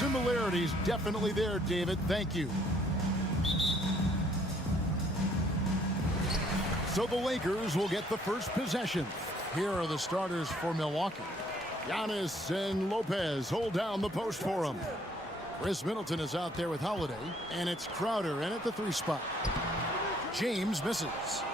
similarities definitely there, David. Thank you. So the Lakers will get the first possession. Here are the starters for Milwaukee. Giannis and Lopez hold down the post for him. Chris Middleton is out there with Holiday, and it's Crowder in at the 3 spot. James misses.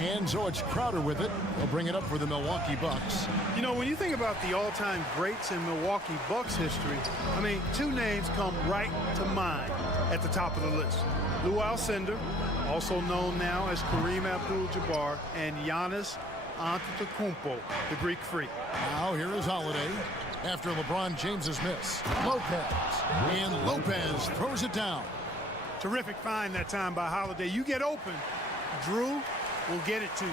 And so it's Crowder with it. He'll bring it up for the Milwaukee Bucks. You know, when you think about the all-time greats in Milwaukee Bucks history, I mean, 2 names come right to mind at the top of the list. Lou Alcindor, also known now as Kareem Abdul-Jabbar, and Giannis Antetokounmpo, the Greek Freak. Now here is Holiday after LeBron James's miss. Lopez. And Lopez throws it down. Terrific find that time by Holiday. You get open, Drew will get it to you.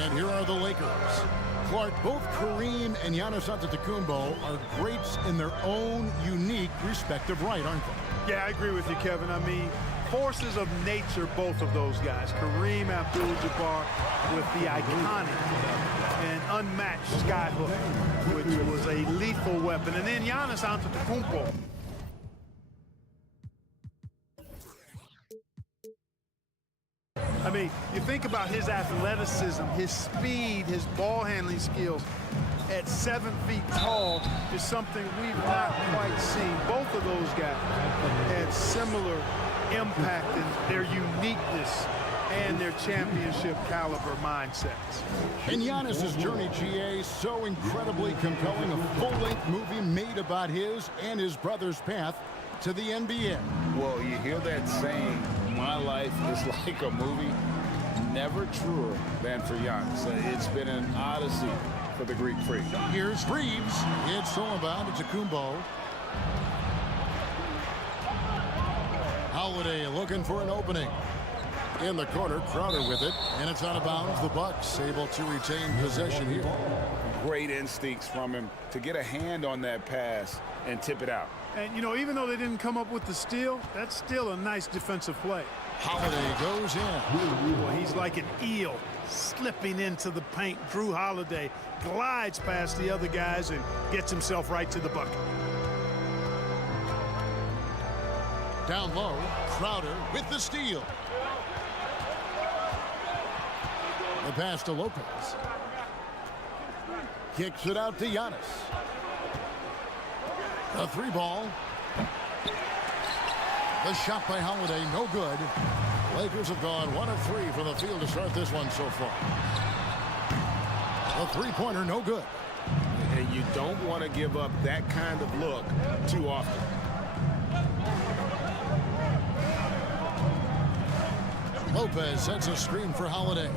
And here are the Lakers. Clark, both Kareem and Giannis Antetokounmpo are greats in their own unique respective right, aren't they? Yeah, I agree with you, Kevin. I mean, forces of nature, both of those guys. Kareem Abdul-Jabbar with the iconic and unmatched skyhook, which was a lethal weapon. And then Giannis Antetokounmpo. I mean, you think about his athleticism, his speed, his ball handling skills at 7 feet tall is something we've not quite seen. Both of those guys had similar impact in their uniqueness and their championship caliber mindsets. And Giannis's journey, GA, so incredibly compelling. A full-length movie made about his and his brother's path to the NBA. Well, you hear that saying, my life is like a movie. Never truer than for Giannis. It's been an odyssey for the Greek Freak. Here's Reeves. It's still about Antetokounmpo. Holiday looking for an opening. In the corner, Crowder with it, and it's out of bounds. The Bucks able to retain possession here. Great instincts from him to get a hand on that pass and tip it out. And, you know, even though they didn't come up with the steal, that's still a nice defensive play. Holiday goes in. Well, he's like an eel slipping into the paint. Drew Holiday glides past the other guys and gets himself right to the bucket. Down low, Crowder with the steal. The pass to Lopez. Kicks it out to Giannis. The 3 ball. The shot by Holiday, no good. Lakers have gone 1 of 3 from the field to start this one so far. The 3-pointer, no good. And you don't want to give up that kind of look too often. Lopez sets a screen for Holiday.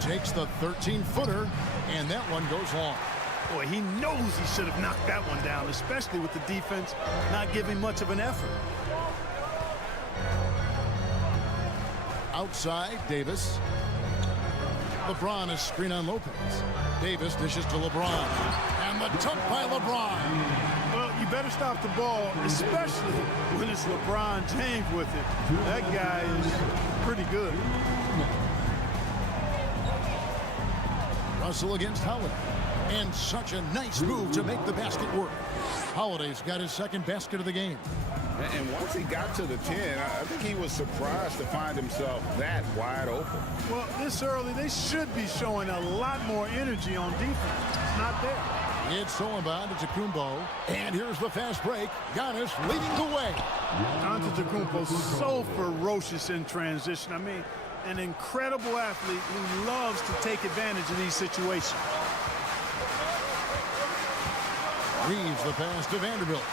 Takes the 13-footer, and that one goes long. Boy, he knows he should have knocked that one down, especially with the defense not giving much of an effort. Outside, Davis. LeBron is screen on Lopez. Davis dishes to LeBron. And the dunk by LeBron. Well, you better stop the ball, especially when it's LeBron James with it. That guy is pretty good. Russell against Holiday. And such a nice move to make the basket work. Holiday's got his 2nd basket of the game. And once he got to the 10, I think he was surprised to find himself that wide open. Well, this early, they should be showing a lot more energy on defense. It's not there. It's stolen by Antetokounmpo. And here's the fast break. Giannis leading the way. Antetokounmpo so ferocious in transition. I mean, an incredible athlete who loves to take advantage of these situations. Reeves the pass to Vanderbilt.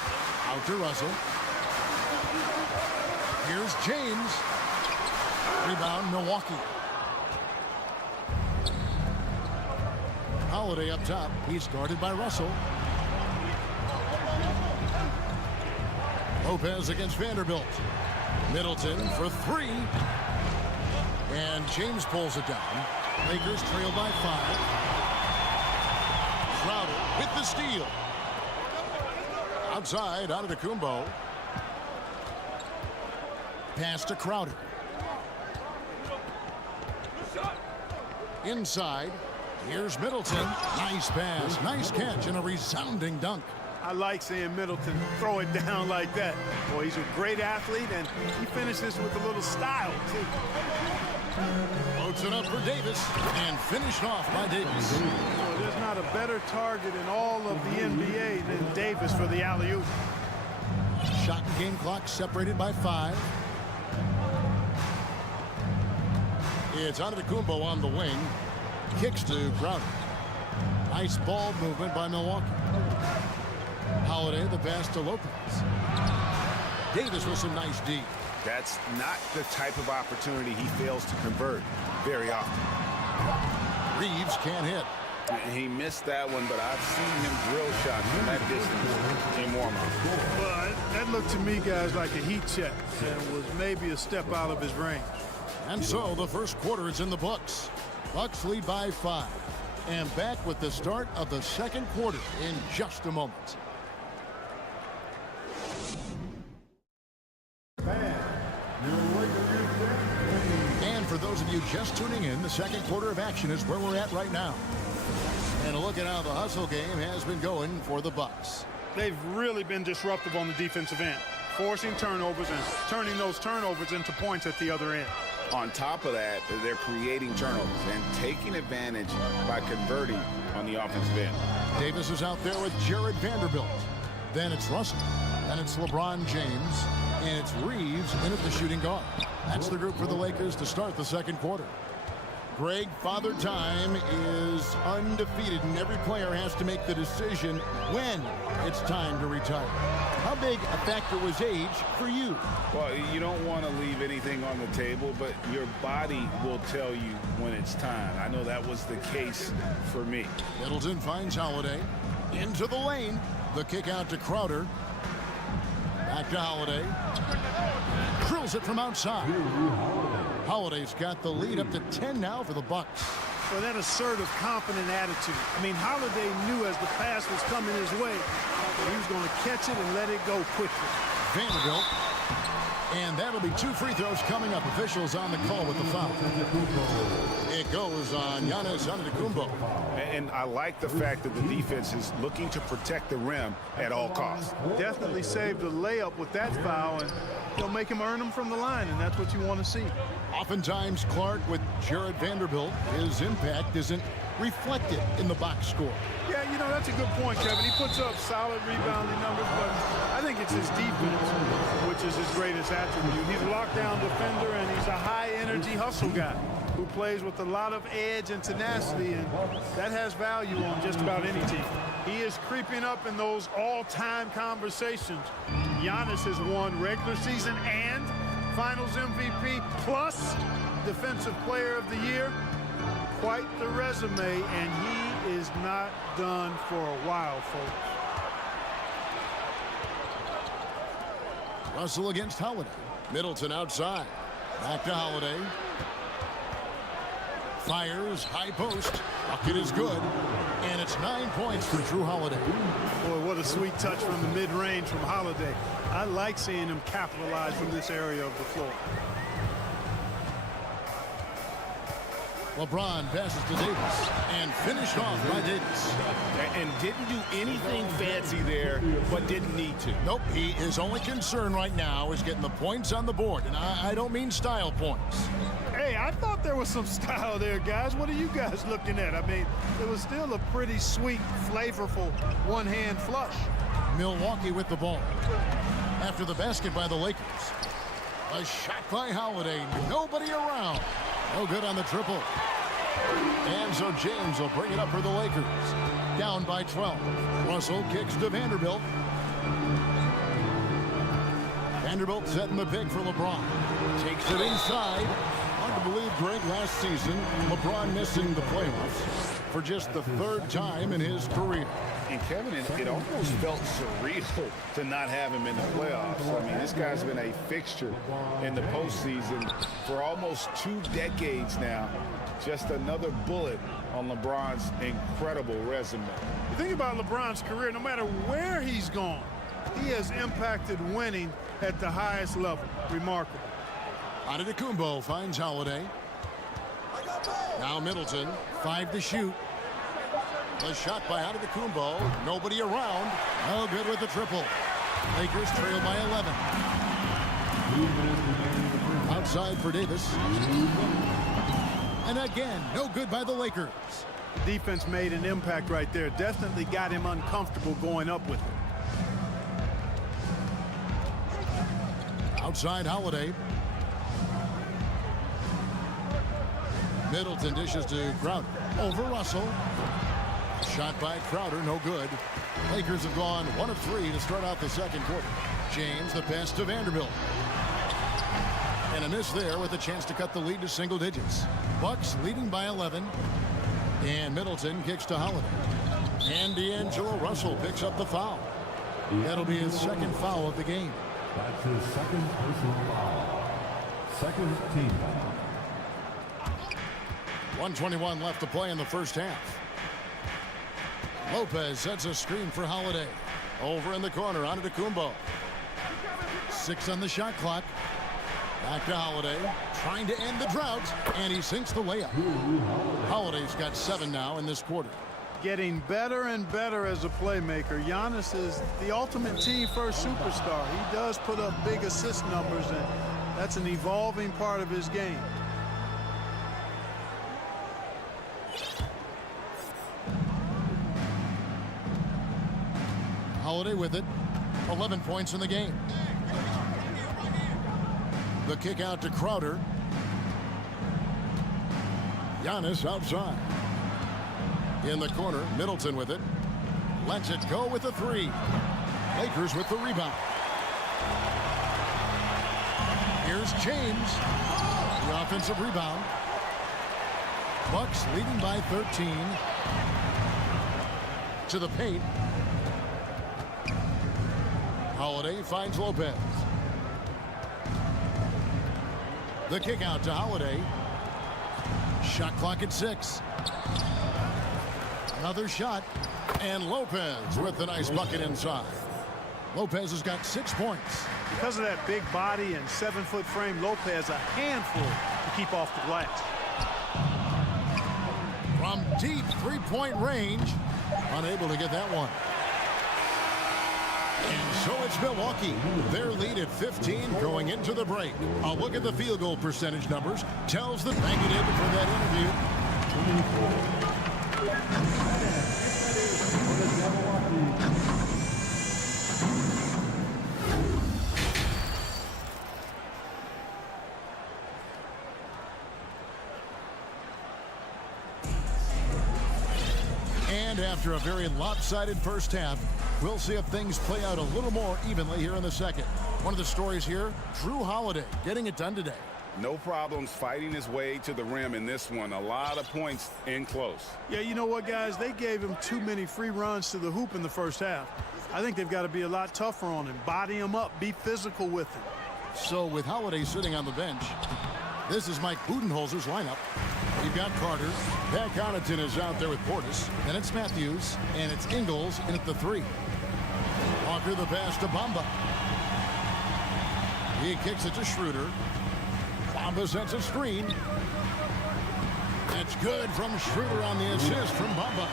Out to Russell. Here's James. Rebound, Milwaukee. Holiday up top. He's guarded by Russell. Lopez against Vanderbilt. Middleton for 3. And James pulls it down. Lakers trail by 5. Crowder with the steal. Outside, Antetokounmpo. Pass to Crowder. Inside, Here's Middleton. Nice pass, nice catch, and a resounding dunk. I like seeing Middleton throw it down like that. Boy, he's a great athlete, and he finishes with a little style, too. Floats it up for Davis, and finished off by Davis. Well, there's not a better target in all of the NBA than Davis for the alley-oop. Shot and game clock separated by 5. It's Antetokounmpo on the wing. Kicks to Crowder. Nice ball movement by Milwaukee. Holiday, the pass to Lopez. Davis with some nice D. That's not the type of opportunity he fails to convert very often. Reeves can't hit. He missed that one, but I've seen him drill shots from that distance in warm-up. Well, that looked to me, guys, like a heat check and was maybe a step out of his range. And so the first quarter is in the books. Bucks lead by 5. And back with the start of the second quarter in just a moment. And for those of you just tuning in, the second quarter of action is where we're at right now. And a look at how the hustle game has been going for the Bucks. They've really been disruptive on the defensive end, forcing turnovers and turning those turnovers into points at the other end. On top of that, they're creating turnovers and taking advantage by converting on the offensive end. Davis is out there with Jared Vanderbilt. Then it's Russell. Then it's LeBron James. And it's Reeves in at the shooting guard. That's the group for the Lakers to start the second quarter. Greg, Father Time is undefeated, and every player has to make the decision when it's time to retire. How big a factor was age for you? Well, you don't want to leave anything on the table, but your body will tell you when it's time. I know that was the case for me. Middleton finds Holiday. Into the lane. The kick out to Crowder. Back to Holiday. Drills it from outside. Holiday's got the lead up to 10 now for the Bucks. For that assertive, confident attitude. I mean, Holiday knew as the pass was coming his way, he was going to catch it and let it go quickly. Vanderbilt. And that'll be 2 free throws coming up. Officials on the call with the foul. It goes on Giannis Antetokounmpo. And I like the fact that the defense is looking to protect the rim at all costs. Definitely saved a layup with that foul, and they'll make him earn them from the line, and that's what you want to see. Oftentimes, Clark, with Jared Vanderbilt, his impact isn't reflected in the box score. Yeah, you know, that's a good point, Kevin. He puts up solid rebounding numbers, but I think it's his defense, which is his greatest attribute. He's a lockdown defender, and he's a high-energy hustle guy who plays with a lot of edge and tenacity, and that has value on just about any team. He is creeping up in those all-time conversations. Giannis has won regular season and Finals MVP plus Defensive Player of the Year. Quite the resume, and he is not done for a while, folks. Russell against Holiday. Middleton outside. Back to Holiday. Fires, high post. Bucket is good. And it's 9 points for Drew Holiday. Boy, what a sweet touch from the mid-range from Holiday. I like seeing him capitalize from this area of the floor. LeBron passes to Davis and finished off by Davis. And didn't do anything fancy there, but didn't need to. Nope, his only concern right now is getting the points on the board. And I don't mean style points. Hey, I thought there was some style there, guys. What are you guys looking at? I mean, it was still a pretty sweet, flavorful one-hand flush. Milwaukee with the ball. After the basket by the Lakers. A shot by Holiday. Nobody around. No good on the triple. And so James will bring it up for the Lakers. Down by 12. Russell kicks to Vanderbilt. Vanderbilt setting the pick for LeBron. Takes it inside. Hard to believe, Greg, last season, LeBron missing the playoffs for just the 3rd time in his career. And Kevin, it almost felt surreal to not have him in the playoffs. I mean, this guy's been a fixture in the postseason for almost 2 decades now. Just another bullet on LeBron's incredible resume. You think about LeBron's career, no matter where he's gone, he has impacted winning at the highest level. Remarkable. Antetokounmpo finds Holiday. Now Middleton, 5 to shoot. The shot by Antetokounmpo. Nobody around. No good with the triple. Lakers trail by 11. Outside for Davis. And again, no good by the Lakers. Defense made an impact right there. Definitely got him uncomfortable going up with it. Outside Holiday. Middleton dishes to Crowder. Over Russell. Shot by Crowder, no good. Lakers have gone 1 of 3 to start out the second quarter. James, the pass to Vanderbilt. And a miss there with a chance to cut the lead to single digits. Bucks leading by 11. And Middleton kicks to Holiday. And D'Angelo Russell picks up the foul. That'll be his second foul of the game. That's his second personal foul. Second team foul. 1:21 left to play in the first half. Lopez sets a screen for Holiday. Over in the corner, Antetokounmpo. 6 on the shot clock. Back to Holiday, trying to end the drought, and he sinks the layup. Holiday's got 7 now in this quarter. Getting better and better as a playmaker. Giannis is the ultimate team-first superstar. He does put up big assist numbers, and that's an evolving part of his game. Holiday with it. 11 points in the game. The kick out to Crowder. Giannis outside. In the corner, Middleton with it. Lets it go with a 3. Lakers with the rebound. Here's James. The offensive rebound. Bucks leading by 13. To the paint. Holiday finds Lopez. The kick out to Holiday. Shot clock at 6. Another shot. And Lopez with the nice bucket inside. Lopez has got 6 points. Because of that big body and 7-foot frame, Lopez a handful to keep off the glass. From deep three-point range. Unable to get that one. And so it's Milwaukee. Their lead at 15 going into the break. A look at the field goal percentage numbers tells the negative for that interview. And after a very lopsided first half, we'll see if things play out a little more evenly here in the second. One of the stories here, Drew Holiday getting it done today. No problems fighting his way to the rim in this one. A lot of points in close. Yeah, you know what, guys? They gave him too many free runs to the hoop in the first half. I think they've got to be a lot tougher on him. Body him up. Be physical with him. So with Holiday sitting on the bench, this is Mike Budenholzer's lineup. You've got Carter. Pat Connaughton is out there with Portis. Then it's Matthews. And it's Ingles in at the 3. Walker the pass to Bamba. He kicks it to Schroeder. Bamba sets a screen. That's good from Schroeder on the assist from Bamba.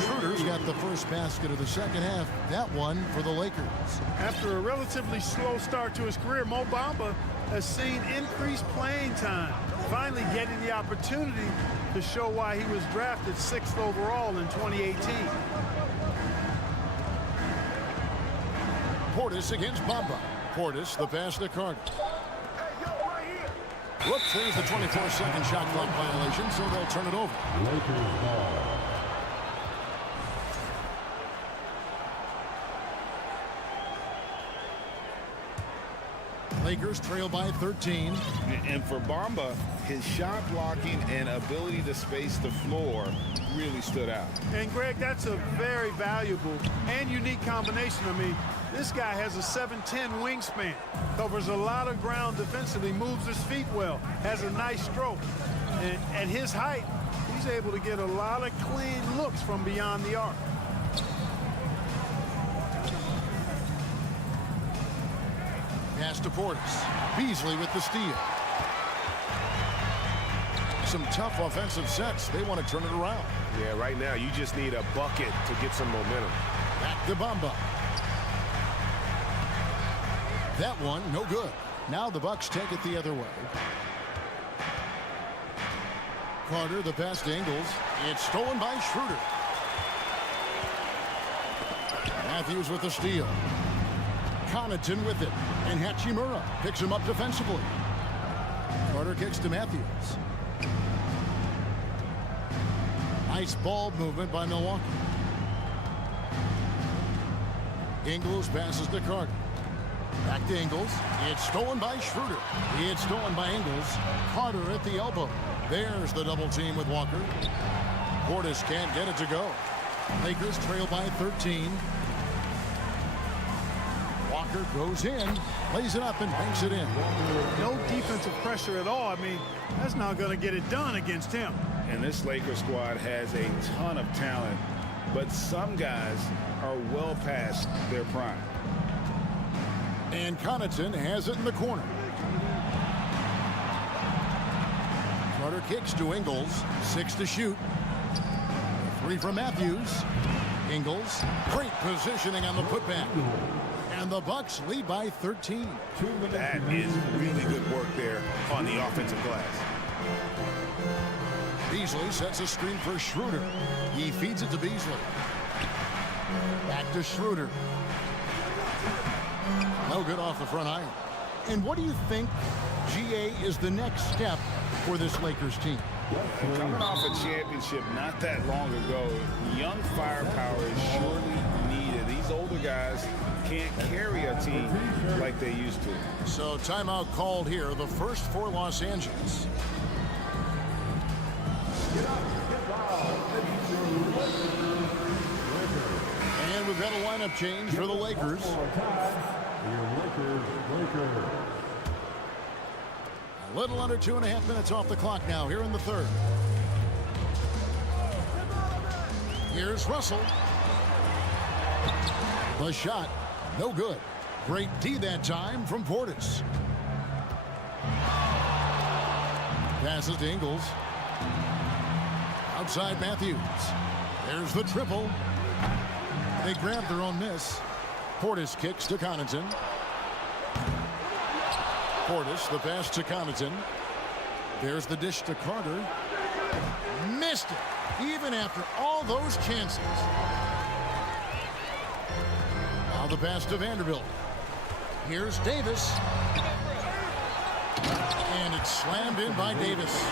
Schroeder's got the first basket of the second half. That one for the Lakers. After a relatively slow start to his career, Mo Bamba has seen increased playing time. Finally getting the opportunity to show why he was drafted 6th overall in 2018. Portis against Bamba. Portis, the pass to Carter. Whoops, there's the 24-second shot clock violation, so they'll turn it over. Lakers ball. Lakers trail by 13. And for Bamba, his shot blocking and ability to space the floor really stood out. And Greg, that's a very valuable and unique combination. I mean, this guy has a 7'10" wingspan, covers a lot of ground defensively, moves his feet well, has a nice stroke. And at his height, he's able to get a lot of clean looks from beyond the arc. Pass to Portis. Beasley with the steal. some tough offensive sets. They want to turn it around. Yeah, right now you just need a bucket to get some momentum. Back to Bamba. That one, no good. Now the Bucks take it the other way. Carter, the pass to Ingles. It's stolen by Schroeder. Matthews with the steal. Connaughton with it. And Hachimura picks him up defensively. Carter kicks to Matthews. Nice ball movement by Milwaukee. Ingles passes to Carter. Back to Ingles. It's stolen by Schroeder. It's stolen by Ingles. Carter at the elbow. There's the double team with Walker. Portis can't get it to go. Lakers trail by 13. Walker goes in, plays it up, and banks it in. No defensive pressure at all. I mean, that's not going to get it done against him. And this Lakers squad has a ton of talent, but some guys are well past their prime. And Connaughton has it in the corner. Carter kicks to Ingles. 6 to shoot. 3 from Matthews. Ingles. Great positioning on the putback. And the Bucks lead by 13. That is really good work there on the offensive glass. Beasley sets a screen for Schroeder. He feeds it to Beasley. Back to Schroeder. No good off the front iron. And what do you think, GA, is the next step for this Lakers team? Coming off a championship not that long ago, young firepower is surely needed. These older guys can't carry a team like they used to. So timeout called here, the first for Los Angeles. And we've got a lineup change for the Lakers. A little under 2.5 minutes off the clock now here in the third. Here's Russell. The shot, no good. Great D that time from Portis. Passes to Ingles. Outside Matthews. There's the triple. They grab their own miss. Portis kicks to Connaughton. Portis, the pass to Connaughton. There's the dish to Carter. Missed it, even after all those chances. Now the pass to Vanderbilt. Here's Davis. And it's slammed in by Davis.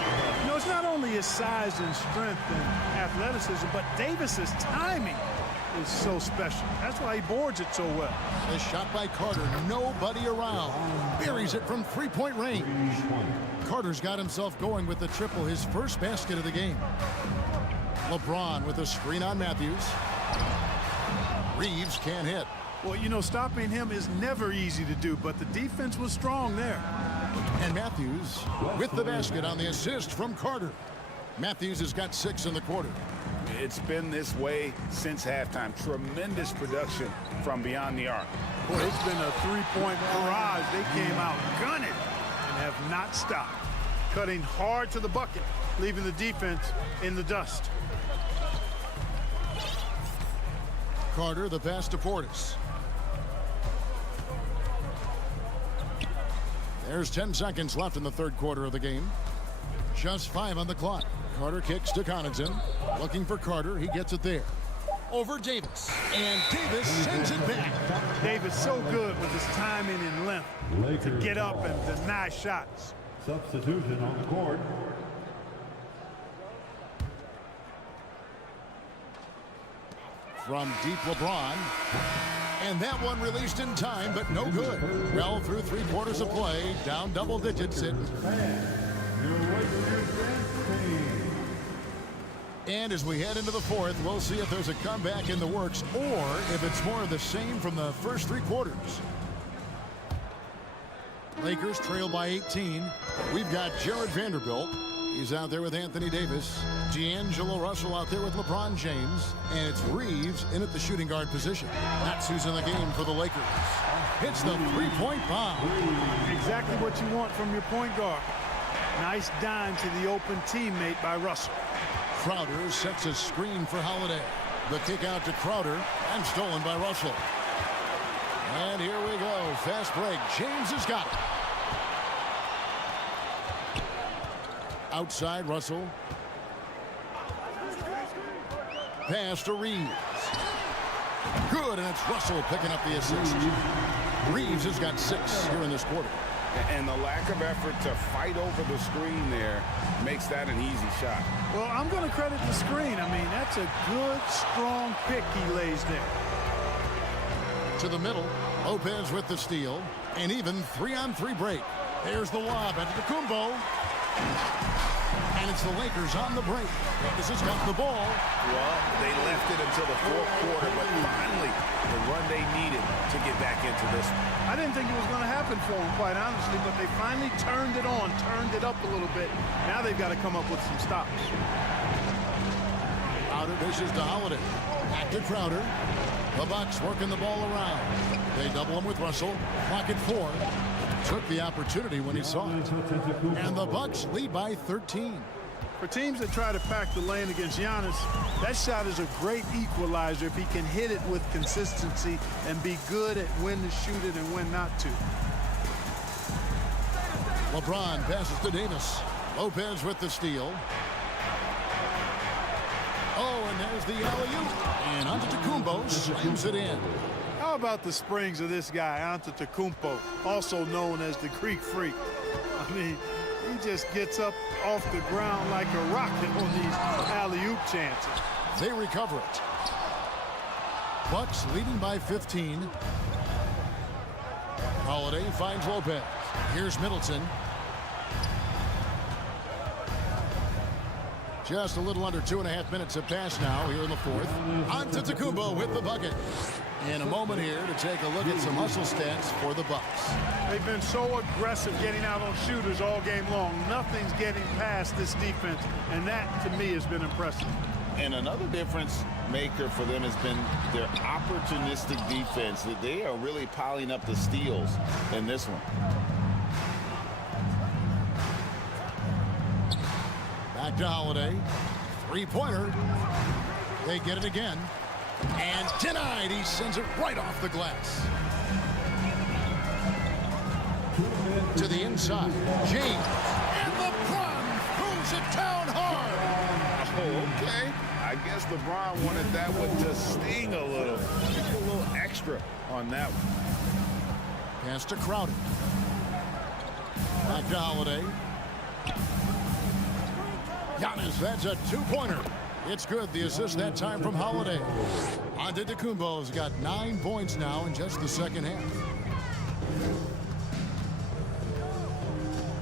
You know, it's not only his size and strength and athleticism, but Davis's timing is so special. That's why he boards it so well. The shot by Carter, nobody around. Buries it from three-point range. Carter's got himself going with the triple, his first basket of the game. LeBron with a screen on Matthews. Reeves can't hit. Well, you know, stopping him is never easy to do, but the defense was strong there. And Matthews with the basket on the assist from Carter. Matthews has got 6 in the quarter. It's been this way since halftime. Tremendous production from beyond the arc. Boy, it's been a three-point barrage. They came out gunning and have not stopped. Cutting hard to the bucket, leaving the defense in the dust. Carter, the pass to Portis. There's 10 seconds left in the third quarter of the game. Just 5 on the clock. Carter kicks to Connaughton. Looking for Carter. He gets it there. Over Davis. And Davis sends it back. Davis so good with his timing and length to get up and deny shots. Substitution on the court. From deep LeBron. And that one released in time, but no good. Well through 3 quarters of play. Down double digits. And as we head into the fourth, we'll see if there's a comeback in the works or if it's more of the same from the first 3 quarters. Lakers trail by 18. We've got Jared Vanderbilt. He's out there with Anthony Davis. D'Angelo Russell out there with LeBron James. And it's Reeves in at the shooting guard position. That's who's in the game for the Lakers. Hits the 3-point bomb. Exactly what you want from your point guard. Nice dime to the open teammate by Russell. Crowder sets a screen for Holiday. The kick out to Crowder and stolen by Russell. And here we go. Fast break. James has got it. Outside Russell. Pass to Reeves. Good, and it's Russell picking up the assist. Reeves has got 6 here in this quarter. And the lack of effort to fight over the screen there makes that an easy shot. Well, I'm going to credit the screen. I mean, that's a good, strong pick he lays there. To the middle. Lopez with the steal. And even 3-on-3 break. There's the lob into Kumbo. And it's the Lakers on the break. This has got the ball. Well, they left it until the fourth quarter, but finally the run they needed to get back into this one. I didn't think it was going to happen for them, quite honestly, but they finally turned it on, turned it up a little bit. Now they've got to come up with some stops. Crowder dishes to Holiday. Back to Crowder. The Bucks working the ball around. They double him with Russell. Clock at 4. Took the opportunity when he saw it. And the Bucks lead by 13. For teams that try to pack the lane against Giannis, that shot is a great equalizer if he can hit it with consistency and be good at when to shoot it and when not to. LeBron passes to Davis. Lopez with the steal. Oh, and there's the alley-oop. And Antetokounmpo slams it in. How about the springs of this guy, Antetokounmpo, also known as the Greek Freak? I mean, he just gets up off the ground like a rocket on these alley-oop chances. They recover it. Bucks leading by 15. Holiday finds Lopez. Here's Middleton. Just a little under 2.5 minutes have passed now here in the fourth. Antetokounmpo with the bucket. In a moment here to take a look at some hustle stats for the Bucks. They've been so aggressive getting out on shooters all game long. Nothing's getting past this defense, and that, to me, has been impressive. And another difference maker for them has been their opportunistic defense. That they are really piling up the steals in this one. Back to Holiday. Three-pointer. They get it again. And denied. He sends it right off the glass. To the inside. James. And LeBron throws it down hard. Oh, okay. I guess LeBron wanted that one to sting a little. Just a little extra on that one. Pass to Crowder. Back to Holiday. Giannis, that's a two-pointer. It's good. The assist that time from Holiday. Antetokounmpo's got 9 points now in just the second half.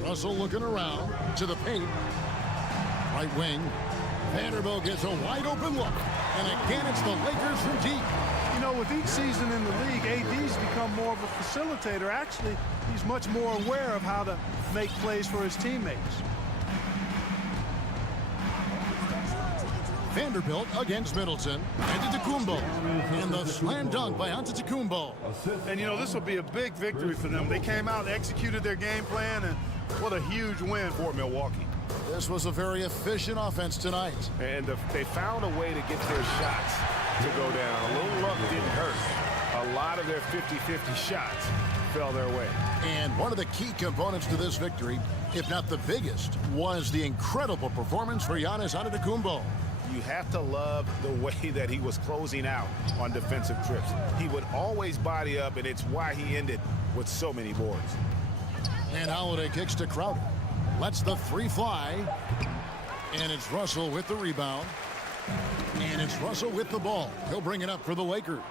Russell looking around to the paint. Right wing. Vanderbilt gets a wide open look. And again, it's the Lakers from deep. You know, with each season in the league, AD's become more of a facilitator. Actually, he's much more aware of how to make plays for his teammates. Vanderbilt against Middleton. Antetokounmpo. And the slam dunk by Antetokounmpo. And, you know, this will be a big victory for them. They came out and executed their game plan, and what a huge win for Milwaukee. This was a very efficient offense tonight. And they found a way to get their shots to go down. A little luck didn't hurt. A lot of their 50-50 shots fell their way. And one of the key components to this victory, if not the biggest, was the incredible performance for Giannis Antetokounmpo. You have to love the way that he was closing out on defensive trips. He would always body up, and it's why he ended with so many boards. And Holiday kicks to Crowder. Lets the three fly. And it's Russell with the rebound. And it's Russell with the ball. He'll bring it up for the Lakers.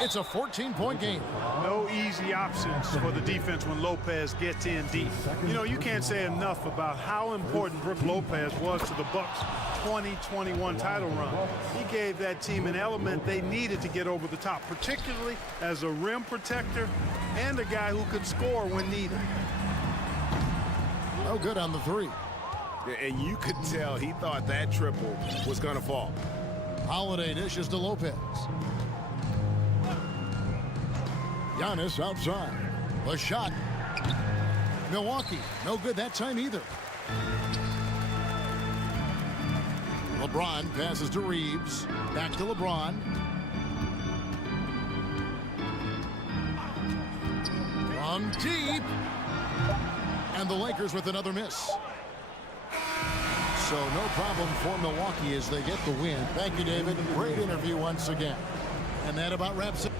It's a 14-point game. No easy options for the defense when Lopez gets in deep. You know, you can't say enough about how important Brook Lopez was to the Bucks' 2021 title run. He gave that team an element they needed to get over the top, particularly as a rim protector and a guy who could score when needed. No good on the three. And you could tell he thought that triple was going to fall. Holiday dishes to Lopez. Giannis outside. The shot. Milwaukee, no good that time either. LeBron passes to Reeves. Back to LeBron. From deep. And the Lakers with another miss. So no problem for Milwaukee as they get the win. Thank you, David. Great interview once again. And that about wraps it.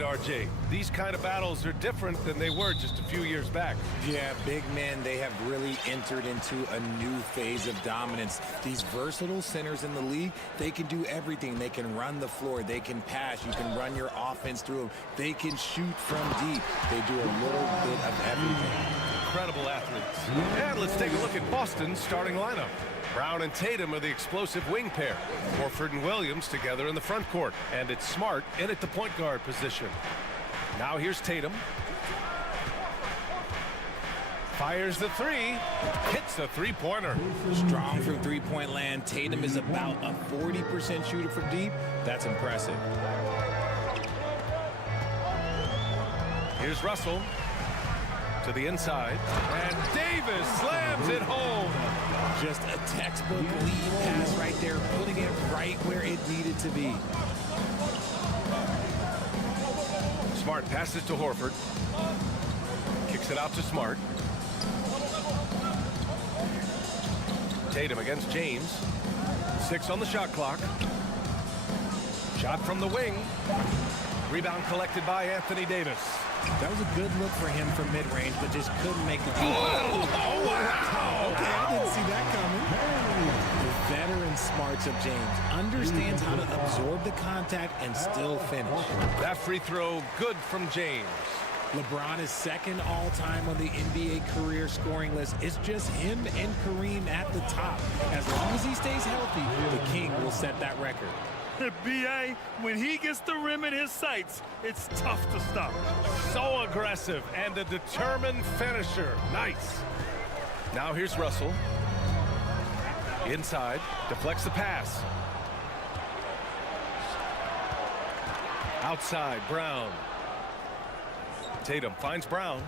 RJ. These kind of battles are different than they were just a few years back. Yeah, big men, they have really entered into a new phase of dominance. These versatile centers in the league, they can do everything. They can run the floor, they can pass, you can run your offense through them. They can shoot from deep. They do a little bit of everything. Incredible athletes. And let's take a look at Boston's starting lineup. Brown and Tatum are the explosive wing pair. Horford and Williams together in the front court. And it's Smart in at the point guard position. Now here's Tatum. Fires the three. Hits a three-pointer. Strong from three-point land. Tatum is about a 40% shooter from deep. That's impressive. Here's Russell to the inside. And Davis slams it home. Just a textbook lead pass right there, putting it right where it needed to be. Smart passes to Horford. Kicks it out to Smart. Tatum against James. 6 on the shot clock. Shot from the wing. Rebound collected by Anthony Davis. That was a good look for him from mid-range, but just couldn't make the deep. Oh, wow! Okay, I didn't see that coming. The veteran smarts of James understands how to absorb the contact and still finish. That free throw good from James. LeBron is second all-time on the NBA career scoring list. It's just him and Kareem at the top. As long as he stays healthy, the King will set that record. B.A., when he gets the rim in his sights, it's tough to stop. So aggressive and a determined finisher. Nice. Now here's Russell. Inside, deflects the pass. Outside, Brown. Tatum finds Brown.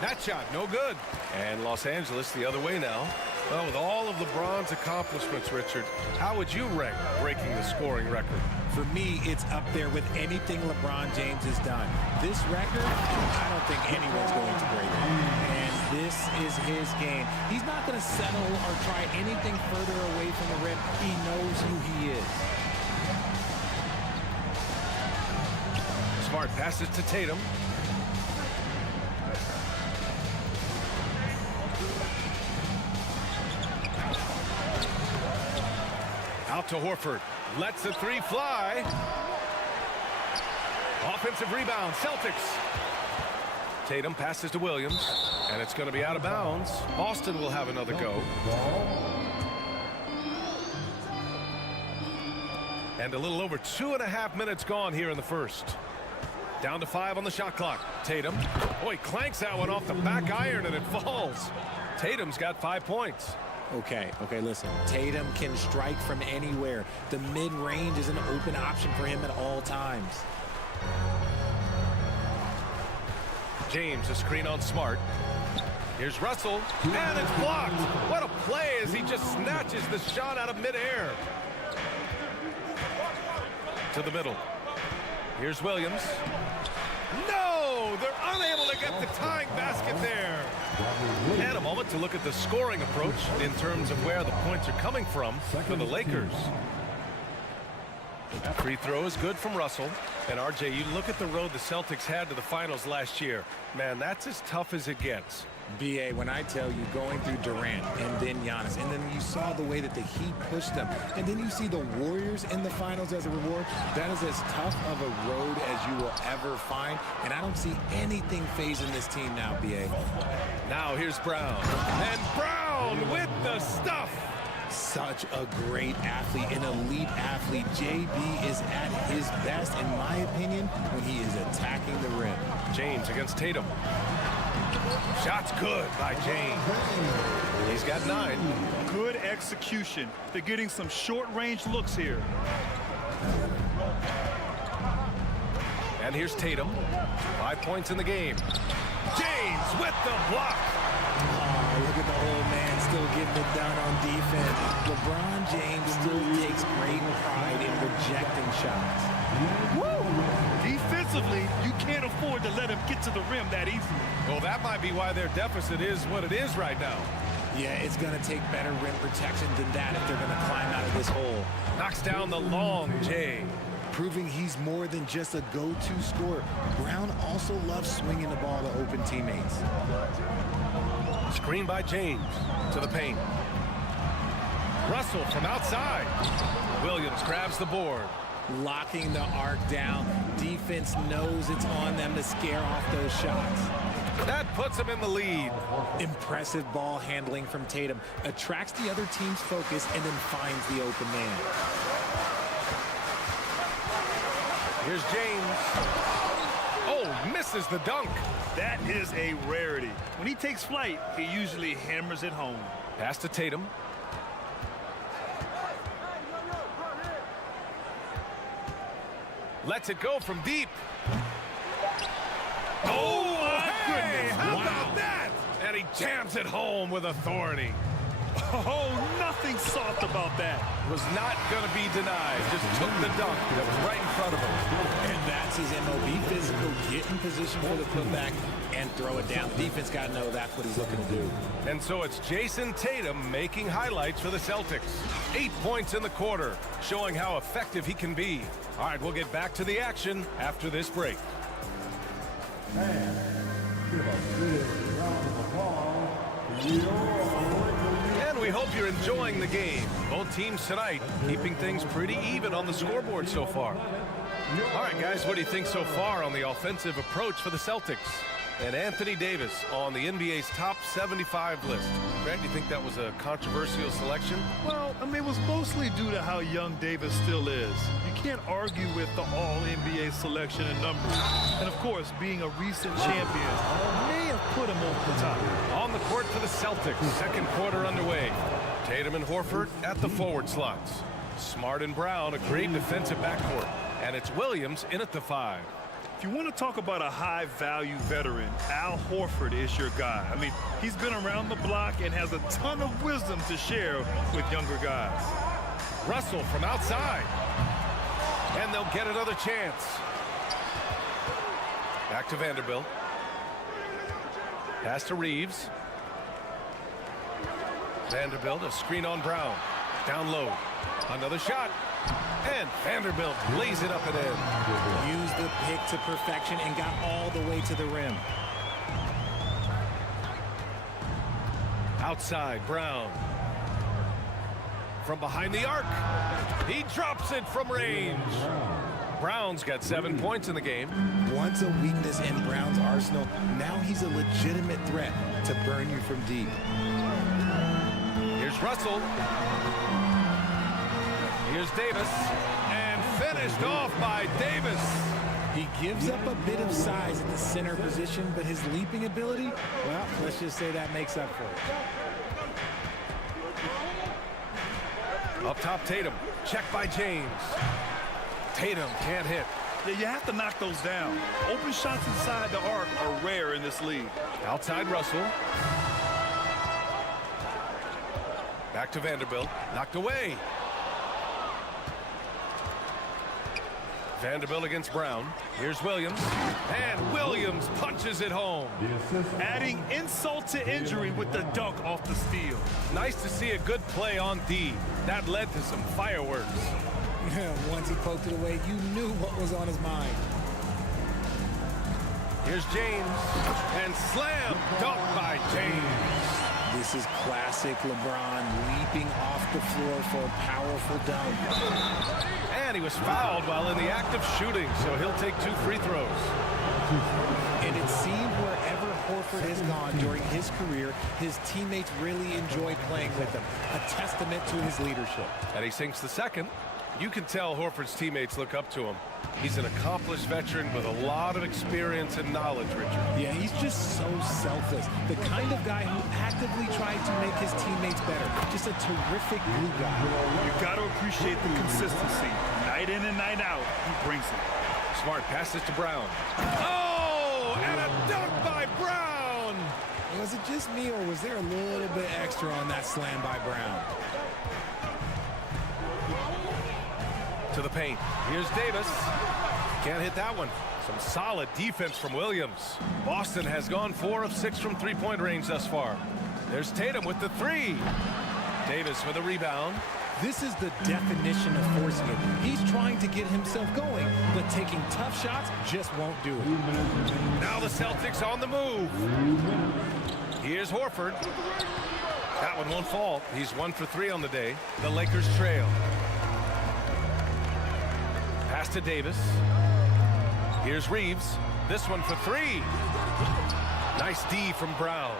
That shot, no good. And Los Angeles the other way now. Well, with all of LeBron's accomplishments, Richard, how would you rank breaking the scoring record? For me, it's up there with anything LeBron James has done. This record, I don't think anyone's going to break it. And this is his game. He's not going to settle or try anything further away from the rim. He knows who he is. Smart passes to Tatum. Out to Horford. Lets the three fly. Offensive rebound, Celtics. Tatum passes to Williams, and it's going to be out of bounds. Boston will have another go. And a little over 2.5 minutes gone here in the first. Down to 5 on the shot clock. Tatum. Oh, he clanks that one off the back iron, and it falls. Tatum's got 5 points. Okay, listen. Tatum can strike from anywhere. The mid-range is an open option for him at all times. James, a screen on Smart. Here's Russell, and it's blocked. What a play as he just snatches the shot out of midair. To the middle. Here's Williams. No! They're unable to get the tying basket there. And a moment to look at the scoring approach in terms of where the points are coming from for the Lakers. Free throw is good from Russell. And RJ, you look at the road the Celtics had to the finals last year. Man, that's as tough as it gets. B.A., when I tell you going through Durant and then Giannis, and then you saw the way that the Heat pushed them, and then you see the Warriors in the finals as a reward, that is as tough of a road as you will ever find, and I don't see anything phasing this team now, B.A. Now here's Brown, and Brown with the stuff. Such a great athlete, an elite athlete. JB is at his best, in my opinion, when he is attacking the rim. James against Tatum. Shot's good by James. He's got 9. Good execution. They're getting some short-range looks here. And here's Tatum. 5 points in the game. James with the block. Oh, look at the old man still getting it done on defense. LeBron James still takes great pride in rejecting shots. Woo! Defensively, you can't afford to let him get to the rim that easily. Well, that might be why their deficit is what it is right now. Yeah, it's going to take better rim protection than that if they're going to climb out of this hole. Knocks down the long J. Proving he's more than just a go-to scorer. Brown also loves swinging the ball to open teammates. Screen by James to the paint. Russell from outside. Williams grabs the board. Locking the arc down. Defense knows it's on them to scare off those shots. That puts him in the lead. Impressive ball handling from Tatum. Attracts the other team's focus and then finds the open man. Here's James. Oh, misses the dunk. That is a rarity. When he takes flight, he usually hammers it home. Pass to Tatum. Lets it go from deep. Oh, my goodness. How about that? And he jams it home with authority. Oh, nothing soft about that. Was not going to be denied. Just took the dunk that was right in front of him. And that's his MOB physical. Get in position for the putback and throw it down. The defense got to know that's what he's looking to do. And so it's Jason Tatum making highlights for the Celtics. 8 points in the quarter, showing how effective he can be. All right, we'll get back to the action after this break. And we hope you're enjoying the game. Both teams tonight keeping things pretty even on the scoreboard so far. All right, guys, what do you think so far on the offensive approach for the Celtics? And Anthony Davis on the NBA's top 75 list. Grant, do you think that was a controversial selection? Well, I mean, it was mostly due to how young Davis still is. You can't argue with the all-NBA selection and numbers. And, of course, being a recent champion may have put him over the top. On the court for the Celtics, second quarter underway. Tatum and Horford at the forward slots. Smart and Brown, a great defensive backcourt. And it's Williams in at the 5. If you want to talk about a high-value veteran, Al Horford is your guy. I mean, he's been around the block and has a ton of wisdom to share with younger guys. Russell from outside. And they'll get another chance. Back to Vanderbilt. Pass to Reeves. Vanderbilt, a screen on Brown. Down low. Another shot. And Vanderbilt lays it up and in. Used the pick to perfection and got all the way to the rim. Outside, Brown. From behind the arc. He drops it from range. Brown's got 7 points in the game. Once a weakness in Brown's arsenal, now he's a legitimate threat to burn you from deep. Here's Russell. Here's Davis. And finished off by Davis. He gives up a bit of size at the center position, but his leaping ability, well, let's just say that makes up for it. Up top, Tatum. Check by James. Tatum can't hit. Yeah, you have to knock those down. Open shots inside the arc are rare in this league. Outside Russell. Back to Vanderbilt. Knocked away. Vanderbilt against Brown. Here's Williams. And Williams punches it home. Adding insult to injury with the dunk off the steal. Nice to see a good play on D. That led to some fireworks. Once he poked it away, you knew what was on his mind. Here's James. And slam dunk by James. This is classic LeBron leaping off the floor for a powerful dunk. And he was fouled while in the act of shooting, so he'll take 2 free throws. And it seemed wherever Horford has gone during his career, his teammates really enjoy playing with him. A testament to his leadership. And he sinks the second. You can tell Horford's teammates look up to him. He's an accomplished veteran with a lot of experience and knowledge, Richard. Yeah, he's just so selfless. The kind of guy who actively tried to make his teammates better. Just a terrific glue guy. You've got to appreciate the consistency. Night in and night out, he brings it. Smart passes to Brown. Oh, and a dunk by Brown. Was it just me, or was there a little bit extra on that slam by Brown? To the paint. Here's Davis. Can't hit that one. Some solid defense from Williams. Boston has gone 4 of 6 from three-point range thus far. There's Tatum with the three. Davis for the rebound. This is the definition of forcing it. He's trying to get himself going, but taking tough shots just won't do it. Now the Celtics on the move. Here's Horford. That one won't fall. He's 1 for 3 on the day. The Lakers trail. Pass to Davis. Here's Reeves. This one for 3. Nice D from Brown.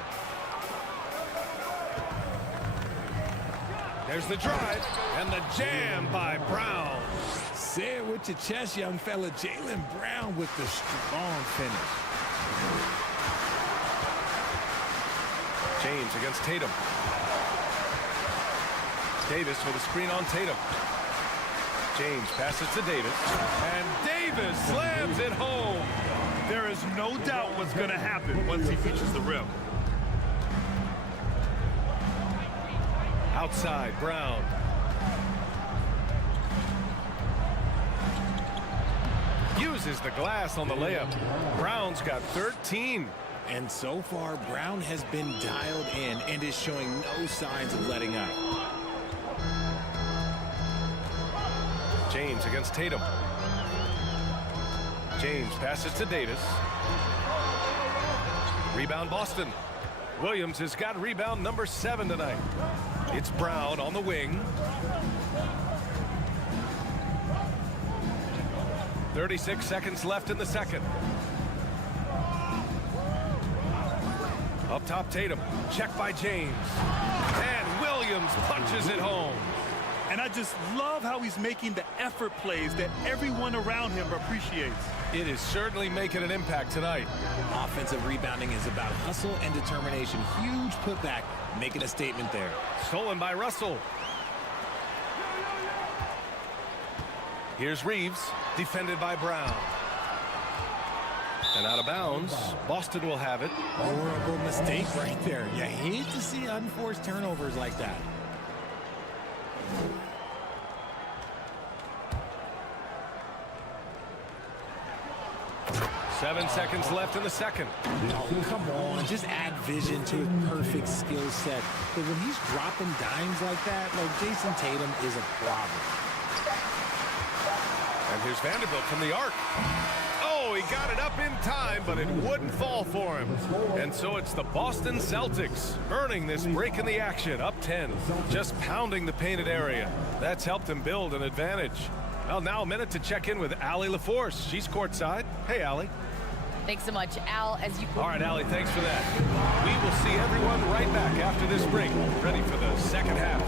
There's the drive and the jam by Brown. Say it with your chest, young fella. Jaylen Brown with the strong finish. James against Tatum. Davis with a screen on Tatum. James passes to Davis. And Davis slams it home. There is no doubt what's going to happen once he reaches the rim. Outside, Brown. Uses the glass on the layup. Brown's got 13. And so far, Brown has been dialed in and is showing no signs of letting up. James against Tatum. James passes to Davis. Rebound Boston. Williams has got rebound number 7 tonight. It's Brown on the wing. 36 seconds left in the second. Up top, Tatum. Check by James. And Williams punches it home. And I just love how he's making the effort plays that everyone around him appreciates. It is certainly making an impact tonight. Offensive rebounding is about hustle and determination. Huge putback, making a statement there. Stolen by Russell. Here's Reeves, defended by Brown. And out of bounds, Boston will have it. Horrible mistake right there. You hate to see unforced turnovers like that. Seven seconds left in the second. Oh, come on. Just add vision to his perfect skill set. But when he's dropping dimes like that, like Jason Tatum is a problem. And here's Vanderbilt from the arc. Oh, he got it up in time, but it wouldn't fall for him. And so it's the Boston Celtics earning this break in the action, up 10. Just pounding the painted area. That's helped him build an advantage. Well, now a minute to check in with Allie LaForce. She's courtside. Hey, Allie. Thanks so much, Al. As you All right, Allie, thanks for that. We will see everyone right back after this break, ready for the second half.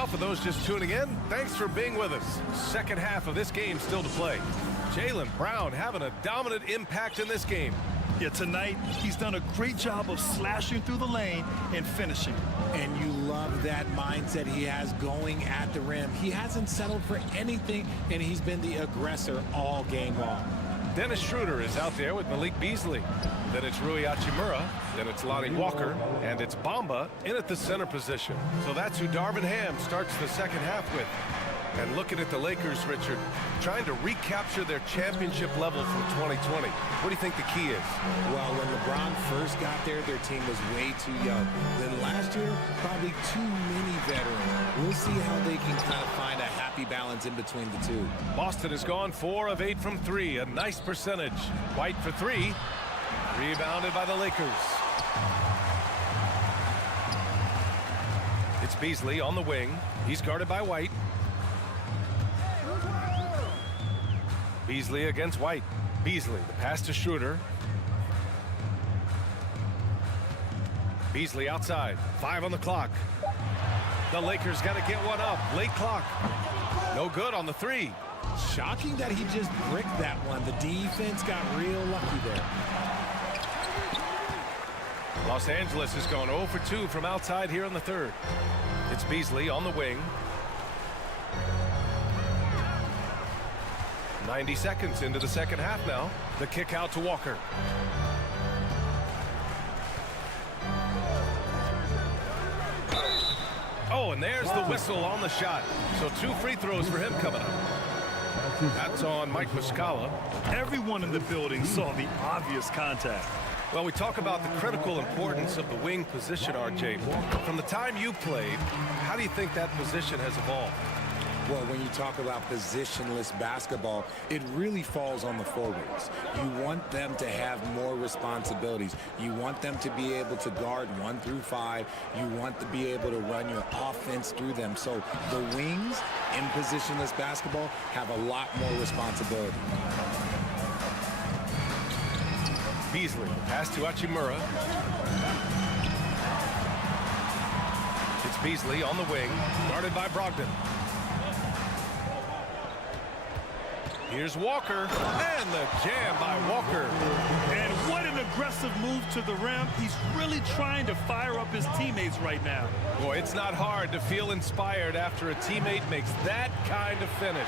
Well, for those just tuning in, thanks for being with us. Second half of this game still to play. Jaylen Brown having a dominant impact in this game. Yeah, tonight, he's done a great job of slashing through the lane and finishing. And you love that mindset he has going at the rim. He hasn't settled for anything, and he's been the aggressor all game long. Dennis Schroeder is out there with Malik Beasley. Then it's Rui Hachimura. Then it's Lonnie Walker. And it's Bamba in at the center position. So that's who Darvin Ham starts the second half with. And looking at the Lakers, Richard, trying to recapture their championship level from 2020. What do you think the key is? Well, when LeBron first got there, their team was way too young. Then last year, probably too many veterans. We'll see how they can kind of find a happy balance in between the two. Boston has gone 4 of 8 from 3. A nice percentage. White for 3. Rebounded by the Lakers. It's Beasley on the wing. He's guarded by White. Beasley against White. Beasley, the pass to Schroeder. Beasley outside. 5 on the clock. The Lakers got to get one up. Late clock. No good on the 3. Shocking that he just bricked that one. The defense got real lucky there. Los Angeles is going 0 for 2 from outside here in the third. It's Beasley on the wing. 90 seconds into the second half now. The kick out to Walker. Oh, and there's the whistle on the shot. So 2 free throws for him coming up. That's on Mike Muscala. Everyone in the building saw the obvious contact. Well, we talk about the critical importance of the wing position, RJ. From the time you played, how do you think that position has evolved? Well, when you talk about positionless basketball, it really falls on the forwards. You want them to have more responsibilities. You want them to be able to guard 1 through 5. You want to be able to run your offense through them. So the wings in positionless basketball have a lot more responsibility. Beasley, pass to Hachimura. It's Beasley on the wing, guarded by Brogdon. Here's Walker, and the jam by Walker. And what an aggressive move to the rim. He's really trying to fire up his teammates right now. Boy, it's not hard to feel inspired after a teammate makes that kind of finish.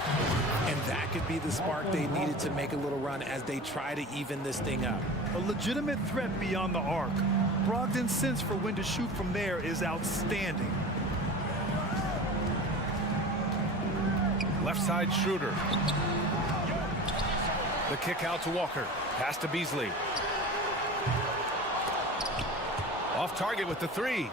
And that could be the spark they needed to make a little run as they try to even this thing up. A legitimate threat beyond the arc. Brogdon's sense for when to shoot from there is outstanding. Left side Schroeder. The kick out to Walker. Pass to Beasley. Off target with the 3.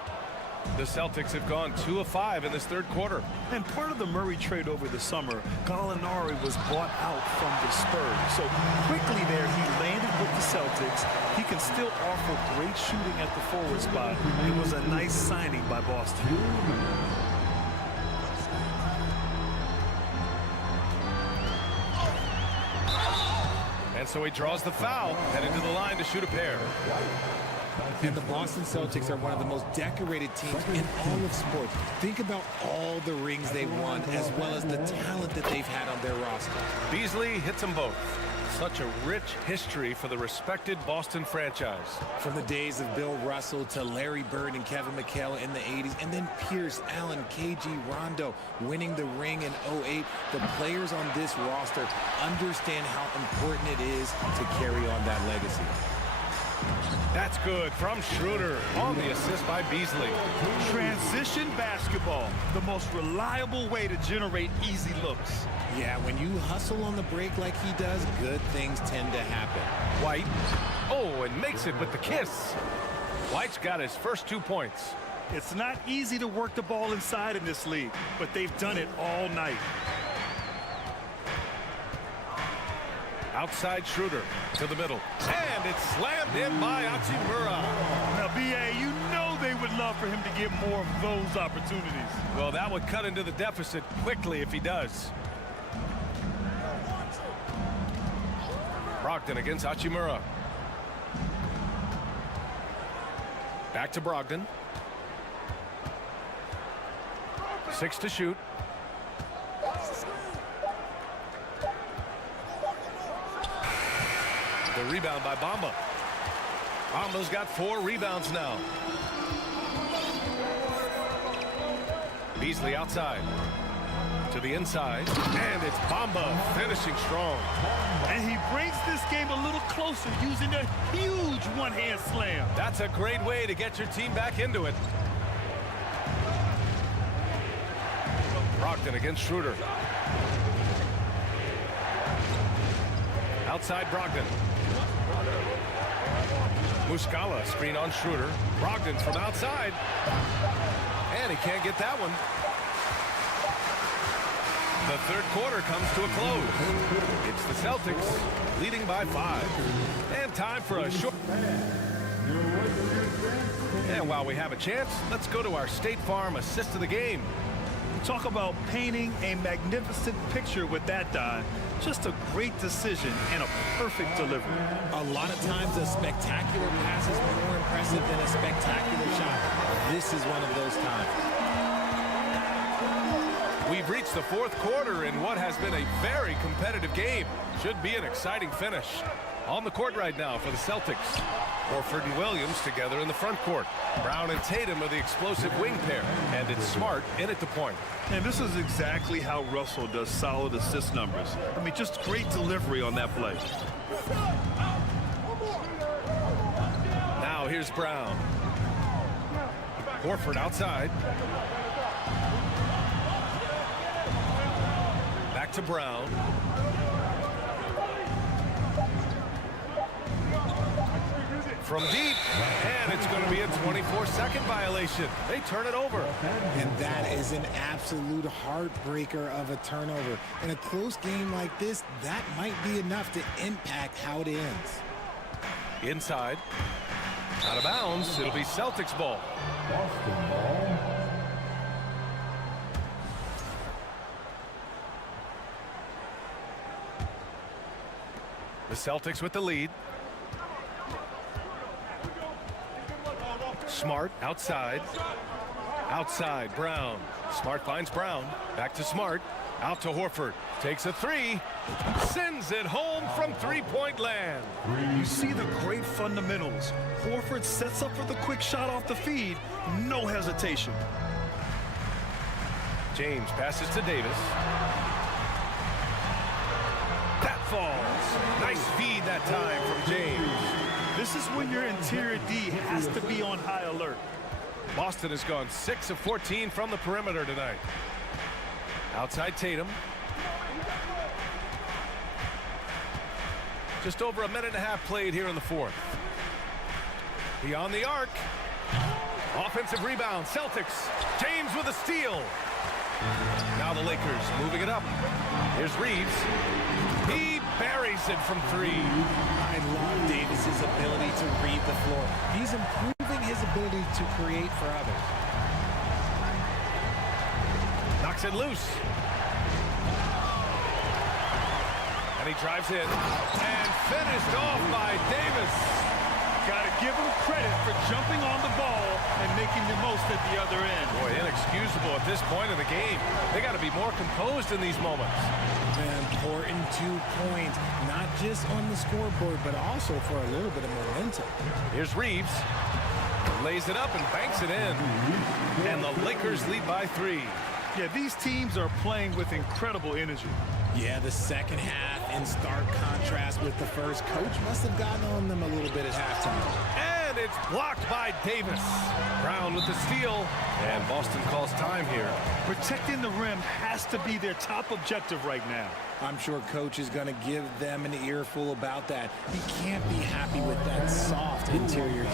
The Celtics have gone 2 of 5 in this 3rd quarter. And part of the Murray trade over the summer, Gallinari was bought out from the Spurs. So quickly there, he landed with the Celtics. He can still offer great shooting at the forward spot. It was a nice signing by Boston. And so he draws the foul, heading to the line to shoot a pair. And the Boston Celtics are one of the most decorated teams in all of sports. Think about all the rings they've won, as well as the talent that they've had on their roster. Beasley hits them both. Such a rich history for the respected Boston franchise. From the days of Bill Russell to Larry Bird and Kevin McHale in the 80s, and then Pierce, Allen, KG, Rondo winning the ring in 08. The players on this roster understand how important it is to carry on that legacy. That's good from Schroeder on the assist by Beasley. Transition basketball, the most reliable way to generate easy looks. Yeah, when you hustle on the break like he does, good things tend to happen. White. Oh, and makes it with the kiss. White's got his first 2 points. It's not easy to work the ball inside in this league, but they've done it all night. Outside Schroeder to the middle. And it's slammed in by Hachimura. Now, B.A., you know they would love for him to get more of those opportunities. Well, that would cut into the deficit quickly if he does. Brogdon against Hachimura. Back to Brogdon. 6 to shoot. The rebound by Bamba. Bamba's got 4 rebounds now. Beasley outside. To the inside. And it's Bamba finishing strong. And he brings this game a little closer using a huge one-hand slam. That's a great way to get your team back into it. Brogdon against Schroeder. Outside Brogdon. Muscala screen on Schroeder. Brogdon from outside. And he can't get that one. The 3rd quarter comes to a close. It's the Celtics leading by 5. And time for a short... And while we have a chance, let's go to our State Farm assist of the game. Talk about painting a magnificent picture with that, Don. Just a great decision and a perfect delivery. A lot of times a spectacular pass is more impressive than a spectacular shot. This is one of those times. We've reached the 4th quarter in what has been a very competitive game. Should be an exciting finish. On the court right now for the Celtics. Horford and Williams together in the front court. Brown and Tatum are the explosive wing pair. And it's Smart in at the point. And this is exactly how Russell does solid assist numbers. I mean, just great delivery on that play. Now here's Brown. Horford outside. to Brown. From deep, and it's going to be a 24-second violation. They turn it over. And that is an absolute heartbreaker of a turnover. In a close game like this, that might be enough to impact how it ends. Inside. Out of bounds. It'll be Celtics ball. Boston ball. The Celtics with the lead. Smart outside. Outside, Brown. Smart finds Brown. Back to Smart. Out to Horford. Takes a three. Sends it home from three-point land. You see the great fundamentals. Horford sets up for the quick shot off the feed. No hesitation. James passes to Davis. That falls. Nice feed that time from James. This is when your interior D has to be on high alert. Boston has gone 6 of 14 from the perimeter tonight. Outside Tatum. Just over a minute and a half played here in the fourth. Beyond the arc. Offensive rebound. Celtics. James with a steal. Now the Lakers moving it up. Here's Reeves. He buries it from three. I love Davis's ability to read the floor. He's improving his ability to create for others. Knocks it loose. And he drives in. And finished off by Davis. Got to give him credit for jumping on the ball and making the most at the other end. Boy, inexcusable at this point of the game. They got to be more composed in these moments. An important 2 points, not just on the scoreboard, but also for a little bit of momentum. Here's Reeves. Lays it up and banks it in. And the Lakers lead by 3. Yeah, these teams are playing with incredible energy. Yeah, the second half in stark contrast with the first. Coach must have gotten on them a little bit at halftime. And it's blocked by Davis. Brown with the steal. And Boston calls time here. Protecting the rim has to be their top objective right now. I'm sure Coach is going to give them an earful about that. He can't be happy with that soft interior D.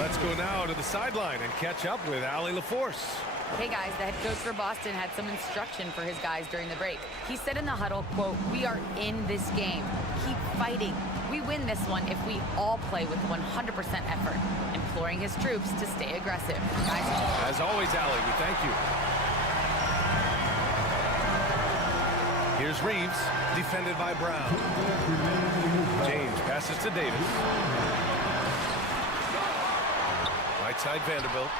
Let's go now to the sideline and catch up with Allie LaForce. Hey guys, the head coach for Boston had some instruction for his guys during the break. He said in the huddle, quote, "We are in this game. Keep fighting. We win this one if we all play with 100% effort," imploring his troops to stay aggressive. Guys, as always, Allie, we thank you. Here's Reeves, defended by Brown. James passes to Davis. Right side Vanderbilt.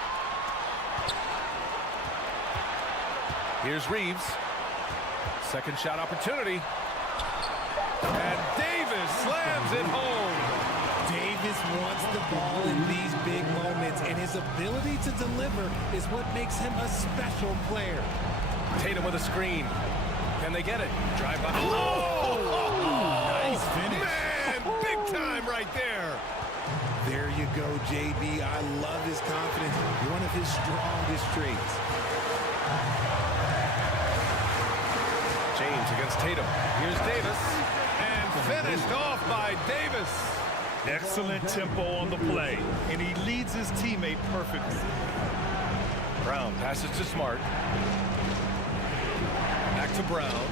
Here's Reeves. Second shot opportunity. And Davis slams it home. Davis wants the ball in these big moments, and his ability to deliver is what makes him a special player. Tatum with a screen. Can they get it? Drive by. Oh! Nice finish. Man, big time right there. There you go, JB. I love his confidence. One of his strongest traits. James against Tatum. Here's Davis. And finished off by Davis. Excellent tempo on the play, and he leads his teammate perfectly. Brown passes to Smart. Back to Brown.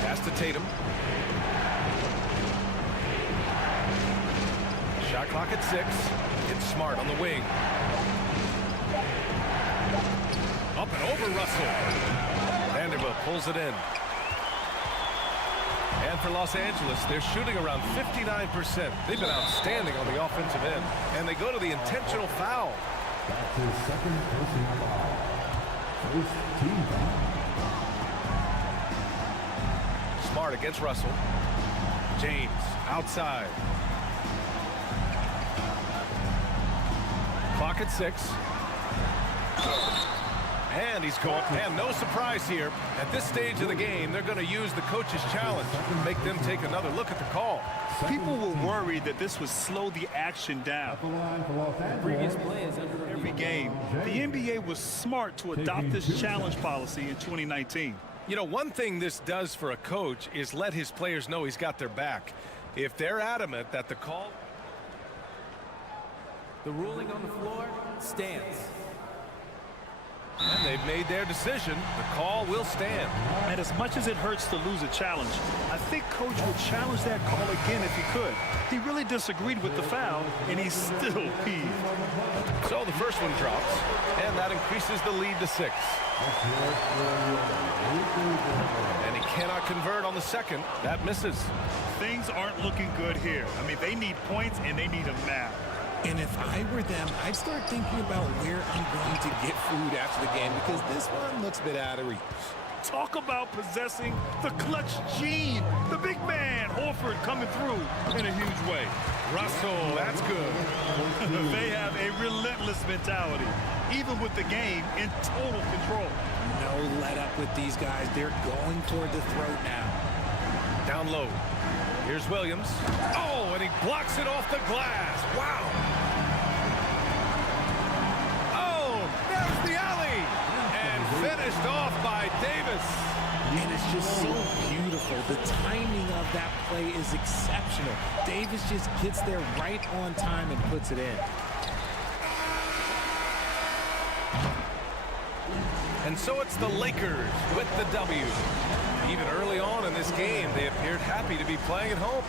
Pass to Tatum. Shot clock at 6. It's Smart on the wing. Up and over Russell. Vanderbilt pulls it in. And for Los Angeles, they're shooting around 59%. They've been outstanding on the offensive end. And they go to the intentional foul. That's his second personal foul. First team foul. Smart against Russell. James outside. Clock at 6. And he's going. And no surprise here. At this stage of the game, they're going to use the coach's challenge to make them take another look at the call. People were worried that this would slow the action down. Every game, the NBA was smart to adopt this challenge policy in 2019. You know, one thing this does for a coach is let his players know he's got their back. If they're adamant that the call... The ruling on the floor stands. And they've made their decision. The call will stand. And as much as it hurts to lose a challenge, I think Coach would challenge that call again if he could. He really disagreed with the foul, and he's still peeved. So the first one drops, and that increases the lead to 6. And he cannot convert on the second. That misses. Things aren't looking good here. I mean, they need points, and they need them now. And if I were them, I'd start thinking about where I'm going to get food after the game, because this one looks a bit out of reach. Talk about possessing the clutch gene. The big man, Horford, coming through in a huge way. Russell, that's good. They have a relentless mentality, even with the game in total control. No let up with these guys. They're going toward the throat now. Down low. Here's Williams. Oh, and he blocks it off the glass. Wow. Oh, there's the alley. And finished off by Davis. And it's just so beautiful. The timing of that play is exceptional. Davis just gets there right on time and puts it in. And so it's the Lakers with the W. Even early on in this game, they appeared happy to be playing at home.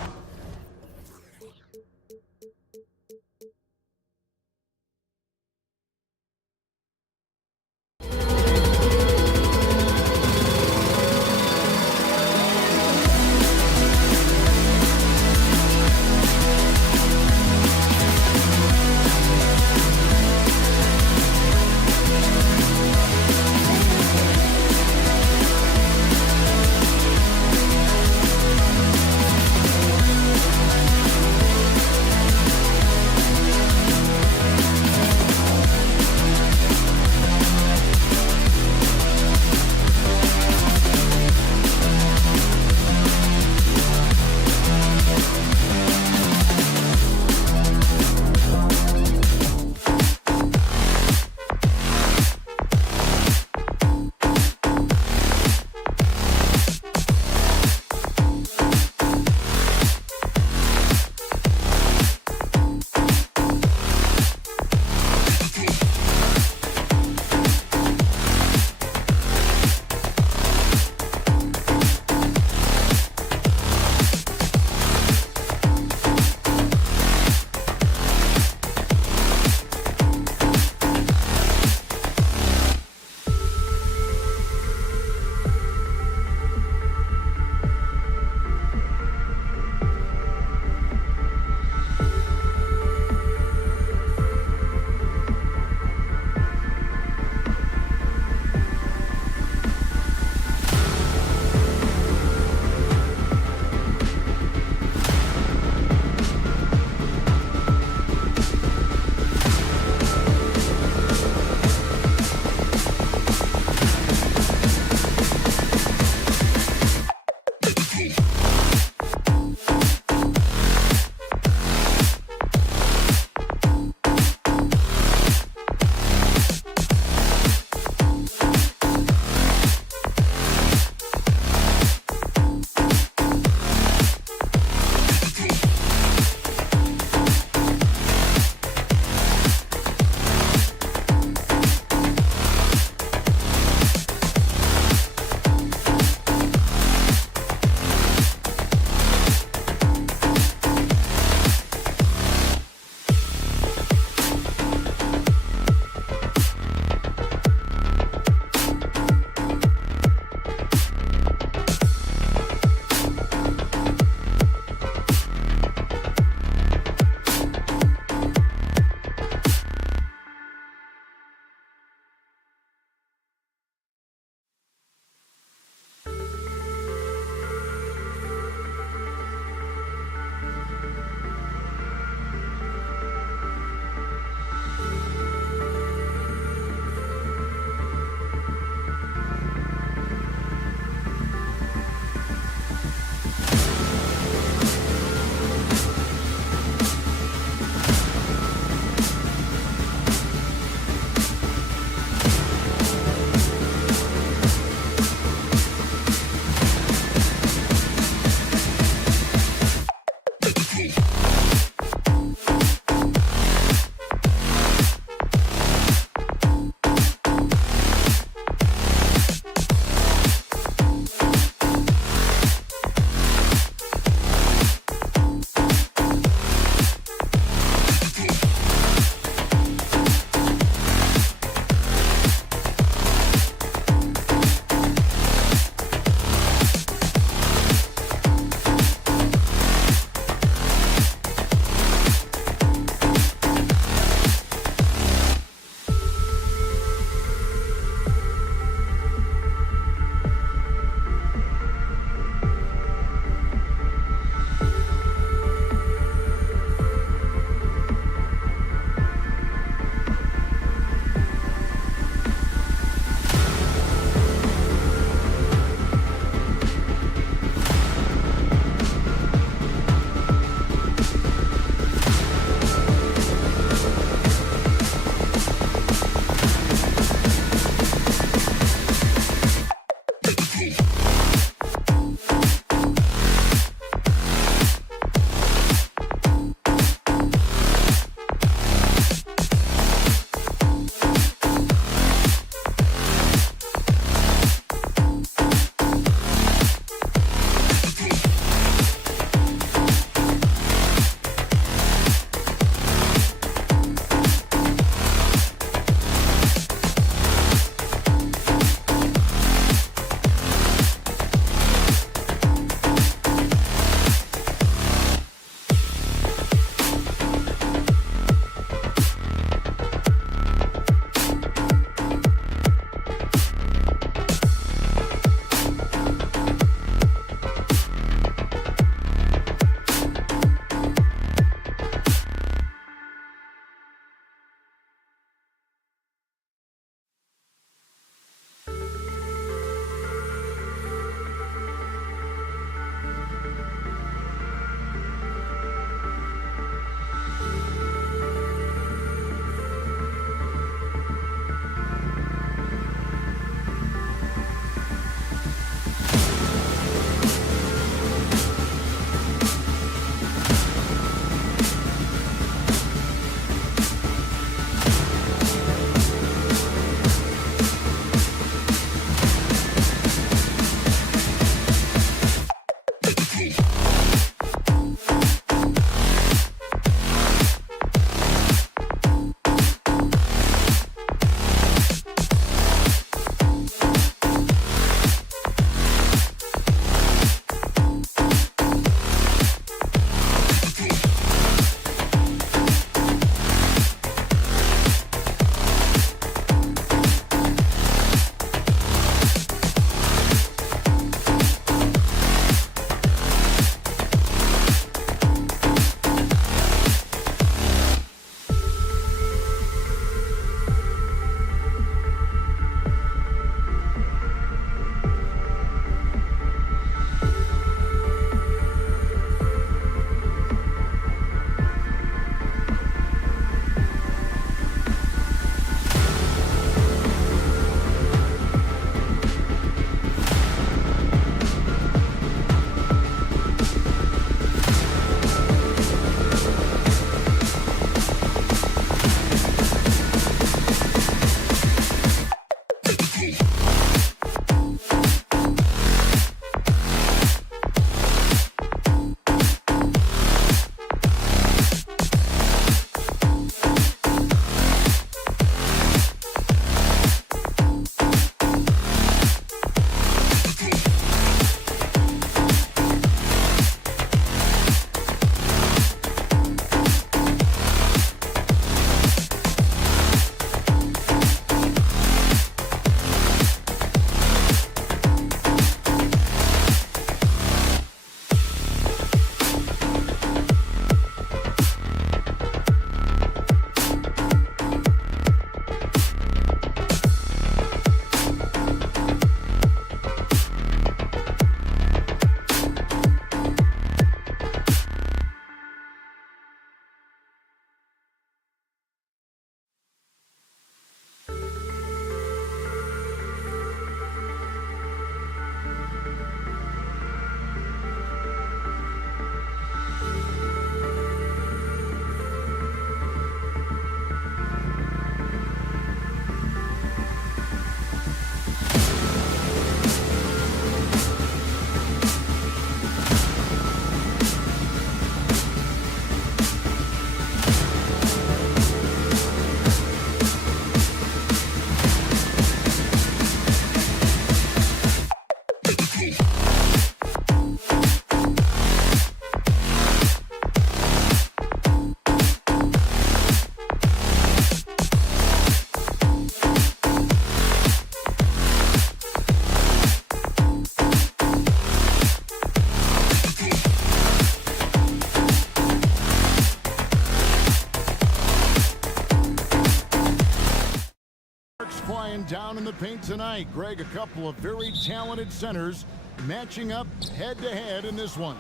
Sparks flying down in the paint tonight. Greg, a couple of very talented centers matching up head-to-head in this one.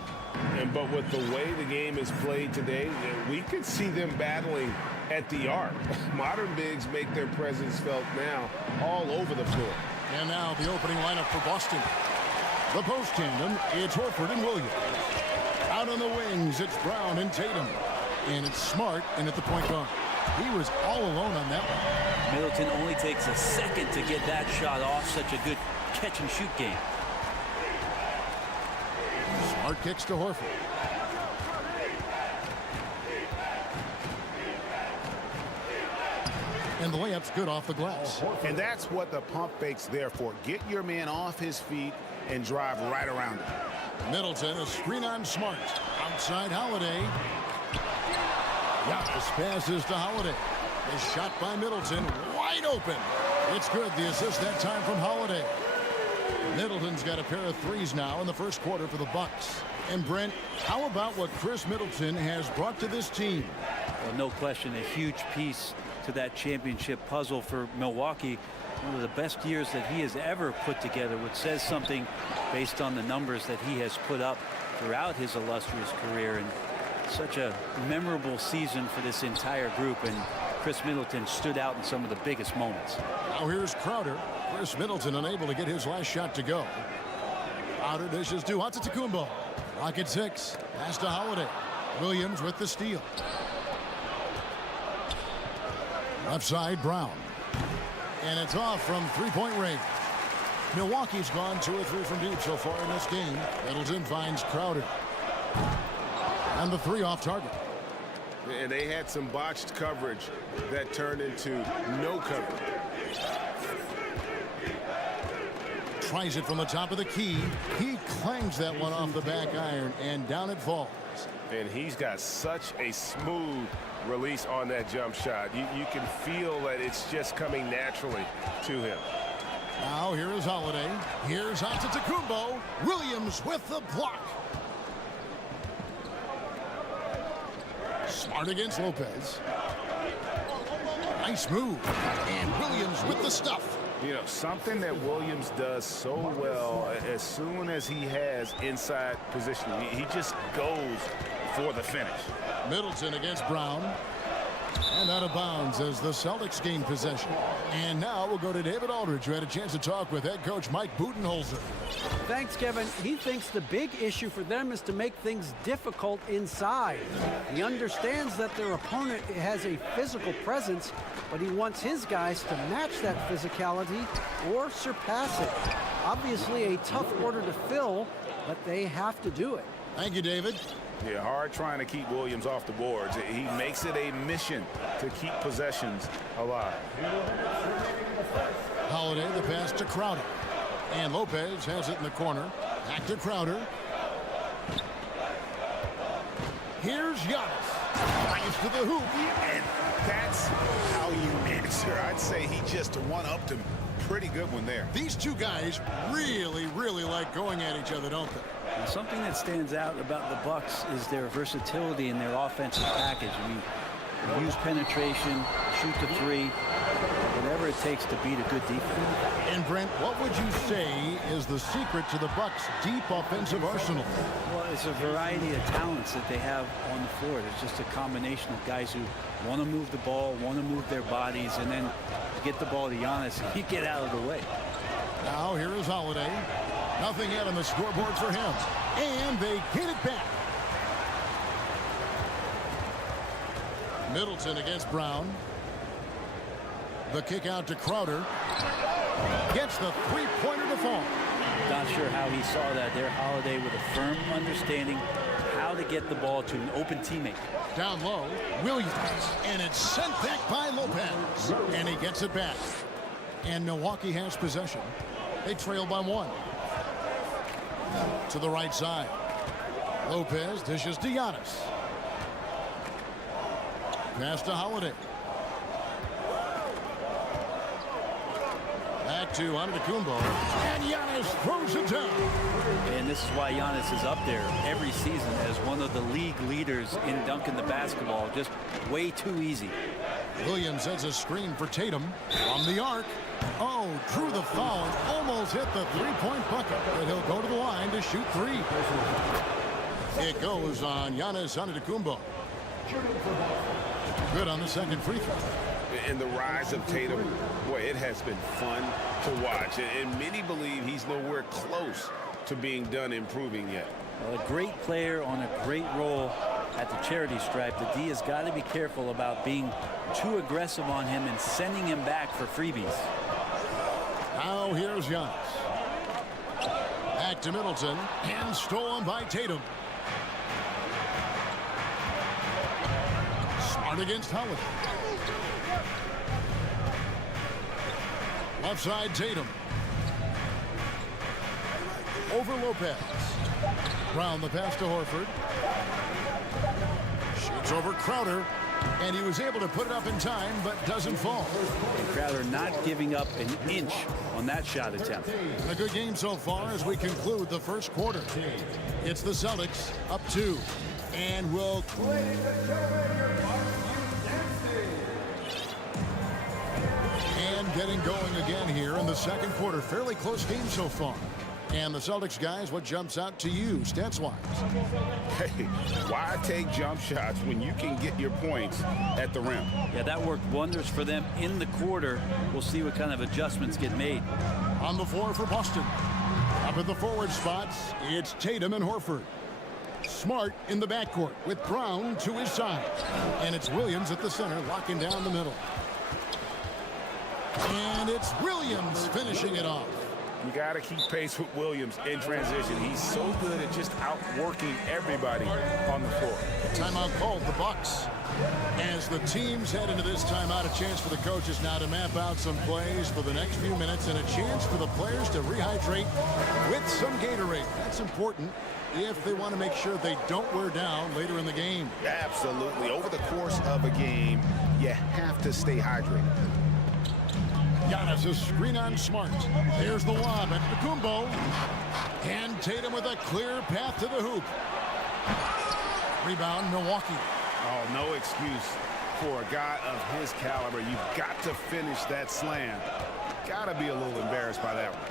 But with the way the game is played today, we could see them battling at the arc. Modern bigs make their presence felt now all over the floor. And now the opening lineup for Boston. The post tandem, it's Horford and Williams. Out on the wings, it's Brown and Tatum. And it's Smart in at the point guard. He was all alone on that one. Middleton only takes a second to get that shot off. Such a good catch-and-shoot game. Smart kicks to Horford. And the layup's good off the glass. And that's what the pump fake's there for. Get your man off his feet and drive right around him. Middleton, a screen on Smart. Outside Holiday. Giannis passes to Holiday. A shot by Middleton, wide open. It's good, the assist that time from Holiday. Middleton's got a pair of threes now in the first quarter for the Bucks. And Brent, how about what Chris Middleton has brought to this team? Well, no question, a huge piece to that championship puzzle for Milwaukee. One of the best years that he has ever put together, which says something based on the numbers that he has put up throughout his illustrious career. And such a memorable season for this entire group, and Chris Middleton stood out in some of the biggest moments. Now here's Crowder. Chris Middleton unable to get his last shot to go. Crowder dishes to Antetokounmpo. Rocket 6. Pass to Holiday. Williams with the steal. Left side, Brown. And it's off from three-point range. Milwaukee's gone 2 or 3 from deep so far in this game. Middleton finds Crowder. And the 3 off target. And they had some botched coverage that turned into no coverage. Tries it from the top of the key. He clangs that one off the back iron, and down it falls. And he's got such a smooth release on that jump shot. You can feel that it's just coming naturally to him. Now here is Holiday. Here's Antetokounmpo. Williams with the block. Smart against Lopez. Nice move. And Williams with the stuff. You know, something that Williams does so well, as soon as he has inside position, he just goes for the finish. Middleton against Brown. And out of bounds as the Celtics gain possession. And now we'll go to David Aldridge, who had a chance to talk with head coach Mike Budenholzer. Thanks, Kevin. He thinks the big issue for them is to make things difficult inside. He understands that their opponent has a physical presence, but he wants his guys to match that physicality or surpass it. Obviously a tough order to fill, but they have to do it. Thank you, David. Yeah, hard trying to keep Williams off the boards. He makes it a mission to keep possessions alive. Holiday, the pass to Crowder. And Lopez has it in the corner. Back to Crowder. Here's Giannis. Nice to the hoop. And that's how you answer. I'd say he just one-upped him. Pretty good one there. These two guys really like going at each other, don't they? And something that stands out about the Bucks is their versatility in their offensive package. I mean, they use penetration, shoot the 3, whatever it takes to beat a good defense. And Brent, what would you say is the secret to the Bucks' deep offensive arsenal? Well, it's a variety of talents that they have on the floor. It's just a combination of guys who want to move the ball, want to move their bodies, and then get the ball to Giannis and he get out of the way. Now here is Holiday. Nothing yet on the scoreboard for him. And they get it back. Middleton against Brown. The kick out to Crowder. Gets the three-pointer to fall. Not sure how he saw that there. Holiday with a firm understanding how to get the ball to an open teammate. Down low, Williams. And it's sent back by Lopez. And he gets it back. And Milwaukee has possession. They trail by 1. To the right side. Lopez dishes to Giannis. Pass to Holiday. Back to Antetokounmpo. And Giannis throws it down. And this is why Giannis is up there every season as one of the league leaders in dunking the basketball. Just way too easy. Williams sets a screen for Tatum from the arc. Oh, drew the foul and almost hit the three-point bucket, but he'll go to the line to shoot three. It goes on Giannis Antetokounmpo. Good on the second free throw. And the rise of Tatum, boy, it has been fun to watch. And many believe he's nowhere close to being done improving yet. Well, a great player on a great role at the charity stripe. The D has got to be careful about being too aggressive on him and sending him back for freebies. Now here's Giannis. Back to Middleton and stolen by Tatum. Smart against Holiday. Left side Tatum. Over Lopez. Brown the pass to Horford. Shoots over Crowder. And he was able to put it up in time, but doesn't fall. And Crowder not giving up an inch on that shot attempt. A good game so far as we conclude the first quarter. It's the Celtics up 2. And will and getting going again here in the second quarter. Fairly close game so far. And the Celtics guys, what jumps out to you stats-wise? Hey, why take jump shots when you can get your points at the rim? Yeah, that worked wonders for them in the quarter. We'll see what kind of adjustments get made. On the floor for Boston. Up at the forward spots, it's Tatum and Horford. Smart in the backcourt with Brown to his side. And it's Williams at the center, locking down the middle. And it's Williams finishing it off. You got to keep pace with Williams in transition. He's so good at just outworking everybody on the floor. Timeout called the Bucks. As the teams head into this timeout, a chance for the coaches now to map out some plays for the next few minutes and a chance for the players to rehydrate with some Gatorade. That's important if they want to make sure they don't wear down later in the game. Absolutely. Over the course of a game, you have to stay hydrated. Giannis a screen on Smart. There's the lob at Antetokounmpo. And Tatum with a clear path to the hoop. Rebound, Milwaukee. Oh, no excuse for a guy of his caliber. You've got to finish that slam. Got to be a little embarrassed by that one.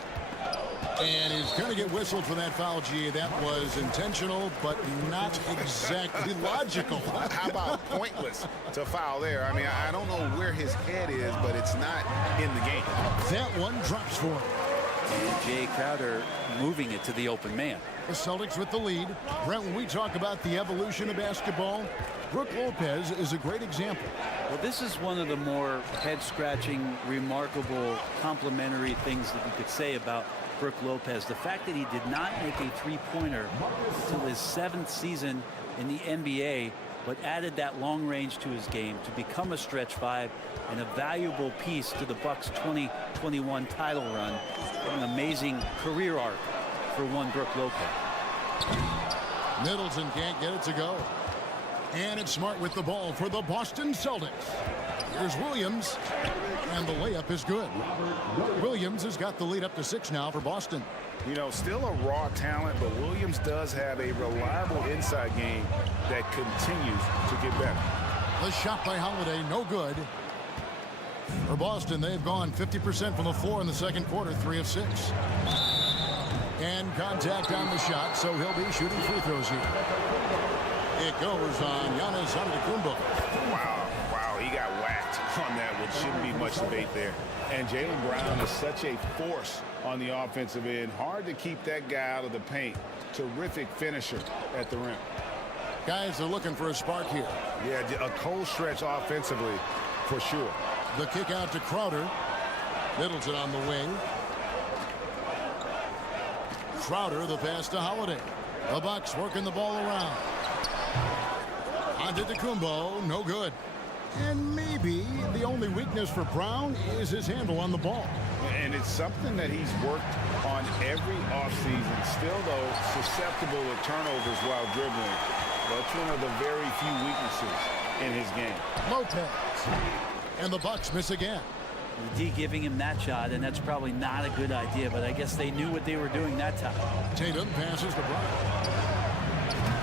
And he's going to get whistled for that foul, G. That was intentional, but not exactly logical. How about pointless to foul there? I mean, I don't know where his head is, but it's not in the game. That one drops for him. And Jay Crowder moving it to the open man. The Celtics with the lead. Brent, when we talk about the evolution of basketball, Brook Lopez is a great example. Well, this is one of the more head-scratching, remarkable, complimentary things that you could say about Brook Lopez. The fact that he did not make a three-pointer until his 7th season in the NBA, but added that long range to his game to become a stretch 5 and a valuable piece to the Bucks' 2021 title run. An amazing career arc for one Brook Lopez. Middleton can't get it to go. And it's Smart with the ball for the Boston Celtics. Here's Williams. And the layup is good. Williams has got the lead up to 6 now for Boston. You know, still a raw talent, but Williams does have a reliable inside game that continues to get better. The shot by Holiday, no good. For Boston, they've gone 50% from the floor in the second quarter, 3 of 6. And contact on the shot, so he'll be shooting free throws here. It goes on Giannis Antetokounmpo. Wow, he got whacked on that, which shouldn't be much debate there. And Jaylen Brown is such a force on the offensive end. Hard to keep that guy out of the paint. Terrific finisher at the rim. Guys are looking for a spark here. Yeah, a cold stretch offensively for sure. The kick out to Crowder. Middleton on the wing. Crowder, the pass to Holiday. The Bucks working the ball around. Antetokounmpo, no good. And maybe the only weakness for Brown is his handle on the ball. And it's something that he's worked on every offseason. Still, though, susceptible to turnovers while dribbling. That's one of the very few weaknesses in his game. Lopez. And the Bucks miss again. The D giving him that shot, and that's probably not a good idea, but I guess they knew what they were doing that time. Tatum passes to Brown.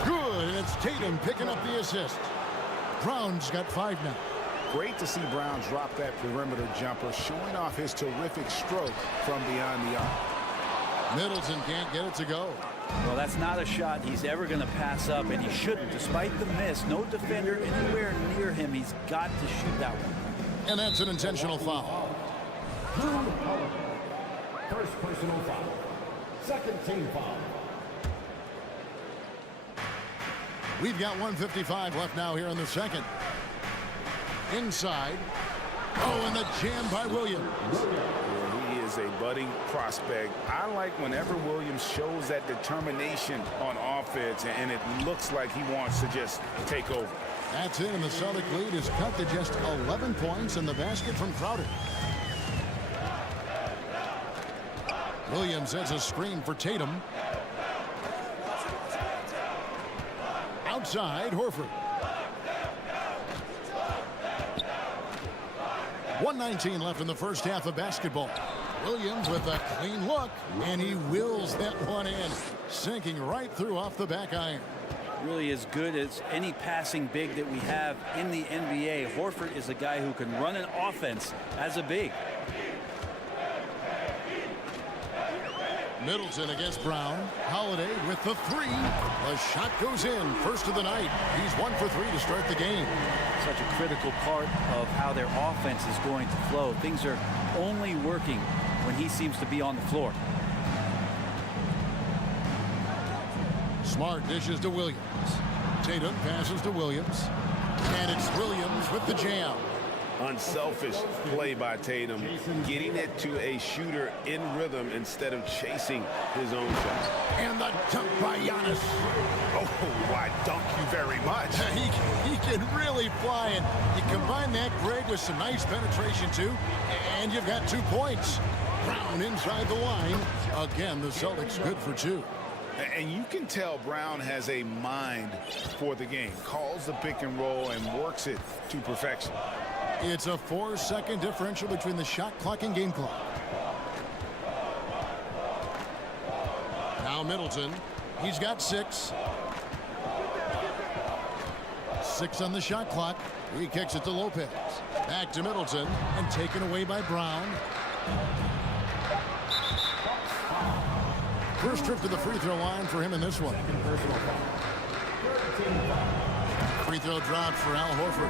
Good, and it's Tatum picking up the assist. Brown's got 5 now. Great to see Brown drop that perimeter jumper, showing off his terrific stroke from beyond the arc. Middleton can't get it to go. Well, that's not a shot he's ever going to pass up, and he shouldn't. Despite the miss, no defender anywhere near him. He's got to shoot that one. And that's an intentional foul. First personal foul. Second team foul. We've got 1:55 left now here in the second. Inside. Oh, and the jam by Williams. He is a budding prospect. I like whenever Williams shows that determination on offense, and it looks like he wants to just take over. That's it, and the Celtic lead is cut to just 11 points in the basket from Crowder. Williams has a screen for Tatum. Outside, Horford. 1:19 left in the first half of basketball. Williams with a clean look, and he wills that one in, sinking right through off the back iron. Really as good as any passing big that we have in the NBA. Horford is a guy who can run an offense as a big. Middleton against Brown. Holiday with the three. The shot goes in. First of the night. He's 1 for 3 to start the game. Such a critical part of how their offense is going to flow. Things are only working when he seems to be on the floor. Smart dishes to Williams. Tatum passes to Williams. And it's Williams with the jam. Unselfish play by Tatum, getting it to a shooter in rhythm instead of chasing his own shot. And the dunk by Giannis. Oh, why, dunk you very much. He can really fly, and you combine that, Greg, with some nice penetration, too, and you've got 2 points. Brown inside the line. Again, the Celtics good for 2. And you can tell Brown has a mind for the game. Calls the pick and roll and works it to perfection. It's a 4-second differential between the shot clock and game clock. Now Middleton. He's got 6. 6 on the shot clock. He kicks it to Lopez. Back to Middleton and taken away by Brown. First trip to the free throw line for him in this one. Free throw dropped for Al Horford.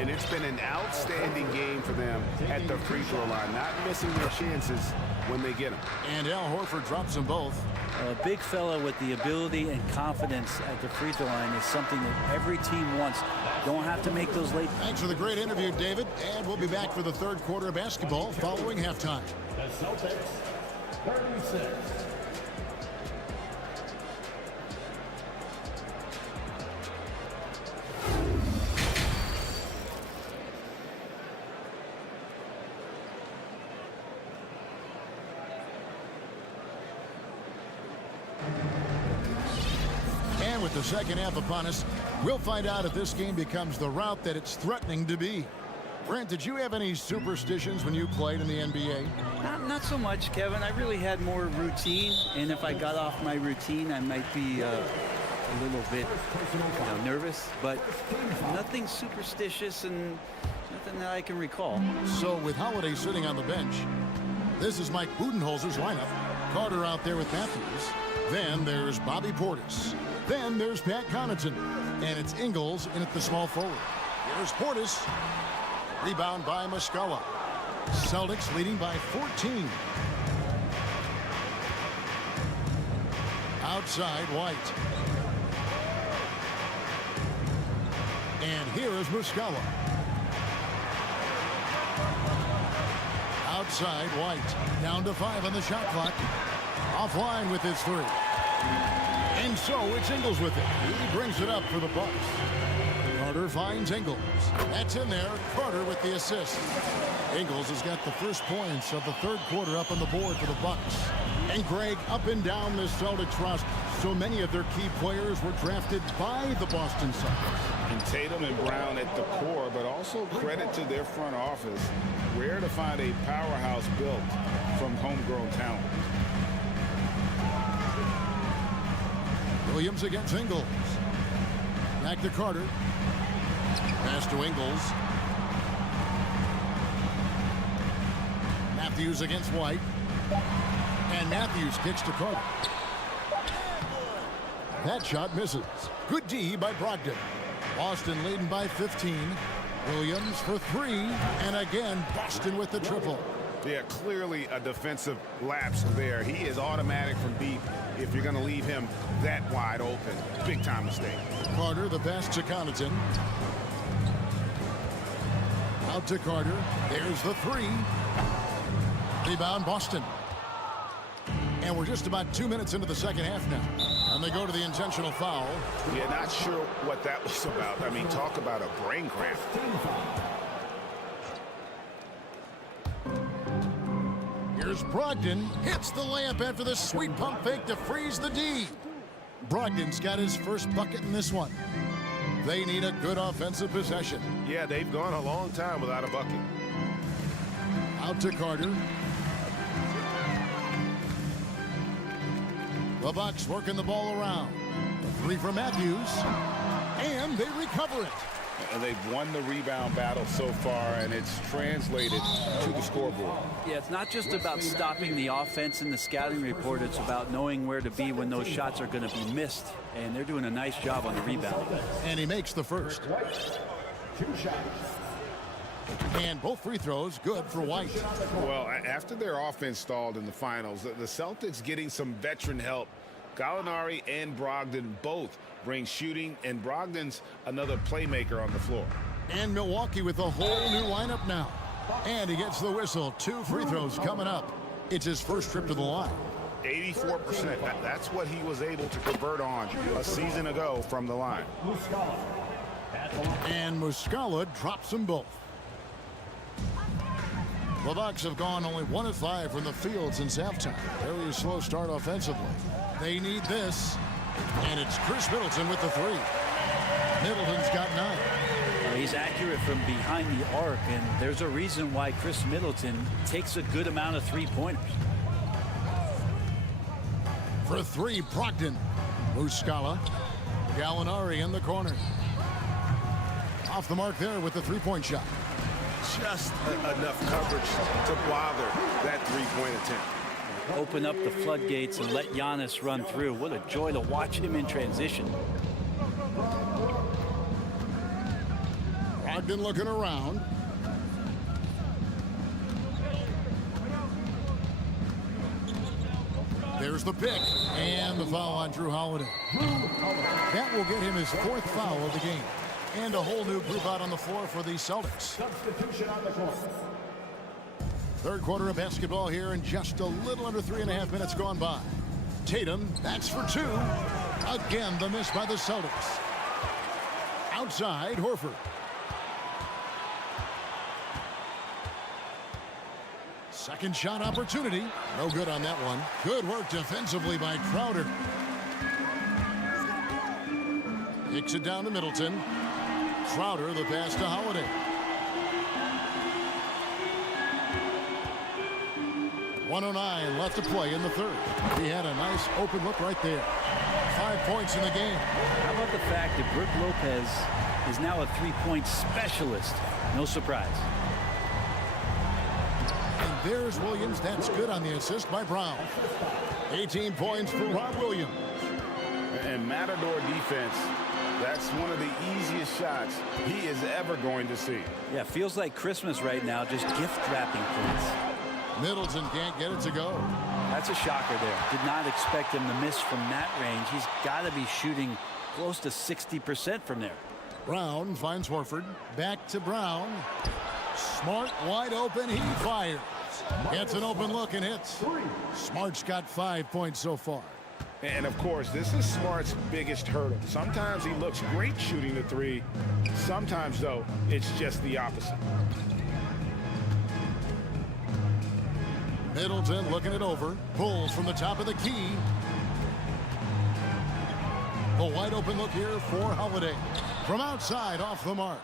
And it's been an outstanding game for them at the free throw line, not missing their chances when they get them. And Al Horford drops them both. A big fella with the ability and confidence at the free throw line is something that every team wants. Don't have to make those late. Thanks for the great interview, David. And we'll be back for the third quarter of basketball following halftime. The Celtics, 36. With the second half upon us, we'll find out if this game becomes the route that it's threatening to be. Brent, did you have any superstitions when you played in the NBA? Not so much, Kevin. I really had more routine, and if I got off my routine, I might be a little bit nervous, but nothing superstitious and nothing that I can recall. So with Holiday sitting on the bench, this is Mike Budenholzer's lineup. Carter out there with Matthews. Then there's Bobby Portis. Then there's Pat Connaughton. And it's Ingles in at the small forward. Here's Portis. Rebound by Muscala. Celtics leading by 14. Outside White. And here is Muscala. Outside White. Down to 5 on the shot clock. Offline with his 3. And so it's Ingles with it. He brings it up for the Bucks. Carter finds Ingles. That's in there. Carter with the assist. Ingles has got the first points of the third quarter up on the board for the Bucks. And Greg, up and down this Celtics roster, so many of their key players were drafted by the Boston Celtics. And Tatum and Brown at the core, but also credit to their front office. Rare to find a powerhouse built from homegrown talent. Williams against Ingles. Back to Carter. Pass to Ingles. Matthews against White. And Matthews kicks to Carter. That shot misses. Good D by Brogdon. Boston leading by 15. Williams for 3. And again, Boston with the triple. Yeah, clearly a defensive lapse there. He is automatic from deep if you're going to leave him that wide open. Big time mistake. Carter, the pass to Connaughton. Out to Carter. There's the 3. Rebound, Boston. And we're just about 2 minutes into the second half now. And they go to the intentional foul. Yeah, not sure what that was about. I mean, talk about a brain cramp. Here's Brogdon. Hits the layup after the sweet pump fake to freeze the D. Brogdon's got his first bucket in this one. They need a good offensive possession. Yeah, they've gone a long time without a bucket. Out to Carter. The Bucks working the ball around. The 3 for Matthews. And they recover it. And they've won the rebound battle so far, and it's translated to the scoreboard. Yeah, it's not just about stopping the offense in the scouting report. It's about knowing where to be when those shots are going to be missed. And they're doing a nice job on the rebound. And he makes the first. And both free throws good for White. Well, after their offense stalled in the finals, the Celtics getting some veteran help. Gallinari and Brogdon both bring shooting, and Brogdon's another playmaker on the floor. And Milwaukee with a whole new lineup now. And he gets the whistle. 2 free throws coming up. It's his first trip to the line. 84%. That's what he was able to convert on a season ago from the line. And Muscala drops them both. The Bucks have gone only 1 of 5 from the field since halftime. Very slow start offensively. They need this. And it's Chris Middleton with the 3. Middleton's got 9. He's accurate from behind the arc, and there's a reason why Chris Middleton takes a good amount of three-pointers. For 3, Brogdon. Muscala. Gallinari in the corner. Off the mark there with the 3-point shot. Just enough coverage to bother that three-point attempt. Open up the floodgates and let Giannis run through. What a joy to watch him in transition. Brogdon looking around. There's the pick. And the foul on Drew Holiday. That will get him his 4th foul of the game. And a whole new group out on the floor for the Celtics. Third quarter of basketball here, and just a little under 3.5 minutes gone by. Tatum, that's for 2. Again, the miss by the Celtics. Outside, Horford. Second shot opportunity. No good on that one. Good work defensively by Crowder. Kicks it down to Middleton. Crowder, the pass to Holiday. .109 left to play in the third. He had a nice open look right there. 5 points in the game. How about the fact that Brook Lopez is now a three-point specialist? No surprise. And there's Williams. That's good on the assist by Brown. 18 points for Rob Williams. And Matador defense, that's one of the easiest shots he is ever going to see. Yeah, feels like Christmas right now, just gift wrapping points. Middleton can't get it to go. That's a shocker there. Did not expect him to miss from that range. He's got to be shooting close to 60% from there. Brown finds Horford. Back to Brown. Smart wide open. He fires. Gets an open look and hits. Smart's got 5 points so far. And of course, this is Smart's biggest hurdle. Sometimes he looks great shooting the 3. Sometimes, though, it's just the opposite. Middleton looking it over. Pulls from the top of the key. A wide open look here for Holiday. From outside, off the mark.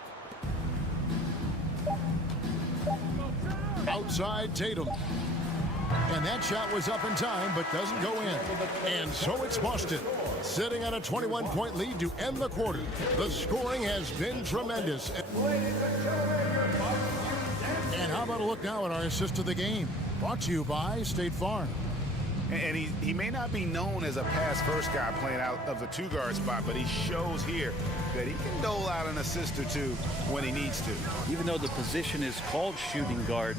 Outside, Tatum. And that shot was up in time, but doesn't go in. And so it's Boston, sitting on a 21-point lead to end the quarter. The scoring has been tremendous. And how about a look now at our assist of the game? Brought to you by State Farm. And he may not be known as a pass-first guy playing out of the two-guard spot, but he shows here that he can dole out an assist or two when he needs to. Even though the position is called shooting guard,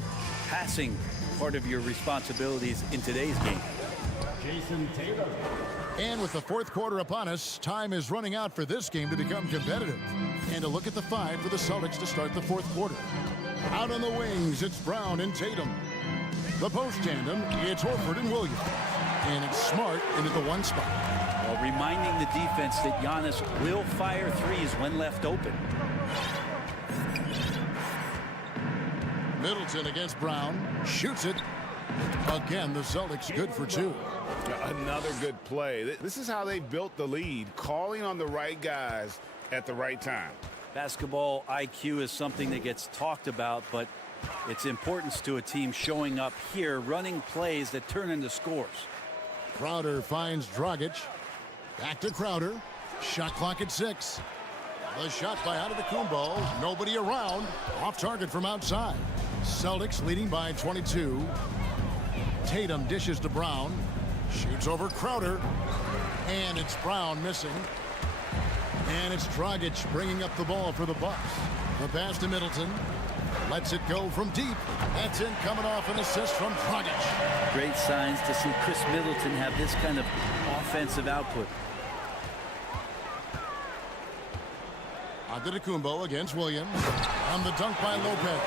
passing part of your responsibilities in today's game. Jason Taylor. And with the fourth quarter upon us, time is running out for this game to become competitive. And a look at the five for the Celtics to start the fourth quarter. Out on the wings, it's Brown and Tatum. The post tandem, it's Horford and Williams. And it's Smart into the one spot. Well, reminding the defense that Giannis will fire threes when left open. Middleton against Brown. Shoots it. Again, the Celtics good for two. Another good play. This is how they built the lead, calling on the right guys at the right time. Basketball IQ is something that gets talked about, but its importance to a team showing up here, running plays that turn into scores. Crowder finds Dragic. Back to Crowder. Shot clock at 6. The shot by Antetokounmpo. Nobody around. Off target from outside. Celtics leading by 22. Tatum dishes to Brown. Shoots over Crowder. And it's Brown missing. And it's Dragic bringing up the ball for the Bucks. The pass to Middleton. Lets it go from deep. That's in, coming off an assist from Dragic. Great signs to see Chris Middleton have this kind of offensive output. Antetokounmpo against Williams. On the dunk by Lopez.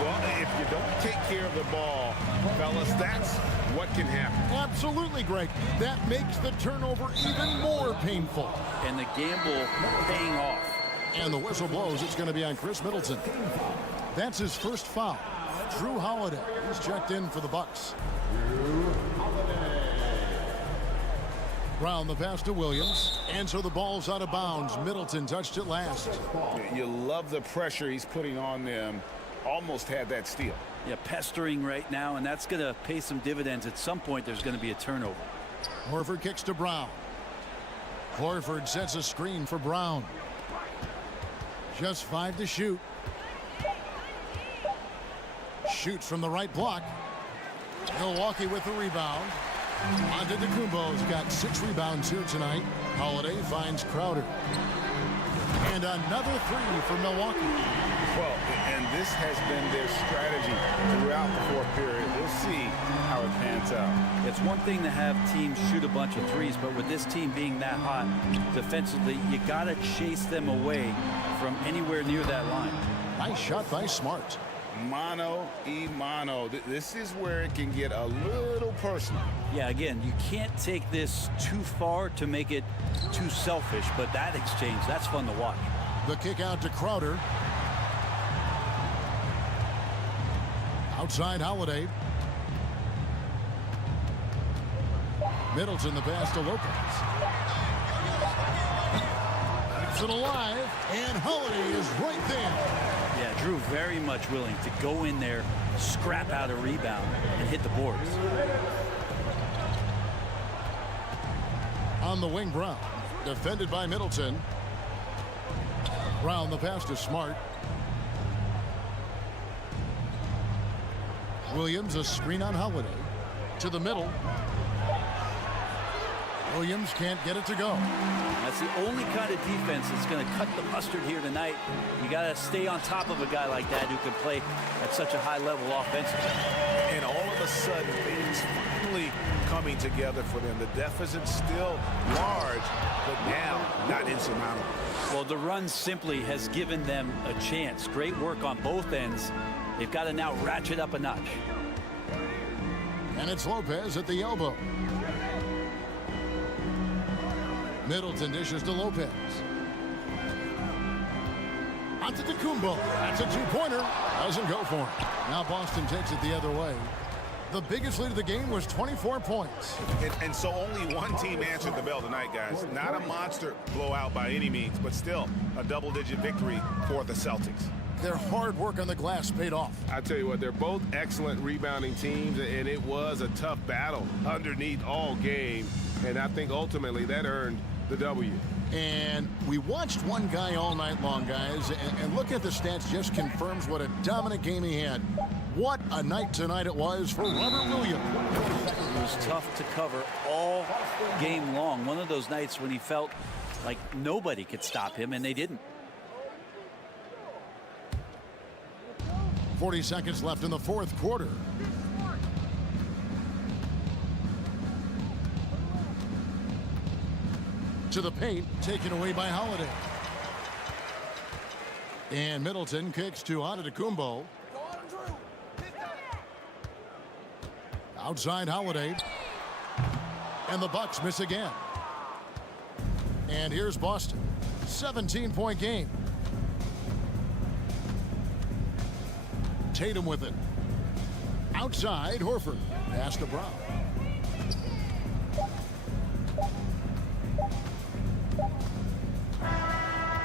Well, if you don't take care of the ball, fellas, that's what can happen. Absolutely, Greg. That makes the turnover even more painful. And the gamble paying off. And the whistle blows. It's going to be on Chris Middleton. That's his first foul. Drew Holiday is checked in for the Bucks. Brown the pass to Williams. And so the ball's out of bounds. Middleton touched it last. You love the pressure he's putting on them. Almost had that steal. Yeah, pestering right now, and that's going to pay some dividends. At some point, there's going to be a turnover. Horford kicks to Brown. Horford sets a screen for Brown. Just 5 to shoot. Shoots from the right block. Milwaukee with the rebound. Antetokounmpo's got 6 rebounds here tonight. Holiday finds Crowder. And another 3 for Milwaukee. Well, and this has been their strategy throughout the fourth period. We'll see how it pans out. It's one thing to have teams shoot a bunch of threes, but with this team being that hot defensively, you got to chase them away from anywhere near that line. Nice shot by Smart. Mano y mano. This is where it can get a little personal. Yeah, again, you can't take this too far to make it too selfish, but that exchange, that's fun to watch. The kick out to Crowder. Outside Holiday. Middleton the pass to Lopez. Keeps it alive, and Holiday is right there. Yeah, Drew very much willing to go in there, scrap out a rebound, and hit the boards. On the wing, Brown. Defended by Middleton. Brown the pass to Smart. Williams a screen on Holiday. To the middle. Williams can't get it to go. That's the only kind of defense that's going to cut the mustard here tonight. You got to stay on top of a guy like that who can play at such a high level offensively. And all of a sudden, things finally coming together for them. The deficit's still large, but now not insurmountable. Well, the run simply has given them a chance. Great work on both ends. They've got to now ratchet up a notch. And it's Lopez at the elbow. Middleton dishes to Lopez. Antetokounmpo. That's a two-pointer. Doesn't go for him. Now Boston takes it the other way. The biggest lead of the game was 24 points. And so only one team answered the bell tonight, guys. Not a monster blowout by any means, but still a double-digit victory for the Celtics. Their hard work on the glass paid off. I tell you what, they're both excellent rebounding teams, and it was a tough battle underneath all game. And I think ultimately that earned the W. And we watched one guy all night long, guys, and looking at the stats just confirms what a dominant game he had. What a night tonight it was for Robert Williams. It was tough to cover all game long. One of those nights when he felt like nobody could stop him, and they didn't. 40 seconds left in the fourth quarter. To the paint, taken away by Holiday. And Middleton kicks to Antetokounmpo. Outside Holiday. And the Bucks miss again. And here's Boston. 17-point game. Tatum with it. Outside Horford. Pass to Brown.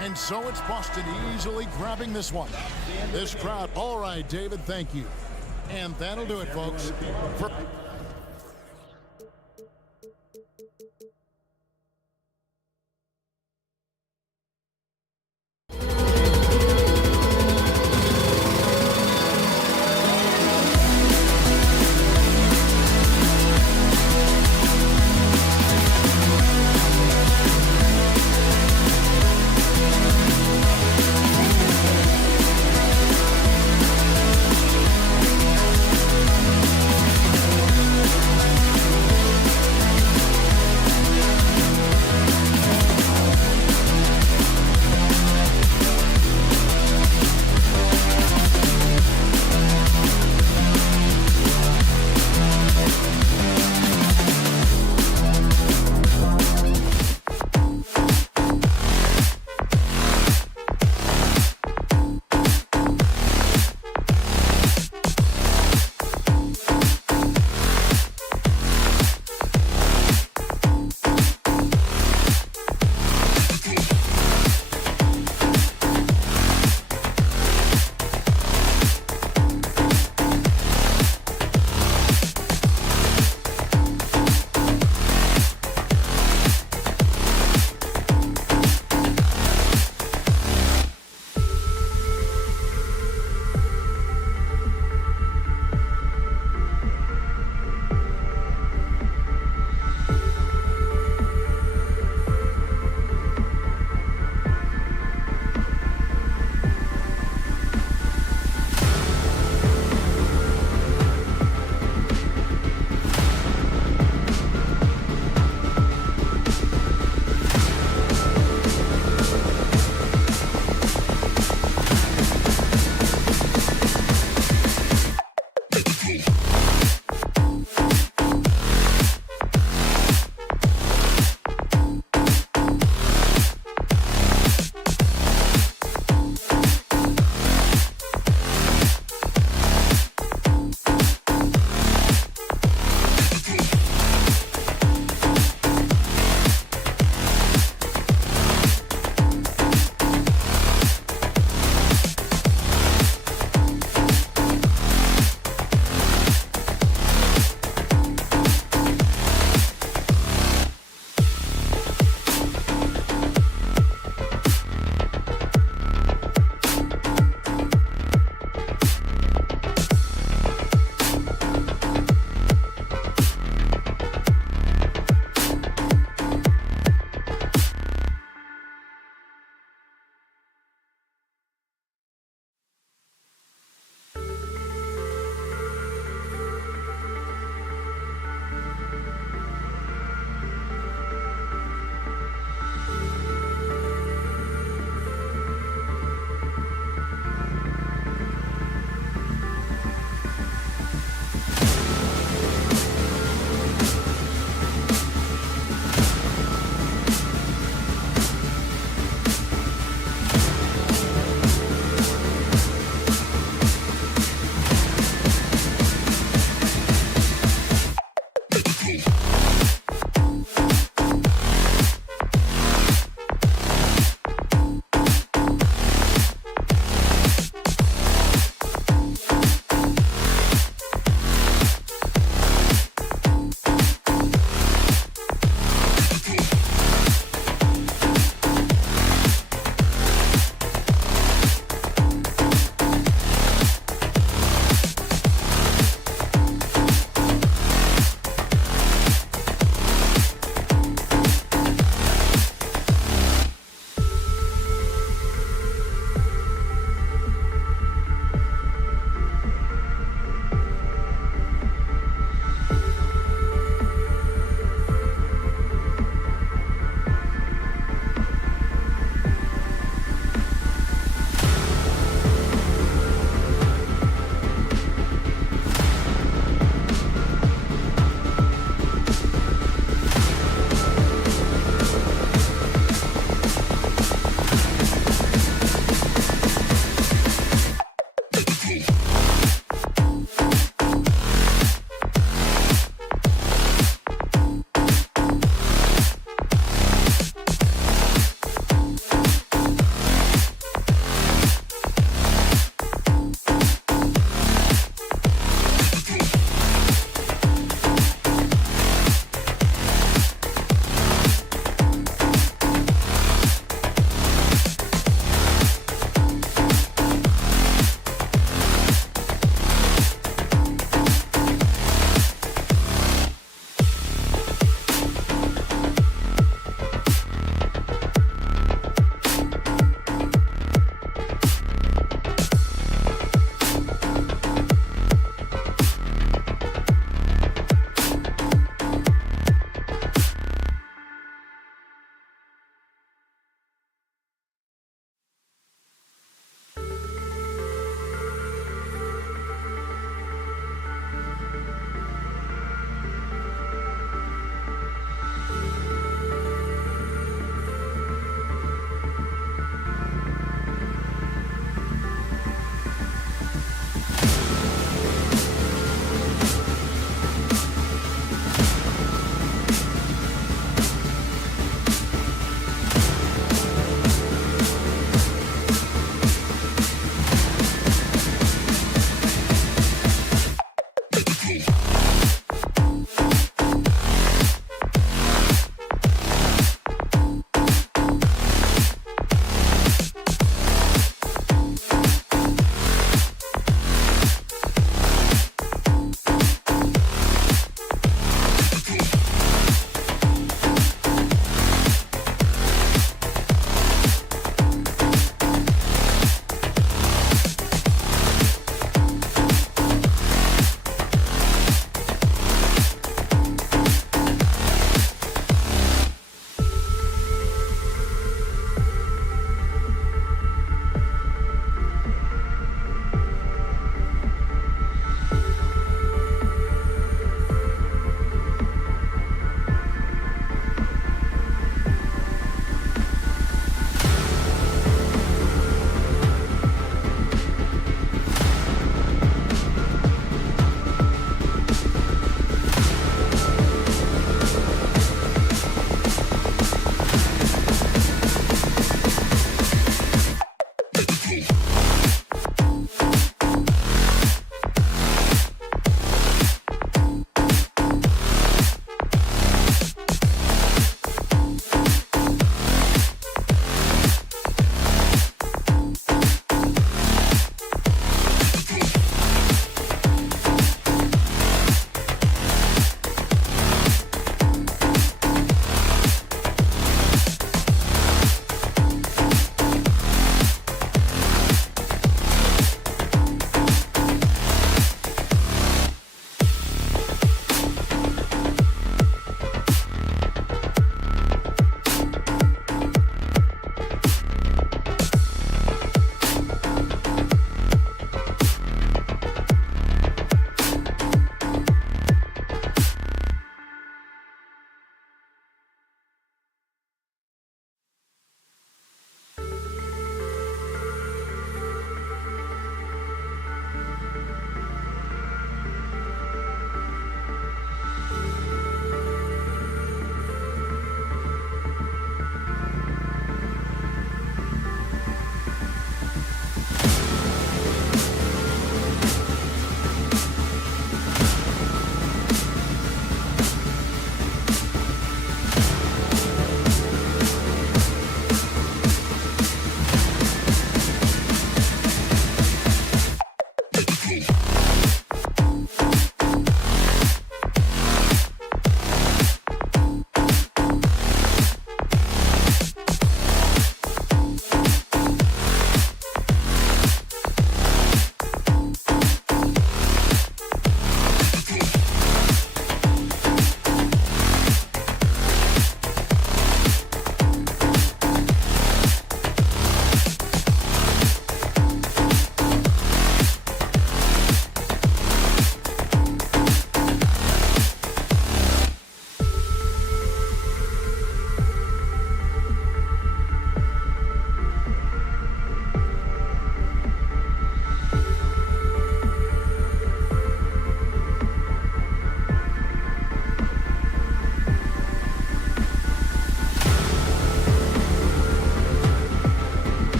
And so it's Boston easily grabbing this one. This crowd. All right, David, thank you. And that'll do it, folks.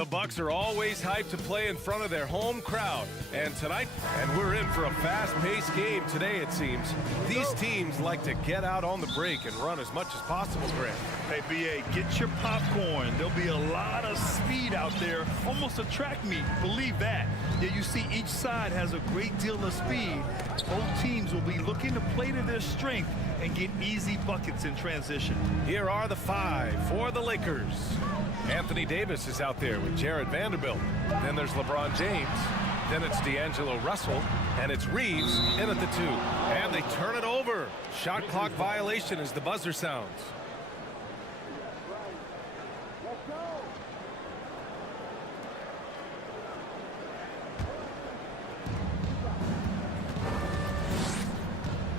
The Bucks are always hyped to play in front of their home crowd. And tonight, we're in for a fast-paced game today, it seems. These teams like to get out on the break and run as much as possible, Grant. Hey, BA, get your popcorn. There'll be a lot of speed out there, almost a track meet. Believe that. Yeah, you see each side has a great deal of speed. Both teams will be looking to play to their strength and get easy buckets in transition. Here are the five for the Lakers. Anthony Davis is out there with Jared Vanderbilt. Then there's LeBron James. Then it's D'Angelo Russell. And it's Reeves in at the 2. And they turn it over. Shot clock violation as the buzzer sounds.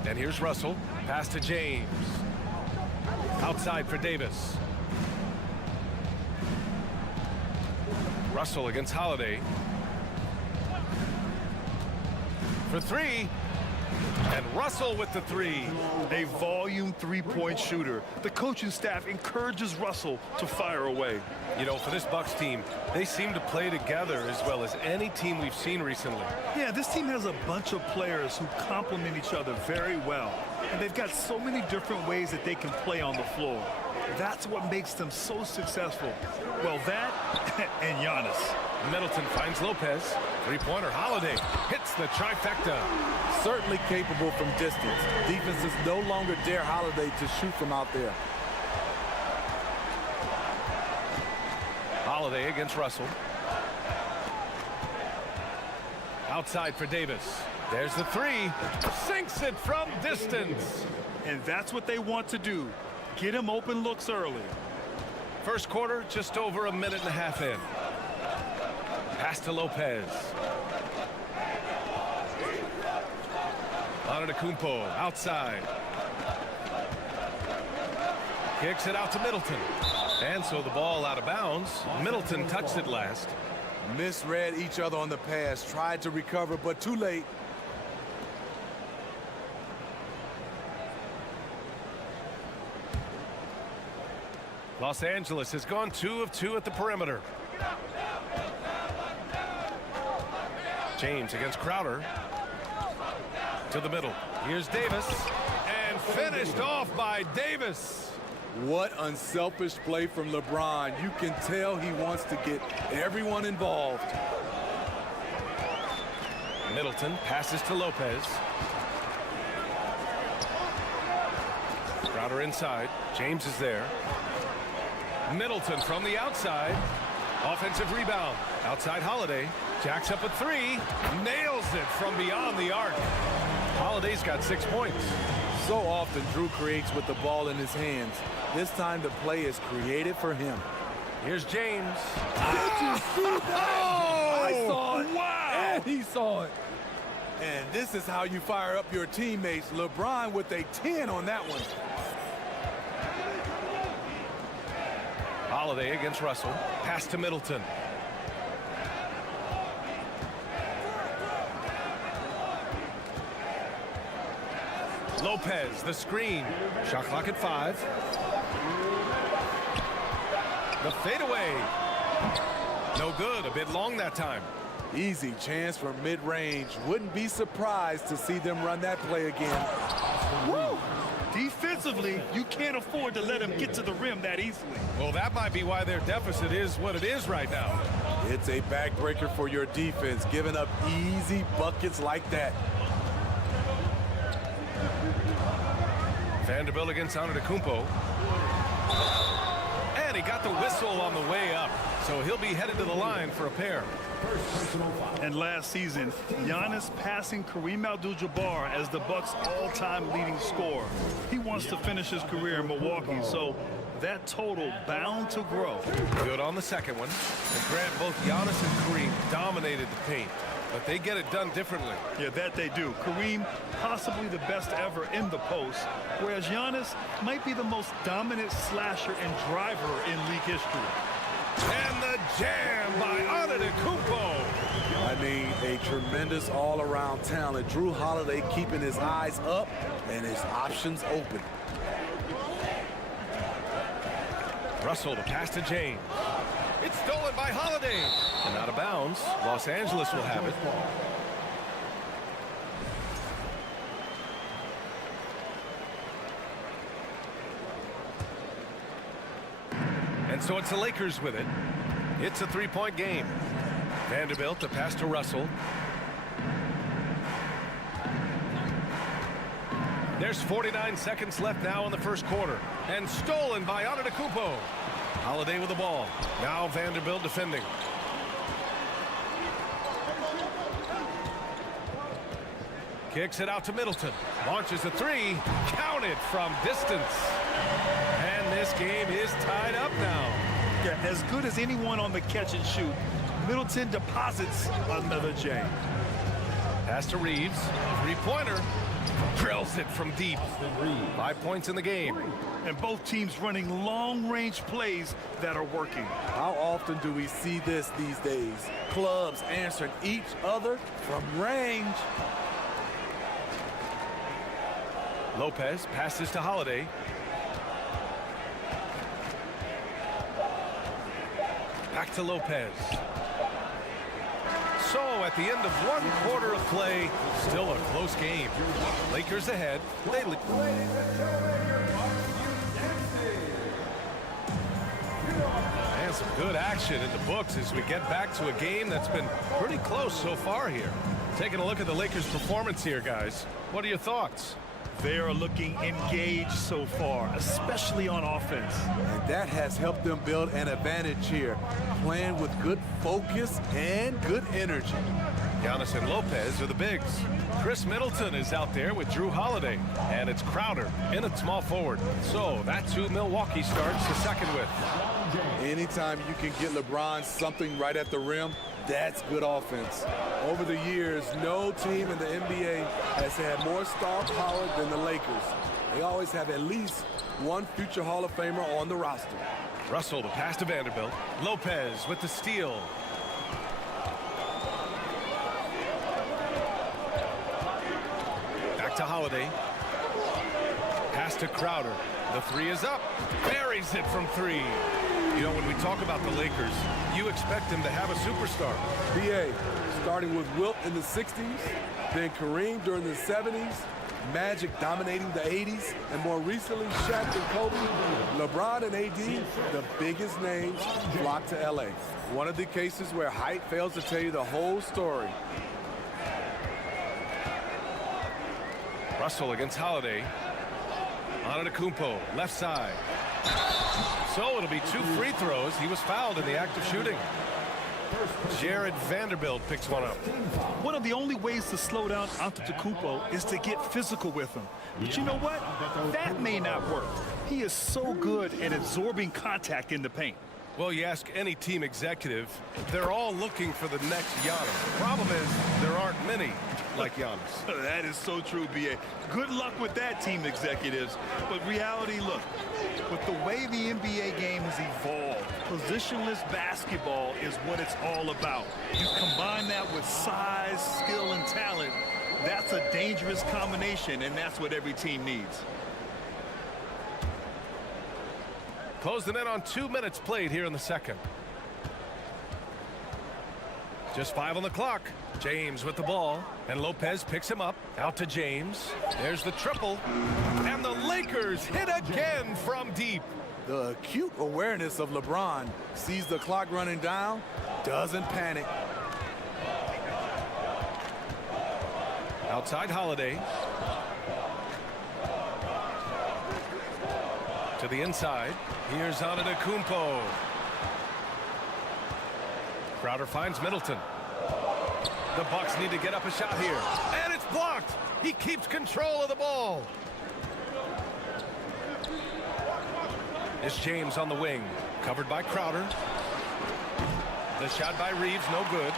And here's Russell. Pass to James. Outside for Davis. Russell against Holiday. For 3. And Russell with the 3. A volume three-point shooter. The coaching staff encourages Russell to fire away. You know, for this Bucks team, they seem to play together as well as any team we've seen recently. Yeah, this team has a bunch of players who complement each other very well. And they've got so many different ways that they can play on the floor. That's what makes them so successful. Well, that and Giannis. Middleton finds Lopez. Three-pointer. Holiday hits the trifecta. Certainly capable from distance. Defenses no longer dare Holiday to shoot from out there. Holiday against Russell. Outside for Davis. There's the 3. Sinks it from distance. And that's what they want to do. Get him open looks early. First quarter, just over a minute and a half in. Pass to Lopez. Antetokounmpo outside. Kicks it out to Middleton. And so the ball out of bounds. Middleton touched it last. Misread each other on the pass. Tried to recover, but too late. Los Angeles has gone 2 of 2 at the perimeter. James against Crowder. To the middle. Here's Davis. And finished off by Davis. What unselfish play from LeBron. You can tell he wants to get everyone involved. Middleton passes to Lopez. Crowder inside. James is there. Middleton from the outside. Offensive rebound. Outside Holiday. Jacks up a 3. Nails it from beyond the arc. Holiday's got 6 points. So often Drew creates with the ball in his hands. This time the play is created for him. Here's James. Did you see that? I saw it. Wow. And he saw it. And this is how you fire up your teammates. LeBron with a 10 on that one. Holiday against Russell. Pass to Middleton. Lopez, the screen. Shot clock at 5. The fadeaway. No good. A bit long that time. Easy chance for mid-range. Wouldn't be surprised to see them run that play again. Woo! Defensively, you can't afford to let him get to the rim that easily. Well, that might be why their deficit is what it is right now. It's a backbreaker for your defense, giving up easy buckets like that. Vanderbilt against Antetokounmpo. And he got the whistle on the way up. So he'll be headed to the line for a pair. And last season, Giannis passing Kareem Abdul-Jabbar as the Bucks' all-time leading scorer. He wants to finish his career in Milwaukee, so that total bound to grow. Good on the second one. And Grant, both Giannis and Kareem dominated the paint, but they get it done differently. Yeah, that they do. Kareem, possibly the best ever in the post, whereas Giannis might be the most dominant slasher and driver in league history. And the jam by Antetokounmpo. I mean, a tremendous all-around talent. Drew Holiday keeping his eyes up and his options open. Russell, the pass to James. It's stolen by Holiday. And out of bounds. Los Angeles will have it. And so it's the Lakers with it. It's a three-point game. Vanderbilt, the pass to Russell. There's 49 seconds left now in the first quarter. And stolen by Antetokounmpo. Holiday with the ball. Now Vanderbilt defending. Kicks it out to Middleton. Launches a three. Counted from distance. And this game is tied up now. Yeah, as good as anyone on the catch and shoot, Middleton deposits another J. Pass to Reeves. Three-pointer. Drills it from deep. 5 points in the game. And both teams running long-range plays that are working. How often do we see this these days? Clubs answering each other from range. Lopez passes to Holiday. Back to Lopez. So at the end of one quarter of play, still a close game. Lakers ahead. And some good action in the books as we get back to a game that's been pretty close so far here. Taking a look at the Lakers' performance here, guys. What are your thoughts? They are looking engaged so far, especially on offense. And that has helped them build an advantage here, playing with good focus and good energy. Giannis and Lopez are the bigs. Chris Middleton is out there with Drew Holiday. And it's Crowder in at small forward. So that's who Milwaukee starts the second with. Anytime you can get LeBron something right at the rim, that's good offense. Over the years, no team in the NBA has had more star power than the Lakers. They always have at least one future Hall of Famer on the roster. Russell, the pass to Vanderbilt. Lopez with the steal. Back to Holiday. Pass to Crowder. The three is up. Buries it from three. You know, when we talk about the Lakers, you expect them to have a superstar. B.A. starting with Wilt in the 60s, then Kareem during the 70s, Magic dominating the 80s, and more recently Shaq and Kobe. LeBron and AD, the biggest names, flock to L.A. One of the cases where height fails to tell you the whole story. Russell against Holiday. Antetokounmpo, left side. So it'll be 2 free throws. He was fouled in the act of shooting. Jared Vanderbilt picks one up. One of the only ways to slow down Antetokounmpo is to get physical with him. But you know what? That may not work. He is so good at absorbing contact in the paint. Well, you ask any team executive, they're all looking for the next Giannis. The problem is there aren't many like Giannis. That is so true, B.A. Good luck with that, team executives. But reality, look, with the way the NBA game has evolved, positionless basketball is what it's all about. You combine that with size, skill, and talent, that's a dangerous combination, and that's what every team needs. Closing in on 2 minutes played here in the second. Just 5 on the clock. James with the ball, and Lopez picks him up. Out to James. There's the triple. And the Lakers hit again from deep. The acute awareness of LeBron, sees the clock running down, doesn't panic. Outside Holiday. To the inside. Here's Antetokounmpo. Crowder finds Middleton. The Bucks need to get up a shot here. And it's blocked. He keeps control of the ball. It's James on the wing. Covered by Crowder. The shot by Reeves, no good.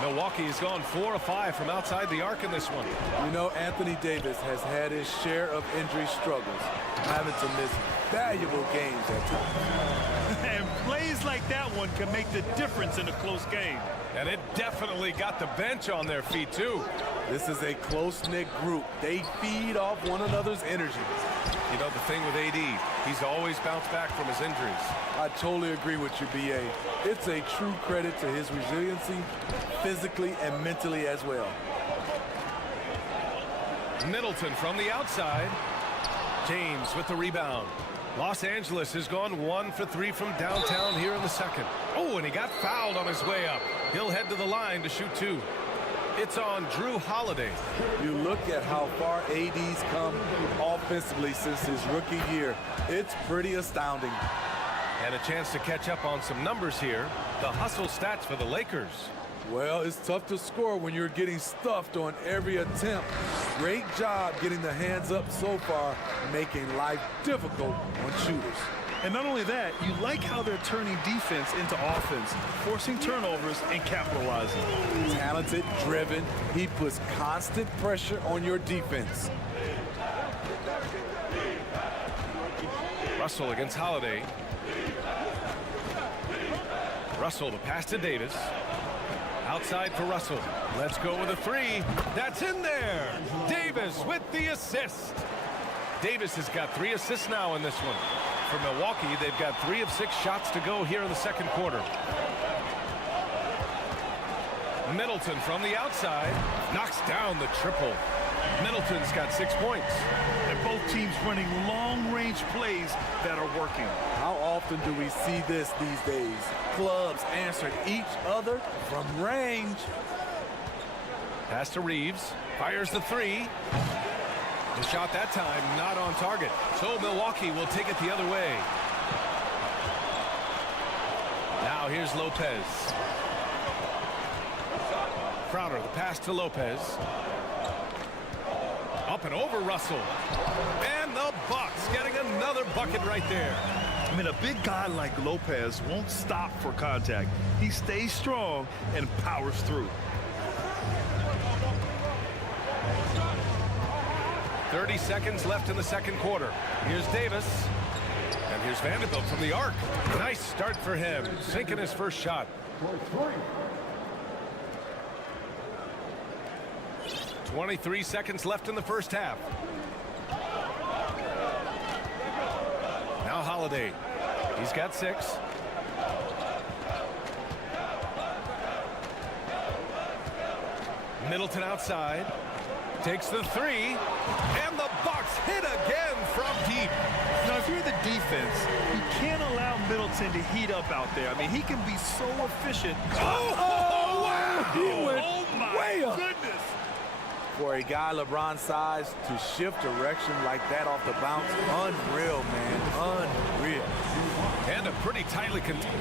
Milwaukee has gone 4 of 5 from outside the arc in this one. You know, Anthony Davis has had his share of injury struggles, having to miss valuable games at times. And plays like that one can make the difference in a close game. And it definitely got the bench on their feet, too. This is a close-knit group. They feed off one another's energy. You know, the thing with AD, he's always bounced back from his injuries. I totally agree with you, BA. It's a true credit to his resiliency, physically and mentally as well. Middleton from the outside. James with the rebound. Los Angeles has gone 1 for 3 from downtown here in the second. Oh, and he got fouled on his way up. He'll head to the line to shoot 2. It's on Drew Holiday. You look at how far AD's come offensively since his rookie year. It's pretty astounding. And a chance to catch up on some numbers here. The hustle stats for the Lakers. Well, it's tough to score when you're getting stuffed on every attempt. Great job getting the hands up so far, making life difficult on shooters. And not only that, you like how they're turning defense into offense, forcing turnovers and capitalizing. Talented, driven, he puts constant pressure on your defense. Russell against Holiday. Russell, the pass to Davis. Outside for Russell. Let's go with a 3. That's in there. Davis with the assist. Davis has got 3 assists now in this one. For Milwaukee, they've got 3 of 6 shots to go here in the second quarter. Middleton from the outside knocks down the triple. Middleton's got 6 points. And both teams running long-range plays that are working. How often do we see this these days? Clubs answering each other from range. Pass to Reeves. Fires the 3. The shot that time not on target. So Milwaukee will take it the other way. Now here's Lopez. Crowder, the pass to Lopez. Up and over Russell. And the Bucks getting another bucket right there. I mean, a big guy like Lopez won't stop for contact. He stays strong and powers through. 30 seconds left in the second quarter. Here's Davis. And here's Vanderbilt from the arc. Nice start for him. Sinking his first shot. 23 seconds left in the first half. Now Holiday. He's got 6. Middleton outside. Takes the 3. And the Bucks hit again from deep. Now, if you're the defense, you can't allow Middleton to heat up out there. I mean, he can be so efficient. Oh, wow! He went way up. Goodness. For a guy LeBron's size to shift direction like that off the bounce, unreal, man, unreal. And a pretty tightly contained.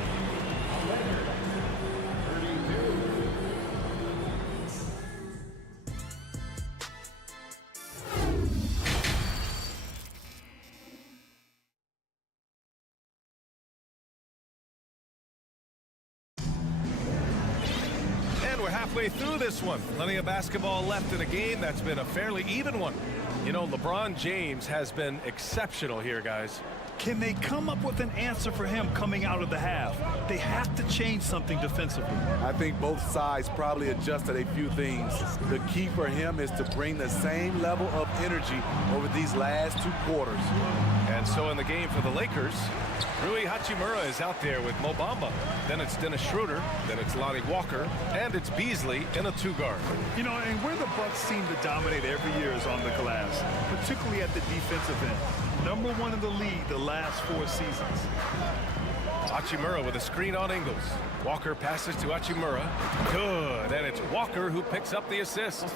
Halfway through this one. Plenty of basketball left in a game that's been a fairly even one. You know, LeBron James has been exceptional here, guys. Can they come up with an answer for him coming out of the half? They have to change something defensively. I think both sides probably adjusted a few things. The key for him is to bring the same level of energy over these last 2 quarters. And so in the game for the Lakers, Rui Hachimura is out there with Mo Bamba. Then it's Dennis Schroeder. Then it's Lonnie Walker. And it's Beasley in a 2-guard. You know, and where the Bucks seem to dominate every year is on the glass, particularly at the defensive end. #1 in the league the last 4 seasons. Hachimura with a screen on Ingles. Walker passes to Hachimura. Good. And it's Walker who picks up the assist.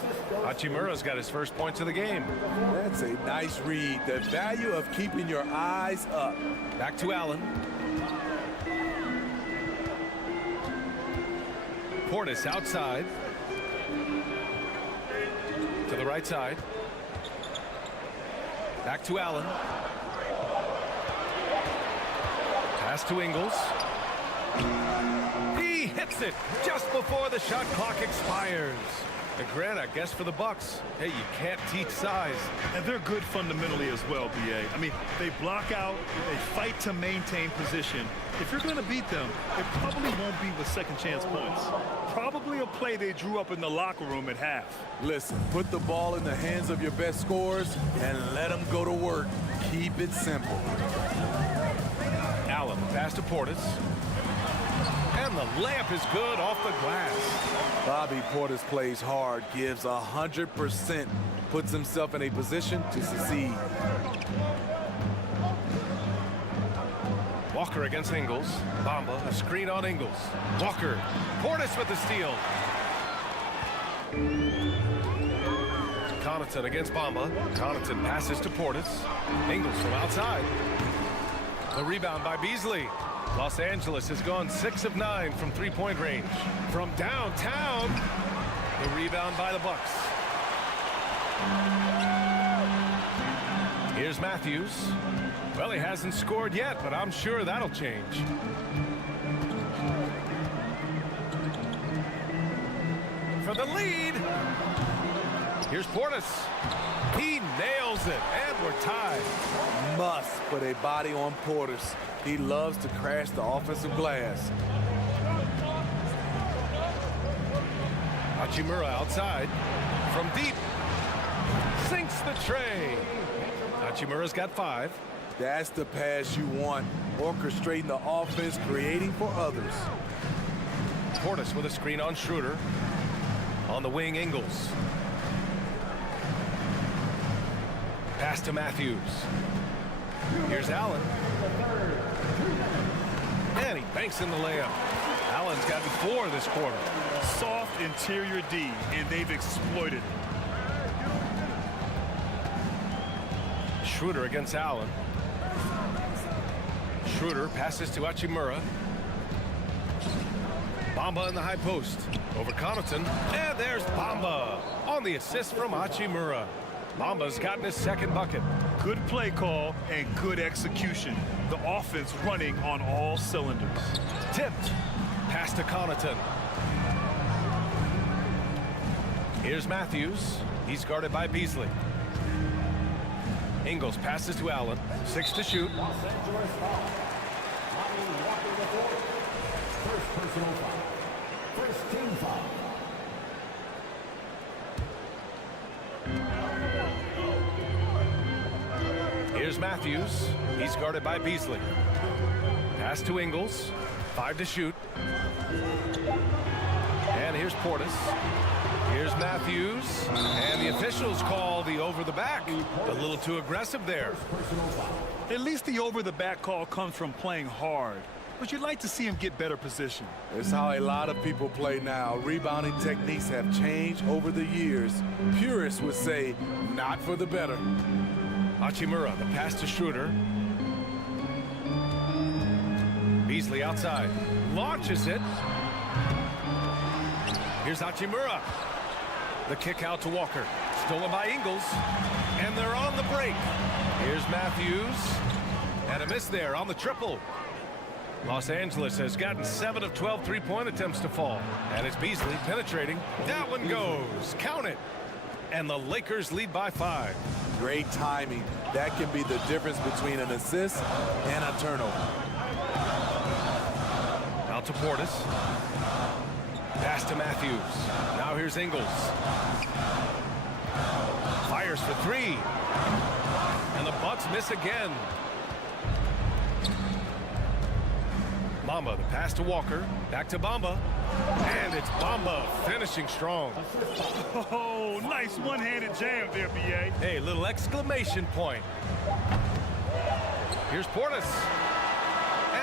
Hachimura's got his first points of the game. That's a nice read. The value of keeping your eyes up. Back to Allen. Portis outside. To the right side. Back to Allen. Pass to Ingles. He hits it just before the shot clock expires. And Grant, I guess for the Bucks, hey, you can't teach size. And they're good fundamentally as well, B.A. I mean, they block out, they fight to maintain position. If you're going to beat them, it probably won't be with second chance points. Probably a play they drew up in the locker room at half. Listen, put the ball in the hands of your best scorers and let them go to work. Keep it simple. Allen, pass to Portis. And the layup is good off the glass. Bobby Portis plays hard, gives 100%, puts himself in a position to succeed. Walker against Ingles. Bamba, a screen on Ingles. Walker, Portis with the steal. Connaughton against Bamba. Connaughton passes to Portis. Ingles from outside. The rebound by Beasley. Los Angeles has gone 6 of 9 from 3-point range. From downtown, the rebound by the Bucks. Here's Matthews. Well, he hasn't scored yet, but I'm sure that'll change. For the lead. Here's Portis. He nails it, and we're tied. Must put a body on Portis. He loves to crash the offensive glass. Hachimura outside. From deep. Sinks the tray. Hachimura's got 5. That's the pass you want. Orchestrating the offense, creating for others. Portis with a screen on Schroeder. On the wing, Ingles. Pass to Matthews. Here's Allen. And he banks in the layup. Allen's gotten 4 this quarter. Soft interior D, and they've exploited it. Schroeder against Allen. Schroeder passes to Hachimura. Bamba in the high post. Over Connaughton. And there's Bamba on the assist from Hachimura. Bamba's gotten his second bucket. Good play call and good execution. The offense running on all cylinders. Tipped. Pass to Connaughton. Here's Matthews. He's guarded by Beasley. Ingles passes to Allen. 6 to shoot. First personal foul. First team foul. Here's Matthews. He's guarded by Beasley. Pass to Ingles. 5 to shoot. And here's Portis. Here's Matthews. And the officials call the over the back. A little too aggressive there. At least the over the back call comes from playing hard. But you'd like to see him get better position. It's how a lot of people play now. Rebounding techniques have changed over the years. Purists would say, not for the better. Hachimura, the pass to Schroeder. Beasley outside. Launches it. Here's Hachimura. The kick out to Walker. Stolen by Ingles. And they're on the break. Here's Matthews. And a miss there on the triple. Los Angeles has gotten 7 of 12 3-point attempts to fall. And it's Beasley penetrating. That one goes. Count it. And the Lakers lead by 5. Great timing. That can be the difference between an assist and a turnover. Out to Portis. Pass to Matthews. Now here's Ingles. Fires for 3. And the Bucks miss again. Bamba, the pass to Walker. Back to Bamba. And it's Bamba finishing strong. Oh, nice one-handed jam there, B.A. Hey, little exclamation point. Here's Portis.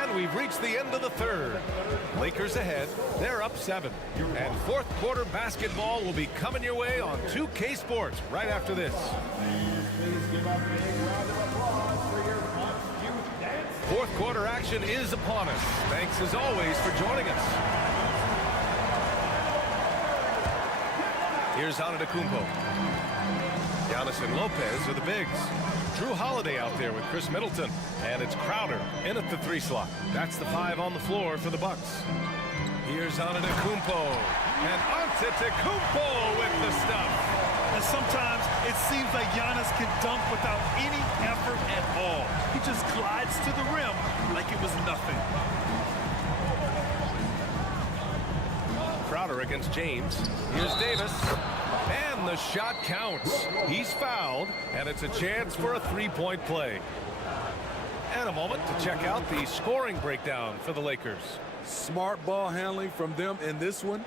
And we've reached the end of the third. Lakers ahead. They're up 7. And fourth quarter basketball will be coming your way on 2K Sports right after this. Fourth quarter action is upon us. Thanks as always for joining us. Here's Antetokounmpo. Giannis and Lopez are the bigs. Drew Holiday out there with Chris Middleton. And it's Crowder in at the 3 slot. That's the 5 on the floor for the Bucks. Here's Antetokounmpo. And Antetokounmpo with the stuff. And sometimes it seems like Giannis can dunk without any effort at all. He just glides to the rim like it was nothing. Crowder against James. Here's Davis. And the shot counts. He's fouled, and it's a chance for a 3-point play. And a moment to check out the scoring breakdown for the Lakers. Smart ball handling from them in this one,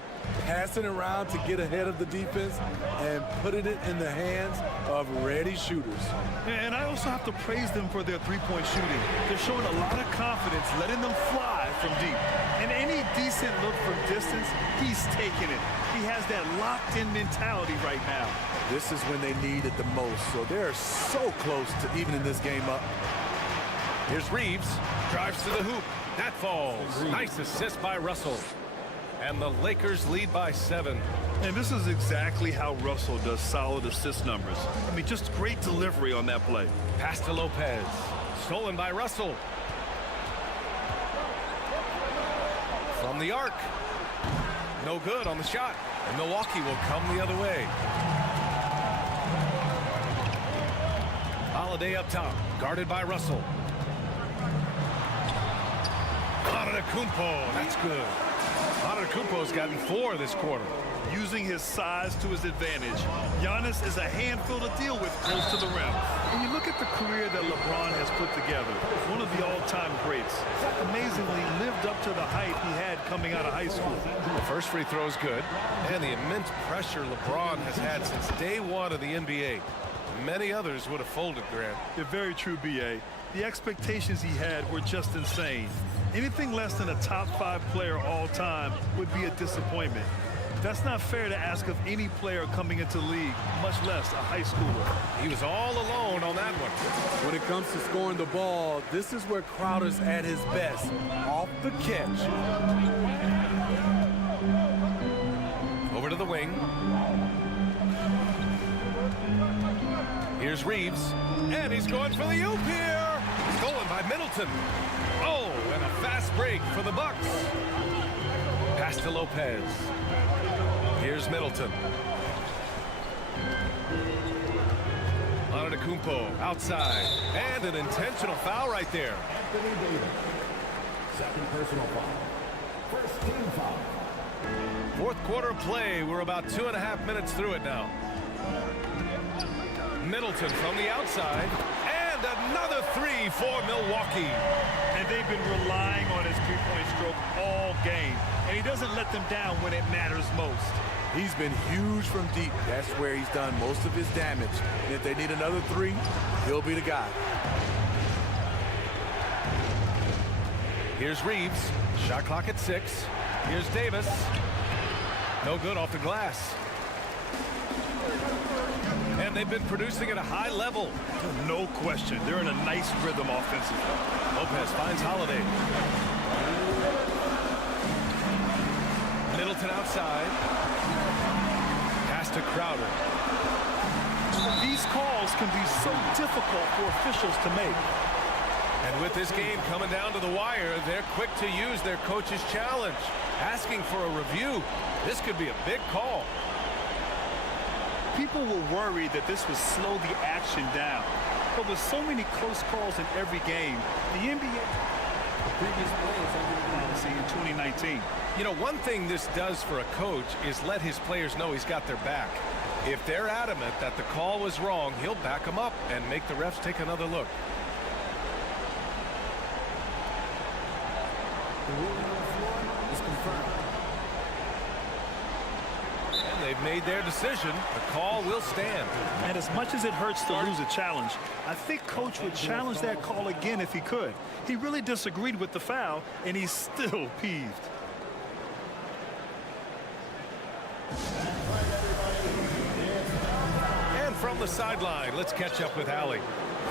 passing around to get ahead of the defense and putting it in the hands of ready shooters. And I also have to praise them for their three-point shooting. They're showing a lot of confidence, letting them fly from deep. And any decent look from distance, he's taking it. He has that locked-in mentality right now. This is when they need it the most, so they're so close to evening this game up. Here's Reeves, drives to the hoop. That falls. Nice assist by Russell. And the Lakers lead by 7. And this is exactly how Russell does solid assist numbers. I mean, just great delivery on that play. Pass to Lopez. Stolen by Russell. From the arc. No good on the shot. And Milwaukee will come the other way. Holiday up top. Guarded by Russell. Antetokounmpo, that's good. Antetokounmpo's gotten 4 this quarter. Using his size to his advantage, Giannis is a handful to deal with close to the rim. When you look at the career that LeBron has put together, one of the all-time greats, amazingly lived up to the hype he had coming out of high school. The first free throw is good, and the immense pressure LeBron has had since day 1 of the NBA. Many others would have folded, Grant. They're very true, B.A. The expectations he had were just insane. Anything less than a top 5 player all time would be a disappointment. That's not fair to ask of any player coming into the league, much less a high schooler. He was all alone on that one. When it comes to scoring the ball, this is where Crowder's at his best, off the catch. Over to the wing. Here's Reeves, and he's going for the oop here. Stolen by Middleton. Oh, and a fast break for the Bucks. Pass to Lopez. Here's Middleton. Antetokounmpo outside, and an intentional foul right there. Second personal foul. First team foul. Fourth quarter play. We're about 2.5 minutes through it now. Middleton from the outside, and another 3 for Milwaukee. And they've been relying on his three-point stroke all game, and he doesn't let them down when it matters most. He's been huge from deep. That's where he's done most of his damage. And if they need another 3, he'll be the guy. Here's Reeves. Shot clock at 6. Here's Davis. No good off the glass. And they've been producing at a high level. No question. They're in a nice rhythm offensively. Lopez finds Holiday. Middleton outside. Pass to Crowder. These calls can be so difficult for officials to make. And with this game coming down to the wire, they're quick to use their coach's challenge, asking for a review. This could be a big call. People were worried that this would slow the action down. But with so many close calls in every game, the NBA previous players under the policy in 2019. You know, one thing this does for a coach is let his players know he's got their back. If they're adamant that the call was wrong, he'll back them up and make the refs take another look. is confirmed. And they've made their decision. The call will stand. And as much as it hurts to lose a challenge, I think Coach would challenge that call again if he could. He really disagreed with the foul, and he's still peeved. And from the sideline, let's catch up with Allie.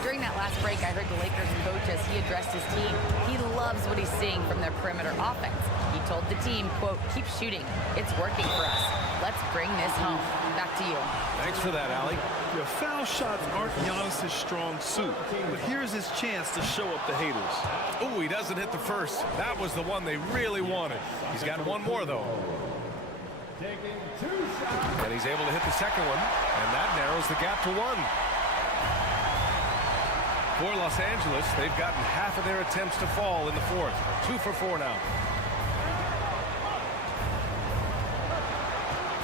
During that last break, I heard the Lakers coach as he addressed his team. He loves what he's seeing from their perimeter offense. He told the team, quote, keep shooting. It's working for us. Let's bring this home. Back to you. Thanks for that, Allie. Your foul shots aren't Giannis' strong suit, but here's his chance to show up the haters. Oh, he doesn't hit the first. That was the one they really wanted. He's got one more, though. And he's able to hit the second one, and that narrows the gap to one. For Los Angeles, they've gotten half of their attempts to fall in the fourth. 2 for 4 now.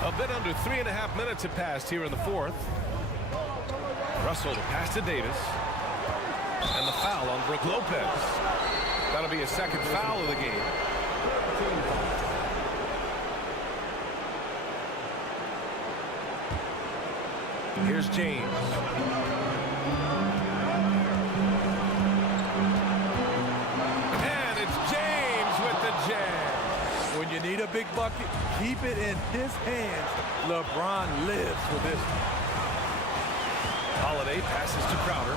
A bit under 3.5 minutes have passed here in the fourth. Russell, the pass to Davis. And the foul on Brook Lopez. That'll be a second foul of the game. Here's James. And it's James with the jam. When you need a big bucket, keep it in his hands. LeBron lives for this. Holiday passes to Crowder.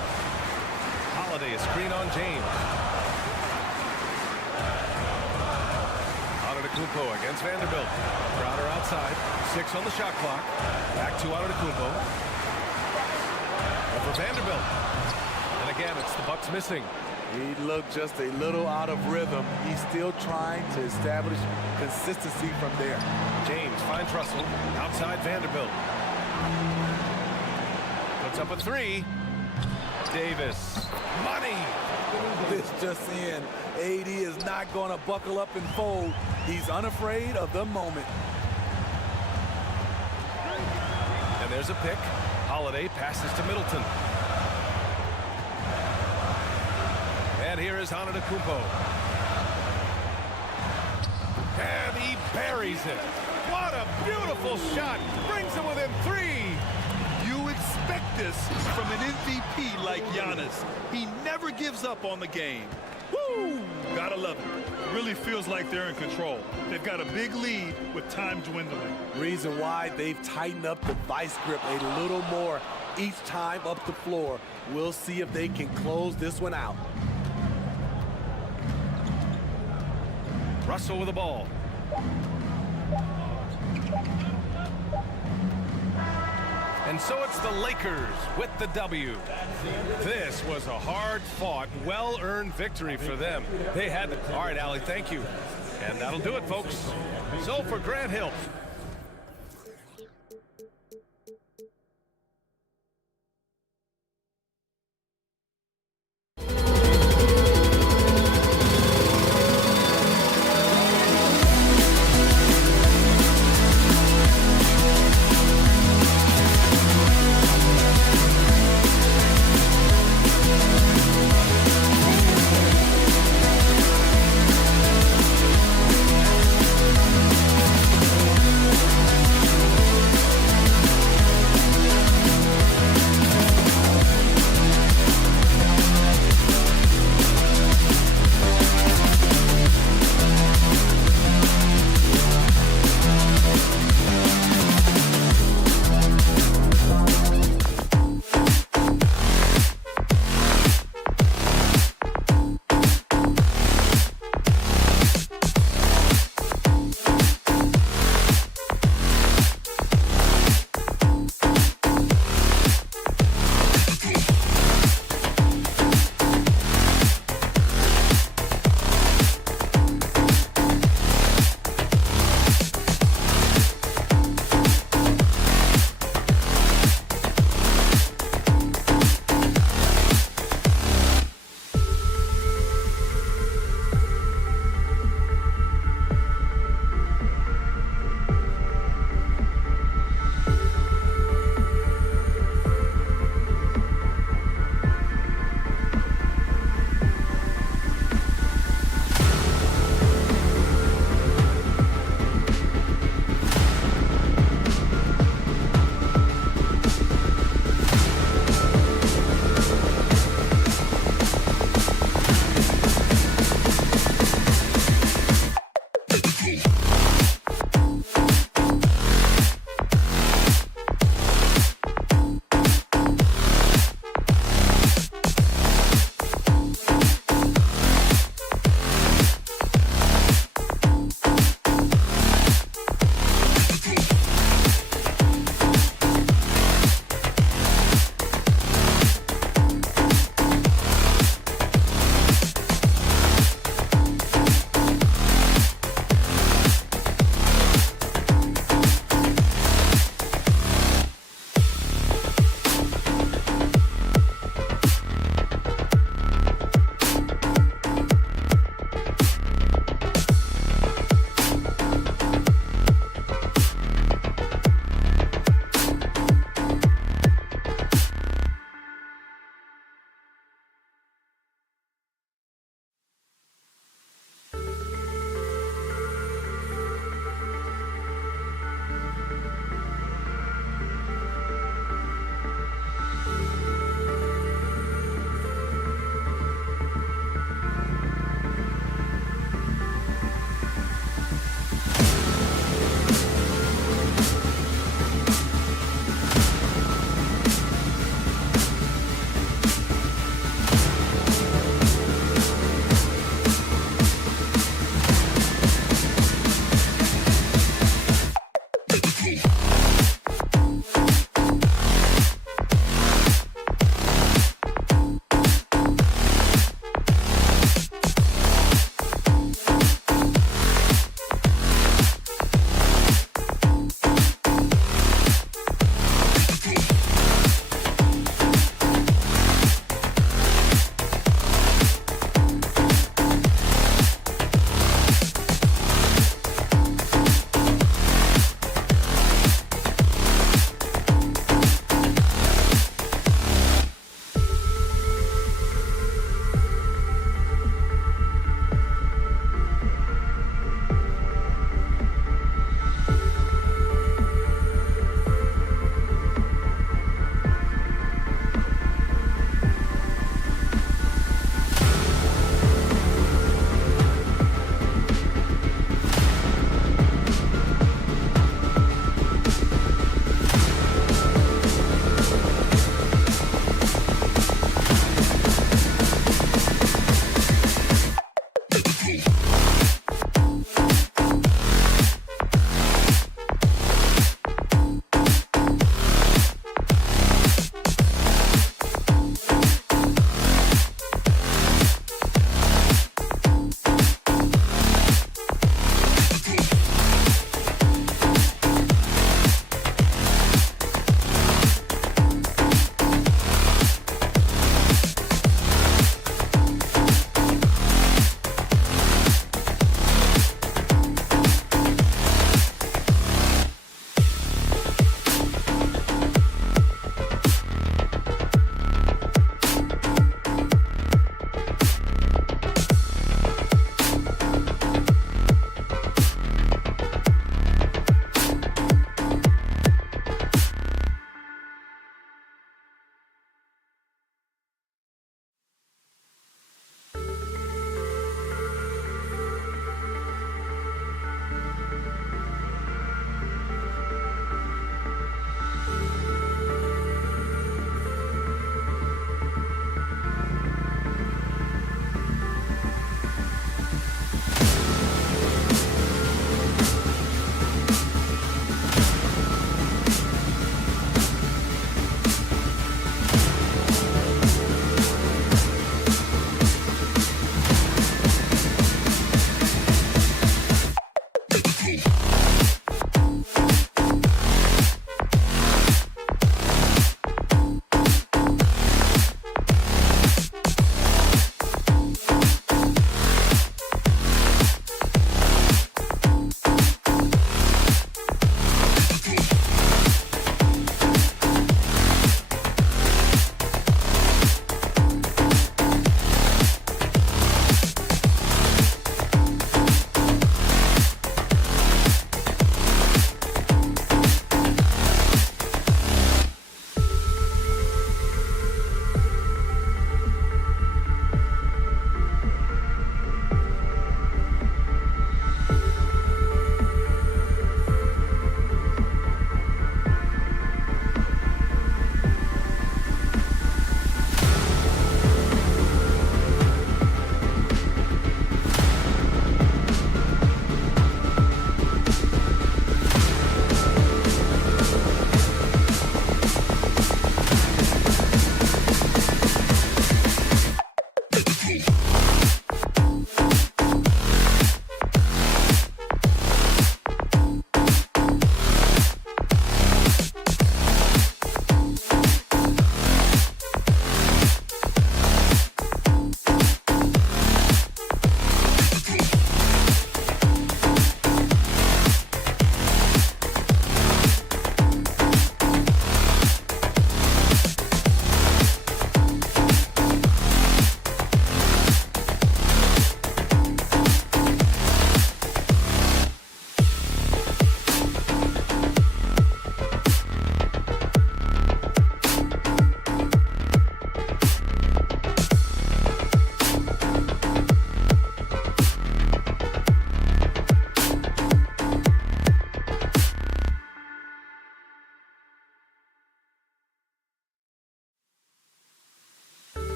Holiday, a screen on James. Antetokounmpo against Vanderbilt. Crowder outside. 6 on the shot clock. Back to Antetokounmpo. For Vanderbilt. And again, it's the Bucks missing. He looked just a little out of rhythm. He's still trying to establish consistency from there. James finds Russell outside Vanderbilt. Puts up a 3. Davis. Money. This just in. AD is not going to buckle up and fold. He's unafraid of the moment. And there's a pick. Holiday passes to Middleton. And here is Antetokounmpo. And he buries it. What a beautiful shot. Brings him within 3. You expect this from an MVP like Giannis. He never gives up on the game. Woo! Gotta love it. Really feels like they're in control. They've got a big lead with time dwindling. Reason why they've tightened up the vice grip a little more each time up the floor. We'll see if they can close this one out. Russell with the ball. And so it's the Lakers with the W. This was a hard-fought, well-earned victory for them. They had the... All right, Allie, thank you. And that'll do it, folks. So for Grant Hill.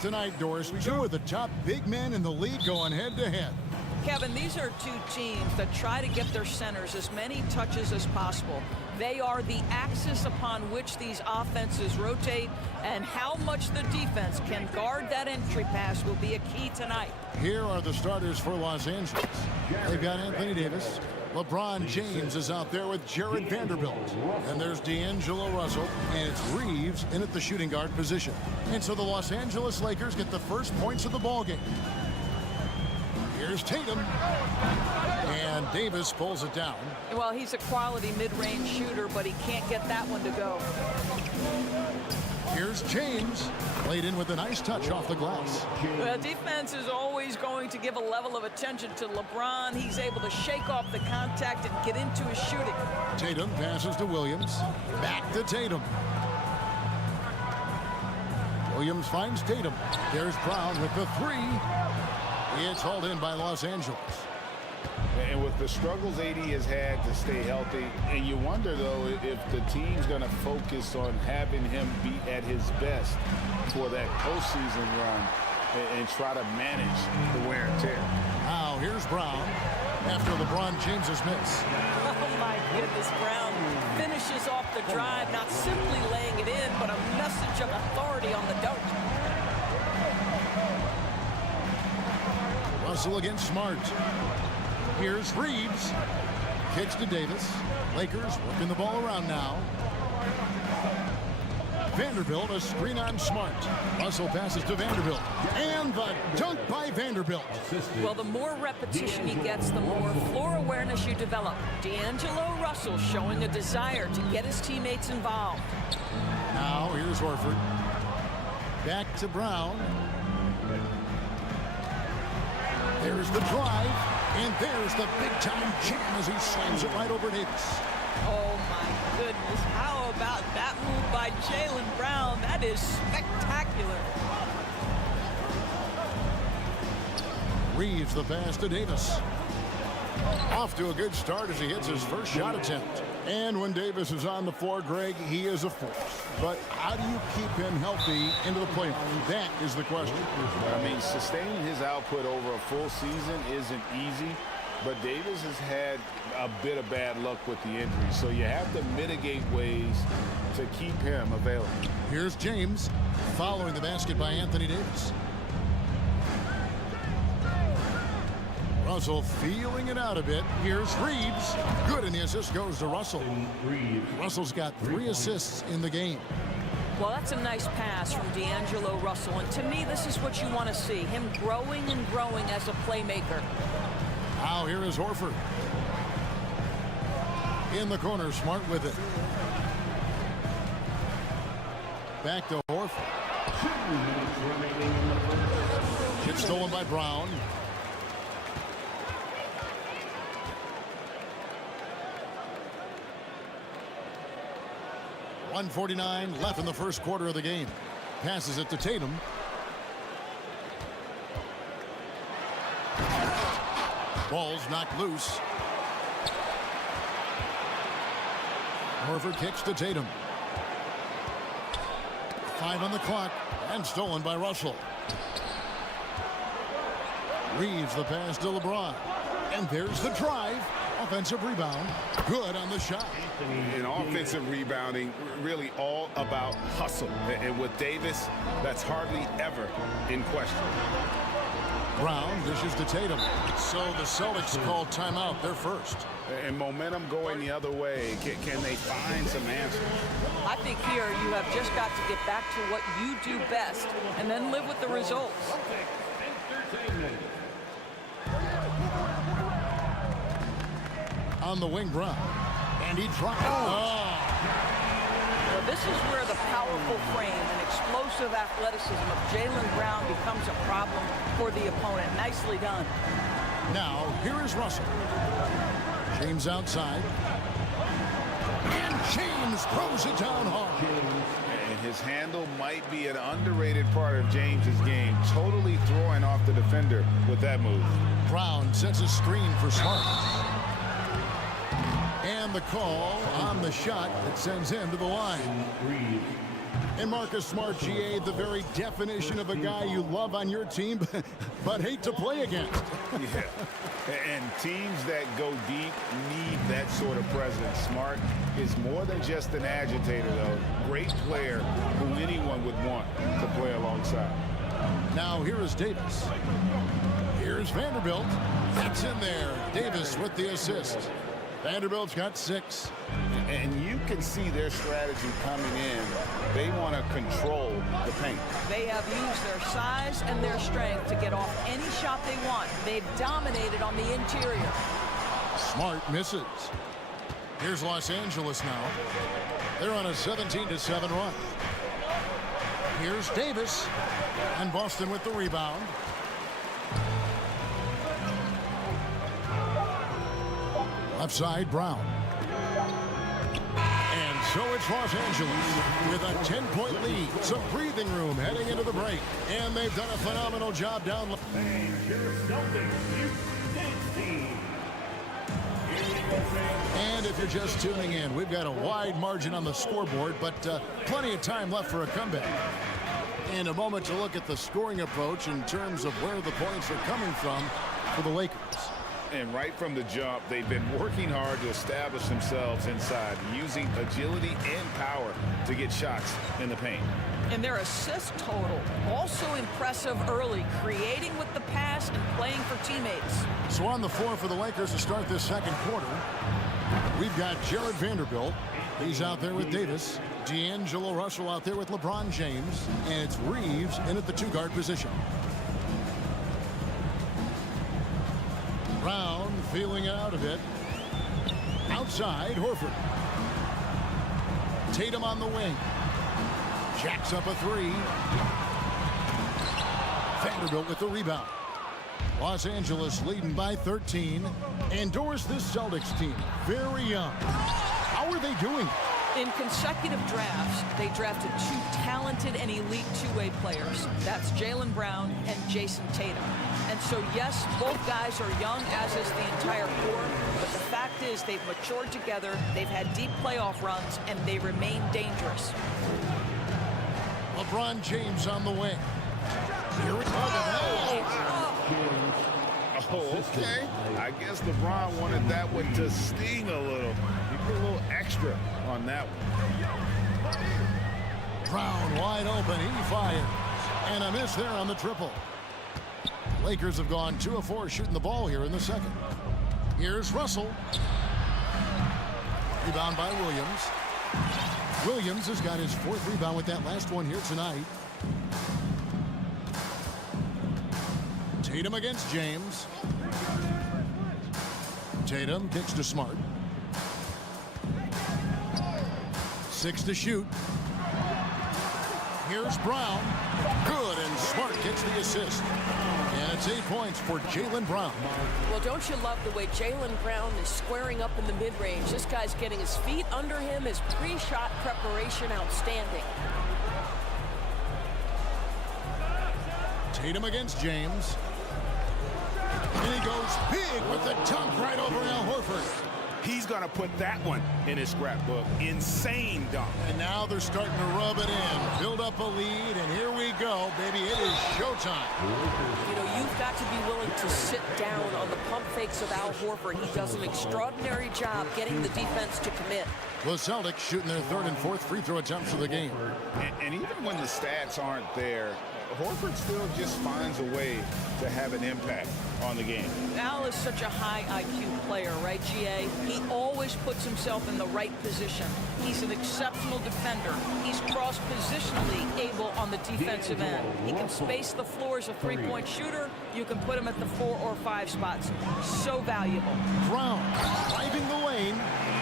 Tonight, Doris, two of the top big men in the league going head-to-head. Kevin, these are two teams that try to get their centers as many touches as possible. They are the axis upon which these offenses rotate, and how much the defense can guard that entry pass will be a key tonight. Here are the starters for Los Angeles. They've got Anthony Davis. LeBron James is out there with Jared Vanderbilt. And there's D'Angelo Russell, and it's Reeves in at the shooting guard position. And so the Los Angeles Lakers get the first points of the ballgame. Here's Tatum. And Davis pulls it down. Well, he's a quality mid-range shooter, but he can't get that one to go. Here's James, laid in with a nice touch off the glass. The defense is always going to give a level of attention to LeBron. He's able to shake off the contact and get into his shooting. Tatum passes to Williams. Back to Tatum. Williams finds Tatum. There's Brown with the three. It's hauled in by Los Angeles. And with the struggles AD has had to stay healthy, and you wonder, though, if the team's going to focus on having him be at his best for that postseason run and try to manage the wear and tear. Now, here's Brown after LeBron James's miss. Oh, my goodness, Brown finishes off the drive, not simply laying it in, but a message of authority on the dunk. Russell against Smart. Here's Reeves. Kicks to Davis. Lakers working the ball around now. Vanderbilt, a screen on Smart. Russell passes to Vanderbilt. And the dunk by Vanderbilt. Well, the more repetition he gets, the more floor awareness you develop. D'Angelo Russell showing a desire to get his teammates involved. Now, here's Horford. Back to Brown. There's the drive, and there's the big-time jam as he slams it right over Davis. Oh, my goodness. How about that move by Jaylen Brown? That is spectacular. Reeves the pass to Davis. Off to a good start as he hits his first shot attempt. And when Davis is on the floor, Greg, he is a force. But how do you keep him healthy into the playoffs? That is the question. I mean, sustaining his output over a full season isn't easy, but Davis has had a bit of bad luck with the injury, so you have to mitigate ways to keep him available. Here's James following the basket by Anthony Davis. Russell feeling it out a bit. Here's Reeves. Good, and the assist goes to Russell. Russell's got 3 assists in the game. Well, that's a nice pass from D'Angelo Russell, and to me, this is what you want to see, him growing and growing as a playmaker. Now here is Horford. In the corner, Smart with it. Back to Horford. It's stolen by Brown. .149 left in the first quarter of the game. Passes it to Tatum. Ball's knocked loose. Horford kicks to Tatum. 5 on the clock and stolen by Russell. Reeves the pass to LeBron. And there's the drive. Offensive rebound. Good on the shot. In offensive rebounding, really all about hustle. And with Davis, that's hardly ever in question. Brown dishes to Tatum. So the Celtics call timeout. They're first. And momentum going the other way. Can they find some answers? I think here you have just got to get back to what you do best and then live with the results. On the wing, Brown. And he dropped it. Oh. Well, this is where the powerful frame and explosive athleticism of Jaylen Brown becomes a problem for the opponent. Nicely done. Now, here is Russell. James outside. And James throws it down hard. And his handle might be an underrated part of James's game. Totally throwing off the defender with that move. Brown sets a screen for Smart. And the call on the shot that sends him to the line. And Marcus Smart, GA, the very definition of a guy you love on your team, but hate to play against. Yeah, and teams that go deep need that sort of presence. Smart is more than just an agitator, though. Great player who anyone would want to play alongside. Now here is Davis. Here's Vanderbilt. That's in there. Davis with the assist. Vanderbilt's got 6. And you can see their strategy coming in. They want to control the paint. They have used their size and their strength to get off any shot they want. They've dominated on the interior. Smart misses. Here's Los Angeles now. They're on a 17-7 run. Here's Davis. And Boston with the rebound. Left side, Brown. And so it's Los Angeles with a 10-point lead. Some breathing room heading into the break. And they've done a phenomenal job down. And if you're just tuning in, we've got a wide margin on the scoreboard, but plenty of time left for a comeback. In a moment to look at the scoring approach in terms of where the points are coming from for the Lakers. And right from the jump, they've been working hard to establish themselves inside, using agility and power to get shots in the paint. And their assist total, also impressive early, creating with the pass and playing for teammates. So on the floor for the Lakers to start this second quarter, we've got Jared Vanderbilt. He's out there with Davis. D'Angelo Russell out there with LeBron James. And it's Reeves in at the 2-guard position. Brown feeling it out a bit. Outside, Horford. Tatum on the wing. Jacks up a 3. Vanderbilt with the rebound. Los Angeles leading by 13. And Doris, this Celtics team, very young. How are they doing? In consecutive drafts, they drafted 2 talented and elite two-way players. That's Jaylen Brown and Jason Tatum. And so, yes, both guys are young, as is the entire core. But the fact is they've matured together, they've had deep playoff runs, and they remain dangerous. LeBron James on the wing. Here we go. Oh, okay. I guess LeBron wanted that one to sting a little. He put a little extra on that one. Brown wide open. He fires. And a miss there on the triple. Lakers have gone 2 of 4 shooting the ball here in the second. Here's Russell. Rebound by Williams. Williams has got his 4th rebound with that last one here tonight. Tatum against James. Tatum kicks to Smart. 6 to shoot. Here's Brown. Good, and Smart gets the assist. And it's 8 points for Jaylen Brown. Well, don't you love the way Jaylen Brown is squaring up in the mid-range? This guy's getting his feet under him, his pre-shot preparation outstanding. Tatum against James. And he goes big with the dunk right over Al Horford. He's going to put that one in his scrapbook. Insane dunk. And now they're starting to rub it in. Build up a lead, and here we go, baby. It is showtime. You know, you've got to be willing to sit down on the pump fakes of Al Horford. He does an extraordinary job getting the defense to commit. The Celtics shooting their 3rd and 4th free throw attempts of the game. And even when the stats aren't there, Horford still just finds a way to have an impact on the game. Al is such a high IQ player, right, GA? He always puts himself in the right position. He's an exceptional defender. He's cross-positionally able on the defensive end. He can space the floor as a three-point shooter. You can put him at the 4 or 5 spots. So valuable. Brown driving the lane.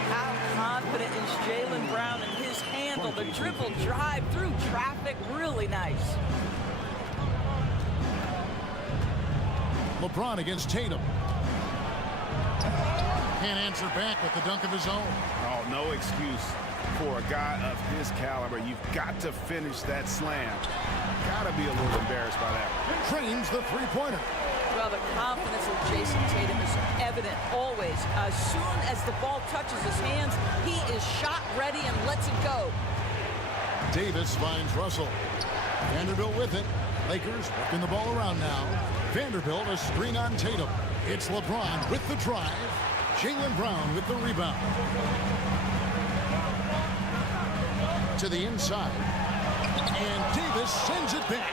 How confident is Jaylen Brown in his handle? The dribble drive through traffic, really nice. LeBron against Tatum. Can't answer back with the dunk of his own. Oh, no excuse for a guy of his caliber. You've got to finish that slam. Got to be a little embarrassed by that. Trains the three-pointer. Well, the confidence of Jason Tatum is evident always. As soon as the ball touches his hands, he is shot ready and lets it go. Davis finds Russell. Vanderbilt with it. Lakers working the ball around now. Vanderbilt a screen on Tatum. It's LeBron with the drive. Jaylen Brown with the rebound. To the inside. And Davis sends it back.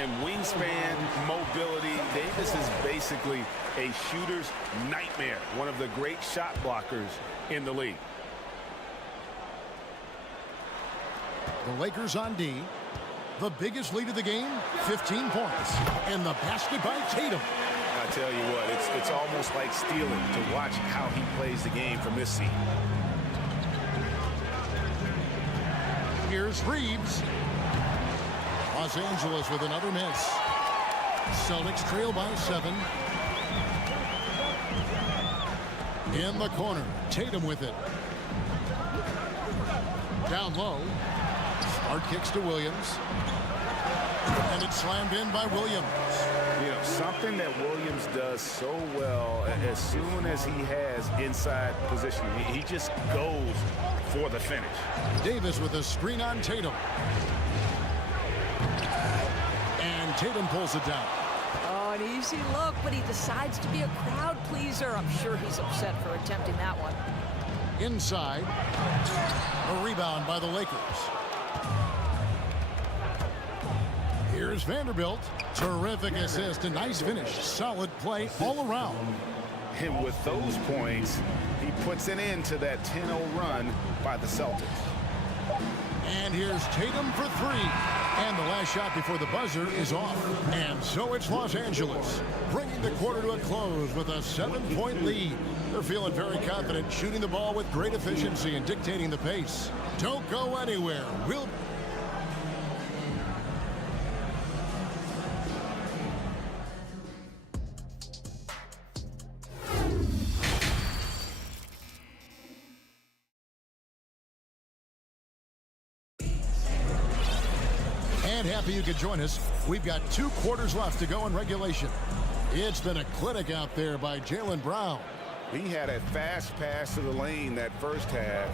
And wingspan, mobility, Davis is basically a shooter's nightmare. One of the great shot blockers in the league. The Lakers on D. The biggest lead of the game, 15 points. And the basket by Tatum. I tell you what, it's almost like stealing to watch how he plays the game from this seat. Here's Reeves. Los Angeles with another miss. Celtics trail by 7. In the corner, Tatum with it. Down low. Smart kicks to Williams. And it's slammed in by Williams. You know, something that Williams does so well, as soon as he has inside position, he just goes for the finish. Davis with a screen on Tatum. And Tatum pulls it down. Oh, an easy look, but he decides to be a crowd pleaser. I'm sure he's upset for attempting that one. Inside. A rebound by the Lakers. Here's Vanderbilt. Terrific assist, a nice finish. Solid play all around. And with those points, he puts an end to that 10-0 run by the Celtics. And here's Tatum for 3. And the last shot before the buzzer is off. And so it's Los Angeles, bringing the quarter to a close with a 7-point lead. They're feeling very confident, shooting the ball with great efficiency and dictating the pace. Don't go anywhere. We'll... Happy you could join us. We've got 2 quarters left to go in regulation. It's been a clinic out there by Jaylen Brown. He had a fast pass to the lane that first half.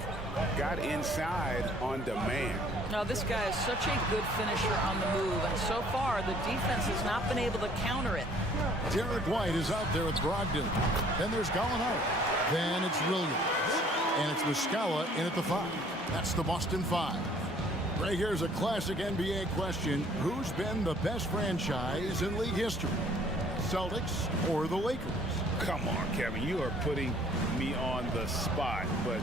Got inside on demand. Now, this guy is such a good finisher on the move, and so far the defense has not been able to counter it. Derek White is out there with Brogdon. Then there's Gallinari. Then it's Williams. And it's Muscala in at the 5. That's the Boston 5. Right here's a classic NBA question. Who's been the best franchise in league history? Celtics or the Lakers? Come on, Kevin. You are putting me on the spot. But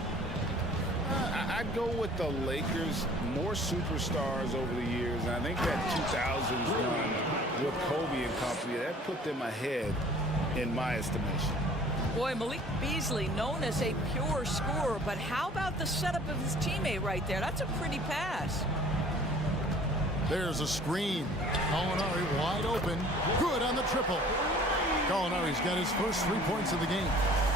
I'd go with the Lakers. More superstars over the years. And I think that 2000s run with Kobe and company, that put them ahead in my estimation. Boy, Malik Beasley, known as a pure scorer, but how about the setup of his teammate right there? That's a pretty pass. There's a screen. Gallinari wide open. Good on the triple. Gallinari's got his first 3 points of the game.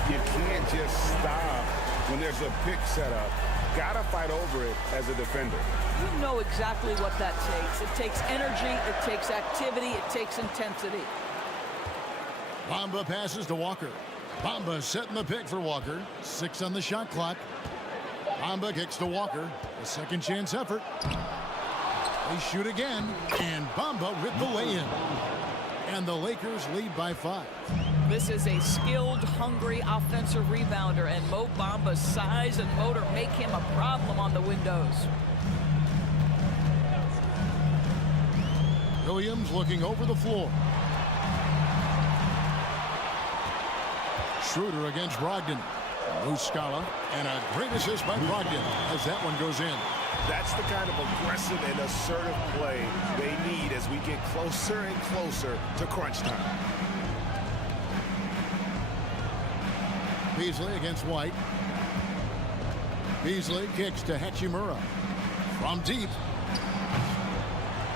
You can't just stop when there's a pick set up. Gotta fight over it as a defender. You know exactly what that takes. It takes energy, it takes activity, it takes intensity. Bamba passes to Walker. Bamba setting the pick for Walker. 6 on the shot clock. Bamba kicks to Walker. A second chance effort. They shoot again. And Bamba with the lay-in. And the Lakers lead by 5. This is a skilled, hungry offensive rebounder, and Mo Bamba's size and motor make him a problem on the windows. Williams looking over the floor. Schroeder against Brogdon. Muscala, and a great assist by Brogdon as that one goes in. That's the kind of aggressive and assertive play they need as we get closer and closer to crunch time. Beasley against White. Beasley kicks to Hachimura. From deep.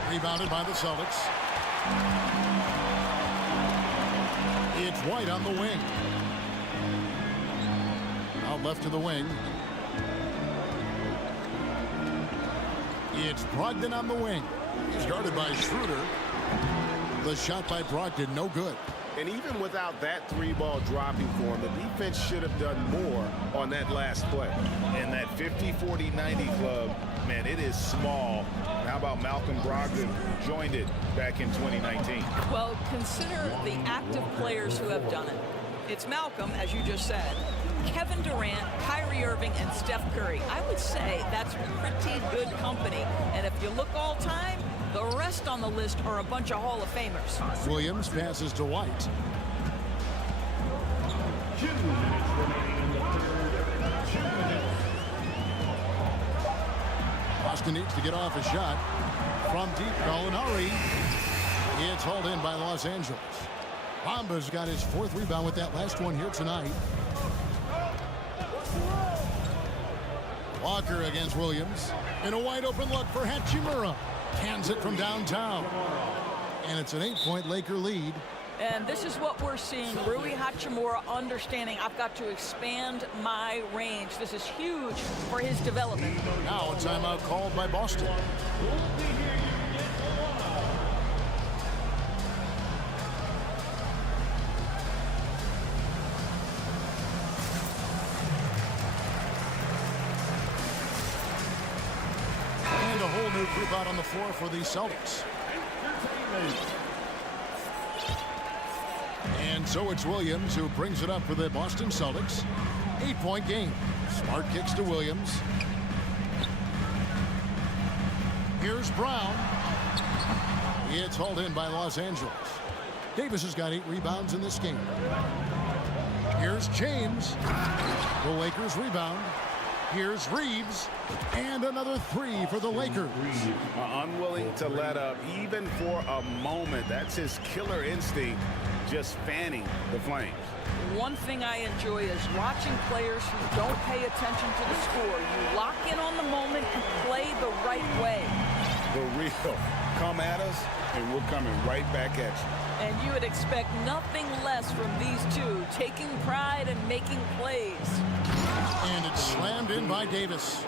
Rebounded by the Celtics. It's White on the wing. Out left to the wing. It's Brogdon on the wing. He's guarded by Schroeder. The shot by Brogdon, no good. And even without that three-ball dropping for him, the defense should have done more on that last play. And that 50-40-90 club, man, it is small. How about Malcolm Brogdon joined it back in 2019? Well, consider the active players who have done it. It's Malcolm, as you just said, Kevin Durant, Kyrie Irving, and Steph Curry. I would say that's pretty good company. And if you look all time, the rest on the list are a bunch of Hall of Famers. Williams passes to White. 2 minutes remaining in the third. 2 minutes. Boston needs to get off a shot from deep. Gallinari. It's hauled in by Los Angeles. Bamba's got his 4th rebound with that last one here tonight. Walker against Williams. And a wide open look for Hachimura. Cans it from downtown. And it's an 8-point Laker lead. And this is what we're seeing. Rui Hachimura understanding I've got to expand my range. This is huge for his development. Now a timeout called by Boston. And a whole new group out on the floor for the Celtics. And so it's Williams who brings it up for the Boston Celtics. 8-point game. Smart kicks to Williams. Here's Brown. It's hauled in by Los Angeles. Davis has got 8 rebounds in this game. Here's James. The Lakers rebound. Here's Reeves. And another 3 for the Lakers. Unwilling to let up even for a moment. That's his killer instinct, just fanning the flames. One thing I enjoy is watching players who don't pay attention to the score. You lock in on the moment and play the right way. The real. Come at us, and we're coming right back at you. And you would expect nothing less from these two, taking pride and making plays. And it's slammed in by Davis.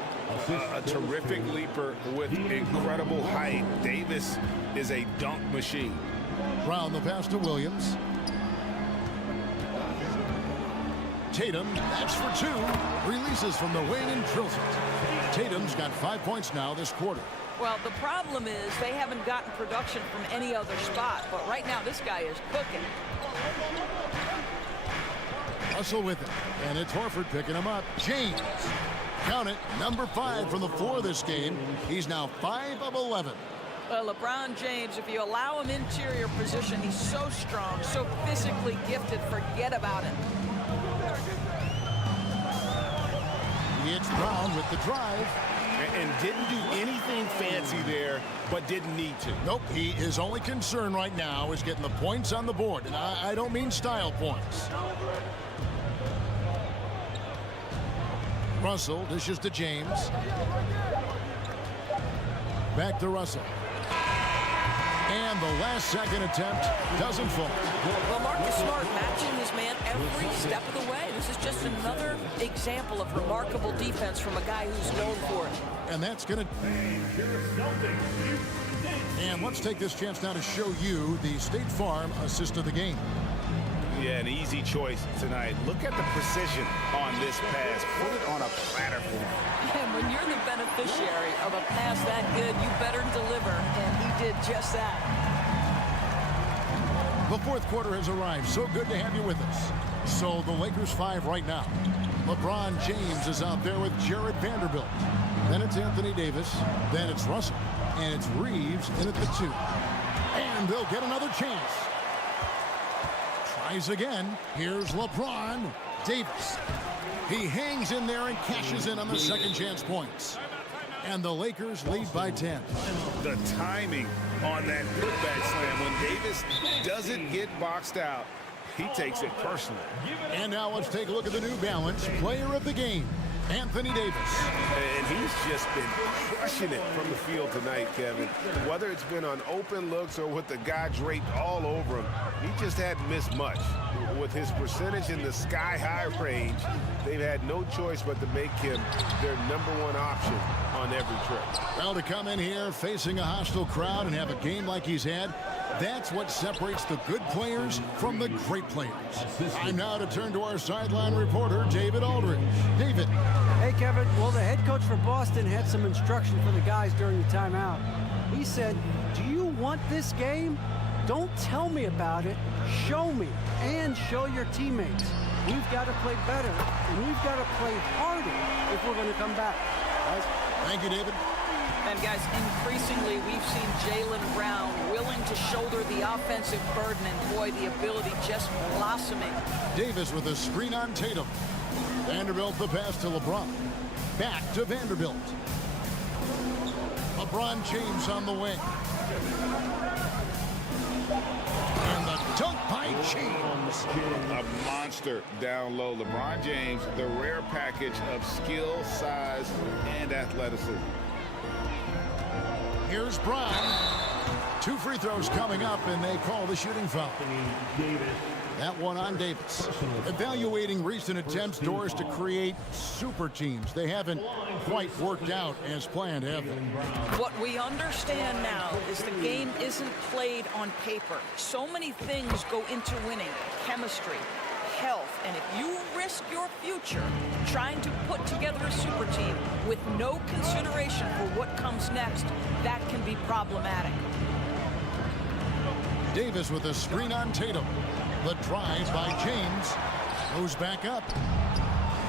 A terrific leaper with incredible height. Davis is a dunk machine. Brown the pass to Williams. Tatum, that's for 2. Releases from the wing and drills it. Tatum's got 5 points now this quarter. Well, the problem is they haven't gotten production from any other spot. But right now, this guy is cooking. Russell with it. And it's Horford picking him up. James. Count it. Number 5 from the floor this game. He's now 5 of 11. Well, LeBron James, if you allow him interior position, he's so strong, so physically gifted. Forget about it. It's Brown with the drive. And didn't do anything fancy there, but didn't need to. Nope, his only concern right now is getting the points on the board. And I don't mean style points. Russell dishes to James. Back to Russell. And the last second attempt doesn't fall. Well, Marcus Smart matching his man every step of the way. This is just another example of remarkable defense from a guy who's known for it. And that's going to... And let's take this chance now to show you the State Farm assist of the game. Yeah, an easy choice tonight. Look at the precision on this pass. Put it on a platter for him. And when you're the beneficiary of a pass that good, you better deliver. And he did just that. The 4th quarter has arrived. So good to have you with us. So the Lakers 5 right now. LeBron James is out there with Jared Vanderbilt. Then it's Anthony Davis. Then it's Russell. And it's Reeves in at the 2. And they'll get another chance. Tries again. Here's LeBron. Davis. He hangs in there and cashes in on the second chance points. And the Lakers lead by 10. The timing on that putback slam. When Davis doesn't get boxed out, he takes it personally. And now let's take a look at the New Balance Player of the Game, Anthony Davis. And he's just been crushing it from the field tonight, Kevin. Whether it's been on open looks or with the guy draped all over him, he just hadn't missed much. with his percentage in the sky-high range, they've had no choice but to make him their #1 option on every trip. Well, to come in here facing a hostile crowd and have a game like he's had, that's what separates the good players from the great players. Time now to turn to our sideline reporter, David Aldridge. David. Hey, Kevin. Well, the head coach for Boston had some instruction for the guys during the timeout. He said, do you want this game? Don't tell me about it. Show me and show your teammates. We've got to play better, and we've got to play harder if we're going to come back. Guys? Thank you, David. And guys, increasingly we've seen Jaylen Brown willing to shoulder the offensive burden, and boy, the ability just blossoming. Davis with a screen on Tatum. Vanderbilt the pass to LeBron. Back to Vanderbilt. LeBron James on the wing. And the dunk by James. A monster down low. LeBron James, the rare package of skill, size, and athleticism. Here's Brown. 2 free throws coming up, and they call the shooting foul. That one on Davis. Evaluating recent attempts, Doris, to create super teams. They haven't quite worked out as planned, have they? What we understand now is the game isn't played on paper. So many things go into winning. Chemistry, health, and if you risk your future trying to put together a super team with no consideration for what comes next, that can be problematic. Davis with a screen on Tatum. The drive by James goes back up.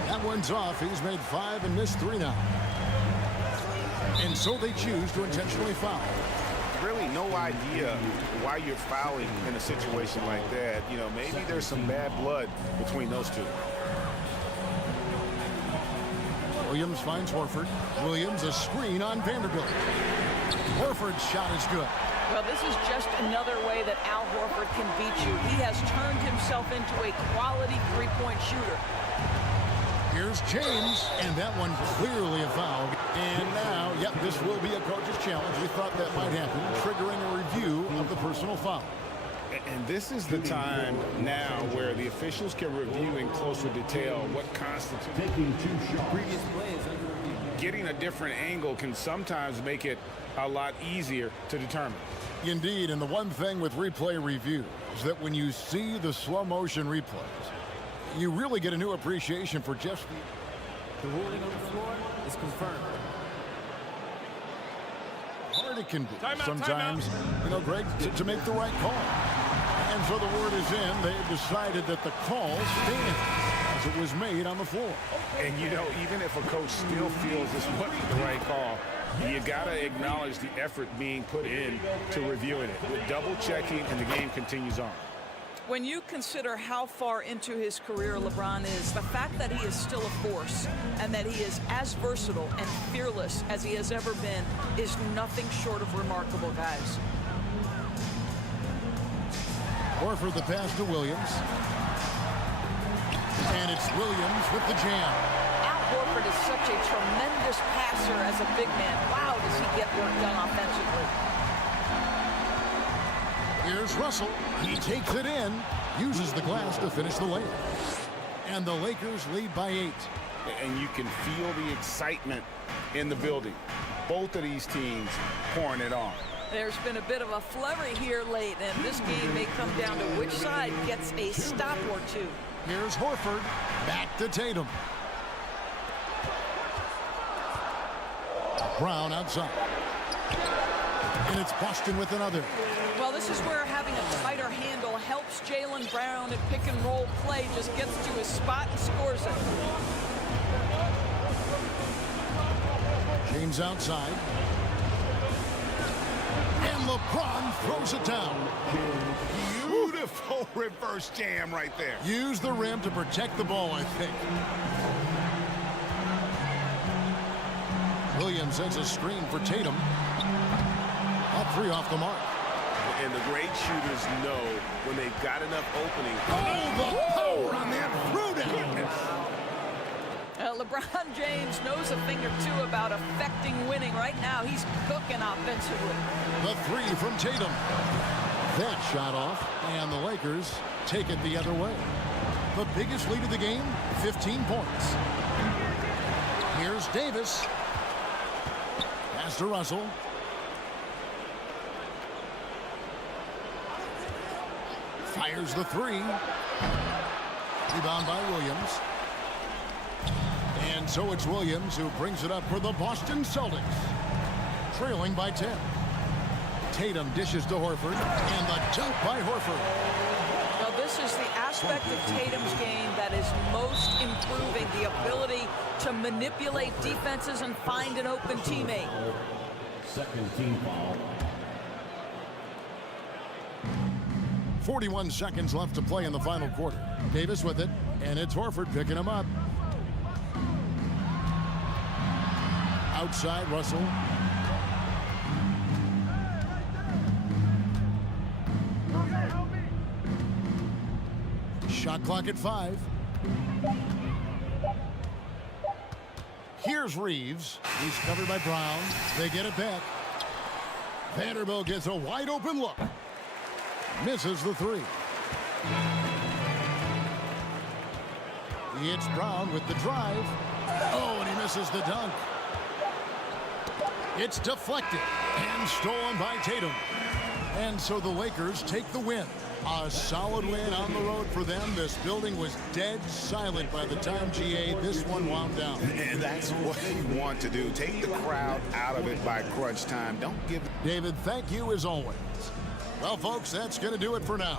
That one's off. He's made 5 and missed 3 now. And so they choose to intentionally foul. Really no idea why you're fouling in a situation like that. You know, maybe there's some bad blood between those two. Williams finds Horford. Williams a screen on Vanderbilt. Horford's shot is good. Well, this is just another way that Al Horford can beat you. He has turned himself into a quality three-point shooter. Here's James, and that one clearly a foul. And now, yep, this will be a coach's challenge. We thought that might happen, triggering a review of the personal foul. And this is the time now where the officials can review in closer detail what constitutes. Taking 2 shots. Previous plays under review. Getting a different angle can sometimes make it a lot easier to determine. Indeed, and the one thing with replay review is that when you see the slow motion replays, you really get a new appreciation for just the ruling on the floor is confirmed. Hard it can be sometimes, you know, Greg, to make the right call. And so the word is in. They've decided that the call stands as it was made on the floor. And you know, even if a coach still feels this wasn't the right call, you gotta acknowledge the effort being put in to reviewing it. With double checking, and the game continues on. When you consider how far into his career LeBron is, the fact that he is still a force and that he is as versatile and fearless as he has ever been is nothing short of remarkable, guys. Horford the pass to Williams. And it's Williams with the jam. Al Horford is such a tremendous passer as a big man. Wow, does he get work done offensively. Here's Russell. He takes it in, uses the glass to finish the layup. And the Lakers lead by 8. And you can feel the excitement in the building. Both of these teams pouring it on. There's been a bit of a flurry here late, and this game may come down to which side gets a stop or two. Here's Horford. Back to Tatum. Brown outside. And it's Boston with another. Well, this is where having a tighter handle helps Jaylen Brown in pick and roll play. Just gets to his spot and scores it. James outside. And LeBron throws it down. Beautiful reverse jam right there. Use the rim to protect the ball, I think. Williams sends a screen for Tatum. All 3 off the mark. And the great shooters know when they've got enough opening. Oh, the power on that throwdown. LeBron James knows a thing or two about affecting winning. Right now, he's cooking offensively. The 3 from Tatum. That shot off, and the Lakers take it the other way. The biggest lead of the game, 15 points. Here's Davis. Pass to Russell. Fires the three. Rebound by Williams. And so it's Williams who brings it up for the Boston Celtics. Trailing by 10. Tatum dishes to Horford. And the jump by Horford. Now, this is the aspect of Tatum's game that is most improving, the ability to manipulate defenses and find an open teammate. Second team foul. 41 seconds left to play in the final quarter. Davis with it, and it's Horford picking him up. Outside, Russell. Shot clock at 5. Here's Reeves. He's covered by Brown. They get it back. Vanderbilt gets a wide open look. Misses the three. He hits Brown with the drive. Oh, and he misses the dunk. It's deflected and stolen by Tatum. And so the Lakers take the win. A solid win on the road for them. This building was dead silent by the time, GA, this one wound down. And that's what you want to do. Take the crowd out of it by crunch time. Don't give... David, thank you as always. Well, folks, that's going to do it for now.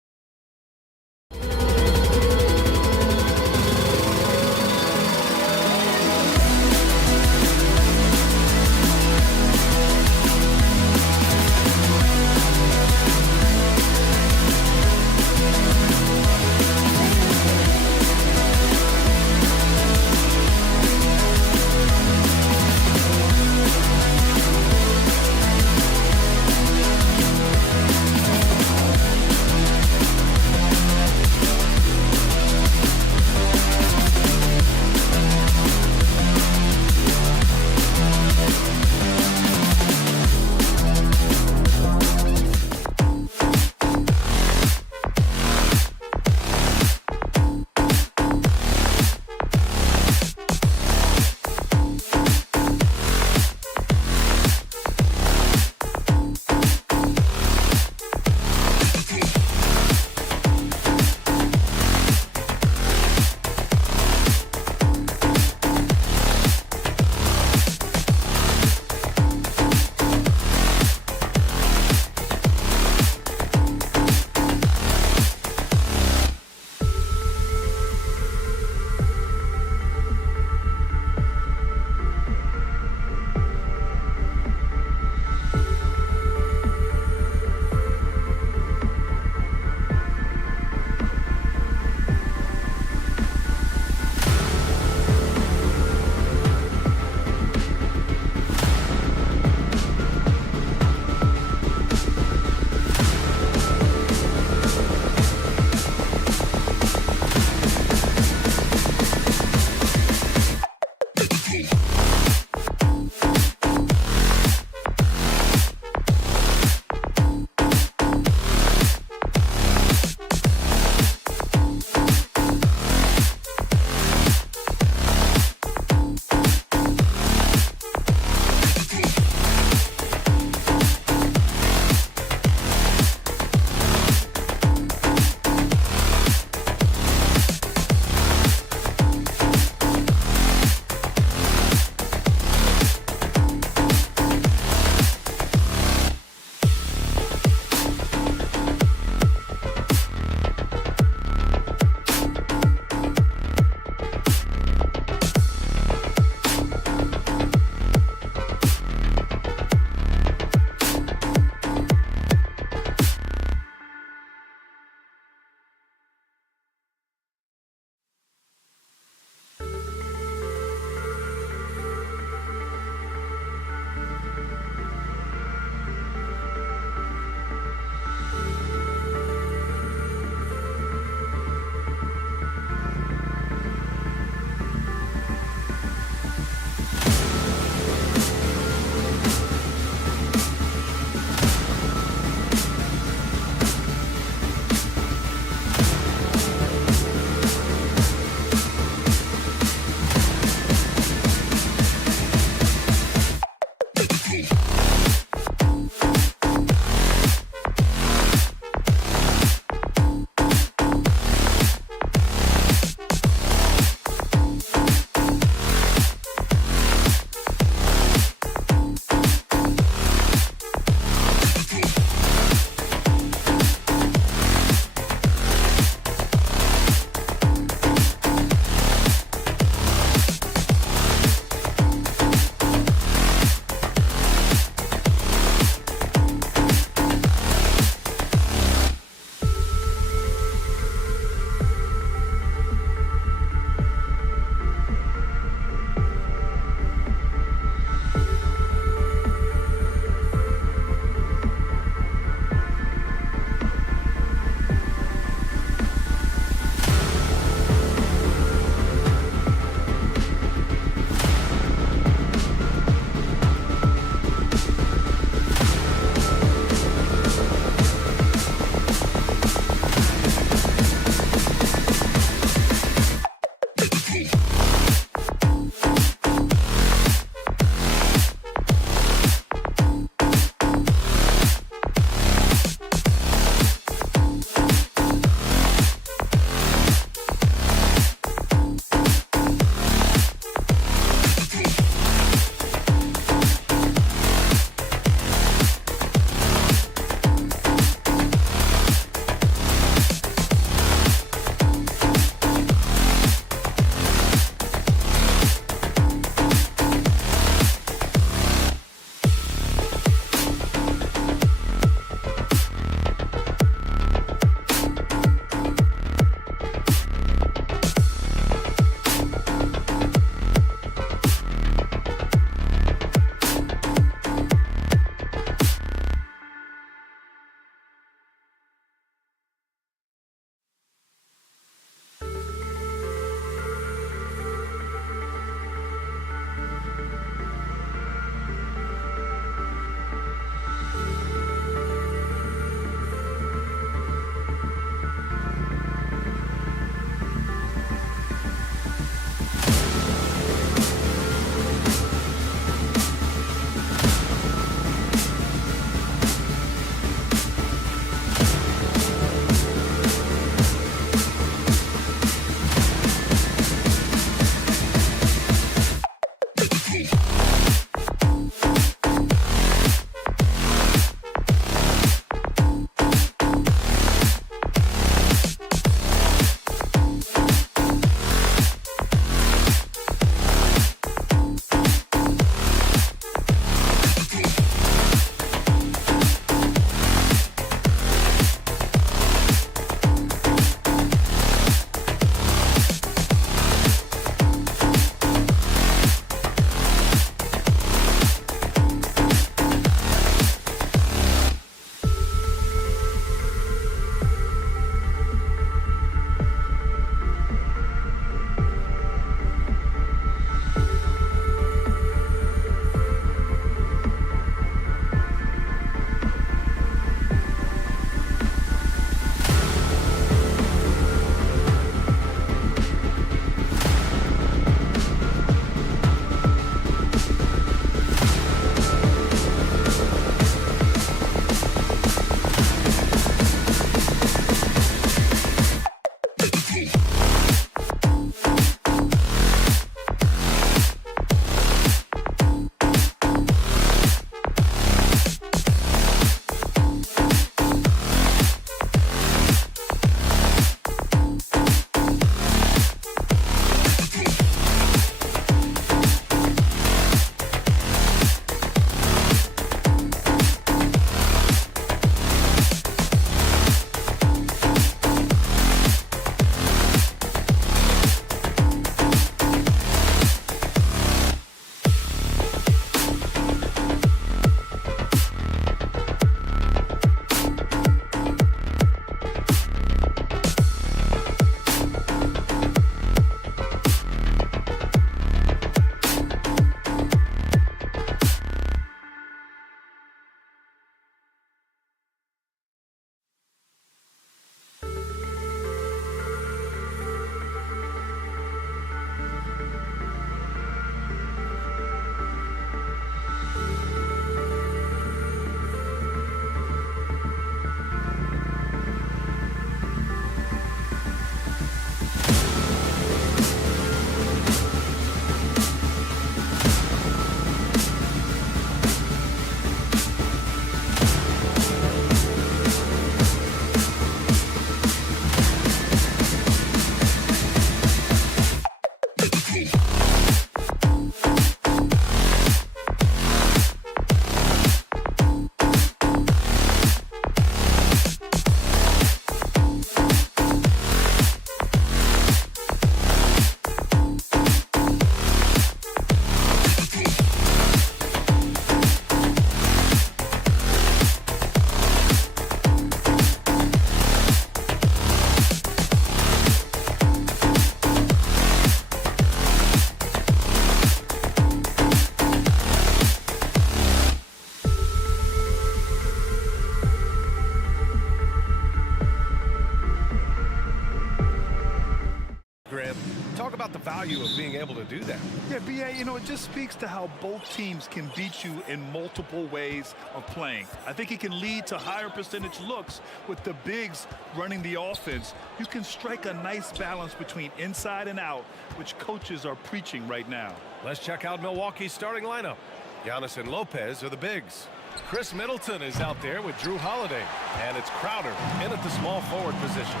about the value of being able to do that? Yeah, B.A., you know, it just speaks to how both teams can beat you in multiple ways of playing. I think it can lead to higher percentage looks with the bigs running the offense. You can strike a nice balance between inside and out, which coaches are preaching right now. Let's check out Milwaukee's starting lineup. Giannis and Lopez are the bigs. Chris Middleton is out there with Drew Holiday. And it's Crowder in at the small forward position.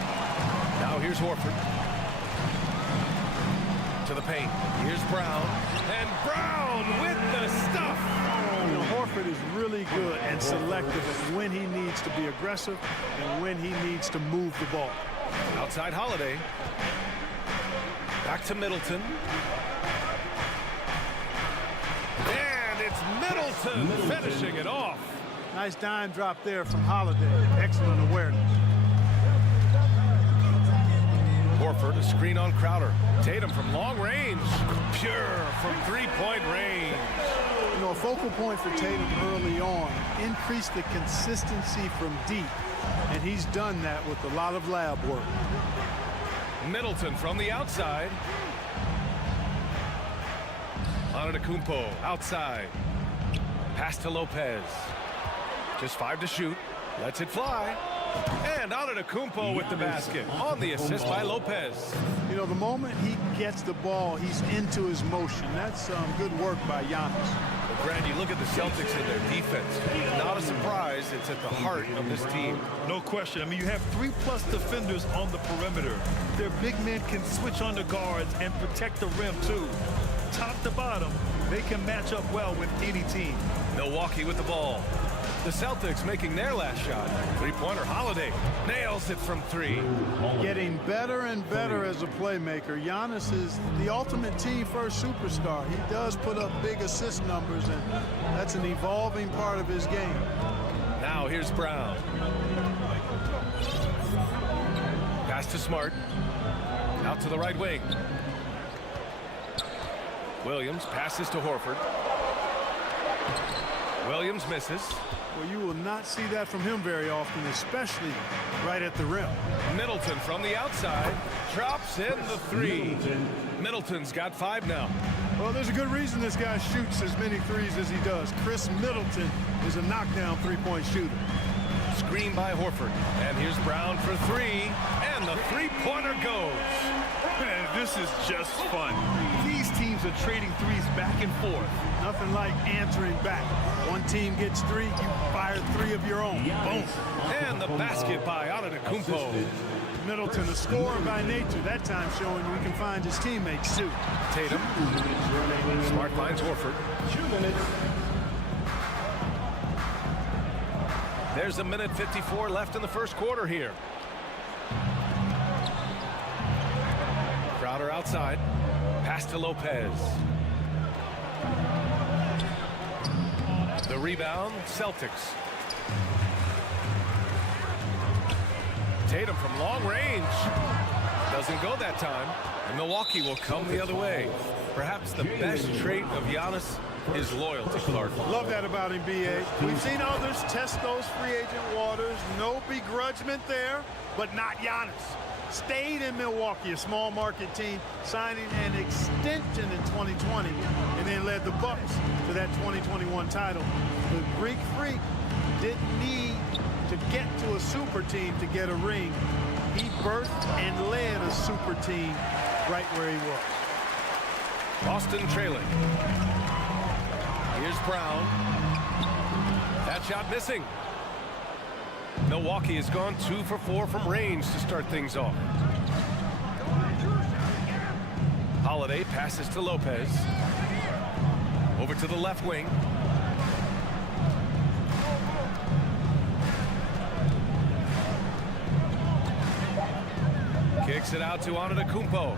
Now here's Horford. To the paint. Here's Brown. And Brown with the stuff. You know, Horford is really good and selective at when he needs to be aggressive and when he needs to move the ball. Outside Holiday. Back to Middleton. And it's Middleton finishing it off. Nice dime drop there from Holiday. Excellent awareness. Horford, a screen on Crowder. Tatum from long range. Pure from three-point range. You know, a focal point for Tatum early on. Increase the consistency from deep. And he's done that with a lot of lab work. Middleton from the outside. Antetokounmpo outside. Pass to Lopez. Just 5 to shoot. Lets it fly. And Antetokounmpo with the basket on the assist by Lopez. You know, the moment he gets the ball, he's into his motion. That's good work by Giannis. Well, Grant, you look at the Celtics and their defense. Not a surprise. It's at the heart of this team. No question. I mean, you have 3+ defenders on the perimeter. Their big men can switch on the guards and protect the rim, too. Top to bottom, they can match up well with any team. Milwaukee with the ball. The Celtics making their last shot. Three-pointer. Holiday nails it from 3. Getting better and better as a playmaker. Giannis is the ultimate team-first superstar. He does put up big assist numbers, and that's an evolving part of his game. Now here's Brown. Pass to Smart. Out to the right wing. Williams passes to Horford. Williams misses. Well, you will not see that from him very often, especially right at the rim. Middleton from the outside drops in the 3. Middleton's got 5 now. Well, there's a good reason this guy shoots as many threes as he does. Chris Middleton is a knockdown three-point shooter. Screen by Horford. And here's Brown for 3. And the three-pointer goes. Man, this is just fun. These teams are trading threes back and forth. Nothing like answering back. One team gets 3, you fire 3 of your own. Boom. And the basket by Antetokounmpo. Middleton, a scorer by nature, that time showing we can find his teammates too. Tatum. Smart finds Horford. 2 minutes. There's 1:54 left in the first quarter here. Crowder outside. Pass to Lopez. The rebound, Celtics. Tatum from long range. Doesn't go that time. And Milwaukee will come the other way. Perhaps the best trait of Giannis is loyalty, Clark. Love that about him, B.A. We've seen others test those free agent waters. No begrudgment there, but not Giannis. Stayed in Milwaukee, a small market team, signing an extension in 2020, and then led the Bucks to that 2021 title. The Greek Freak didn't need to get to a super team to get a ring. He birthed and led a super team right where he was. Boston trailing. Here's Brown. That shot missing. Milwaukee has gone 2 for 4 from range to start things off. Holiday passes to Lopez. Over to the left wing. Kicks it out to Antetokounmpo.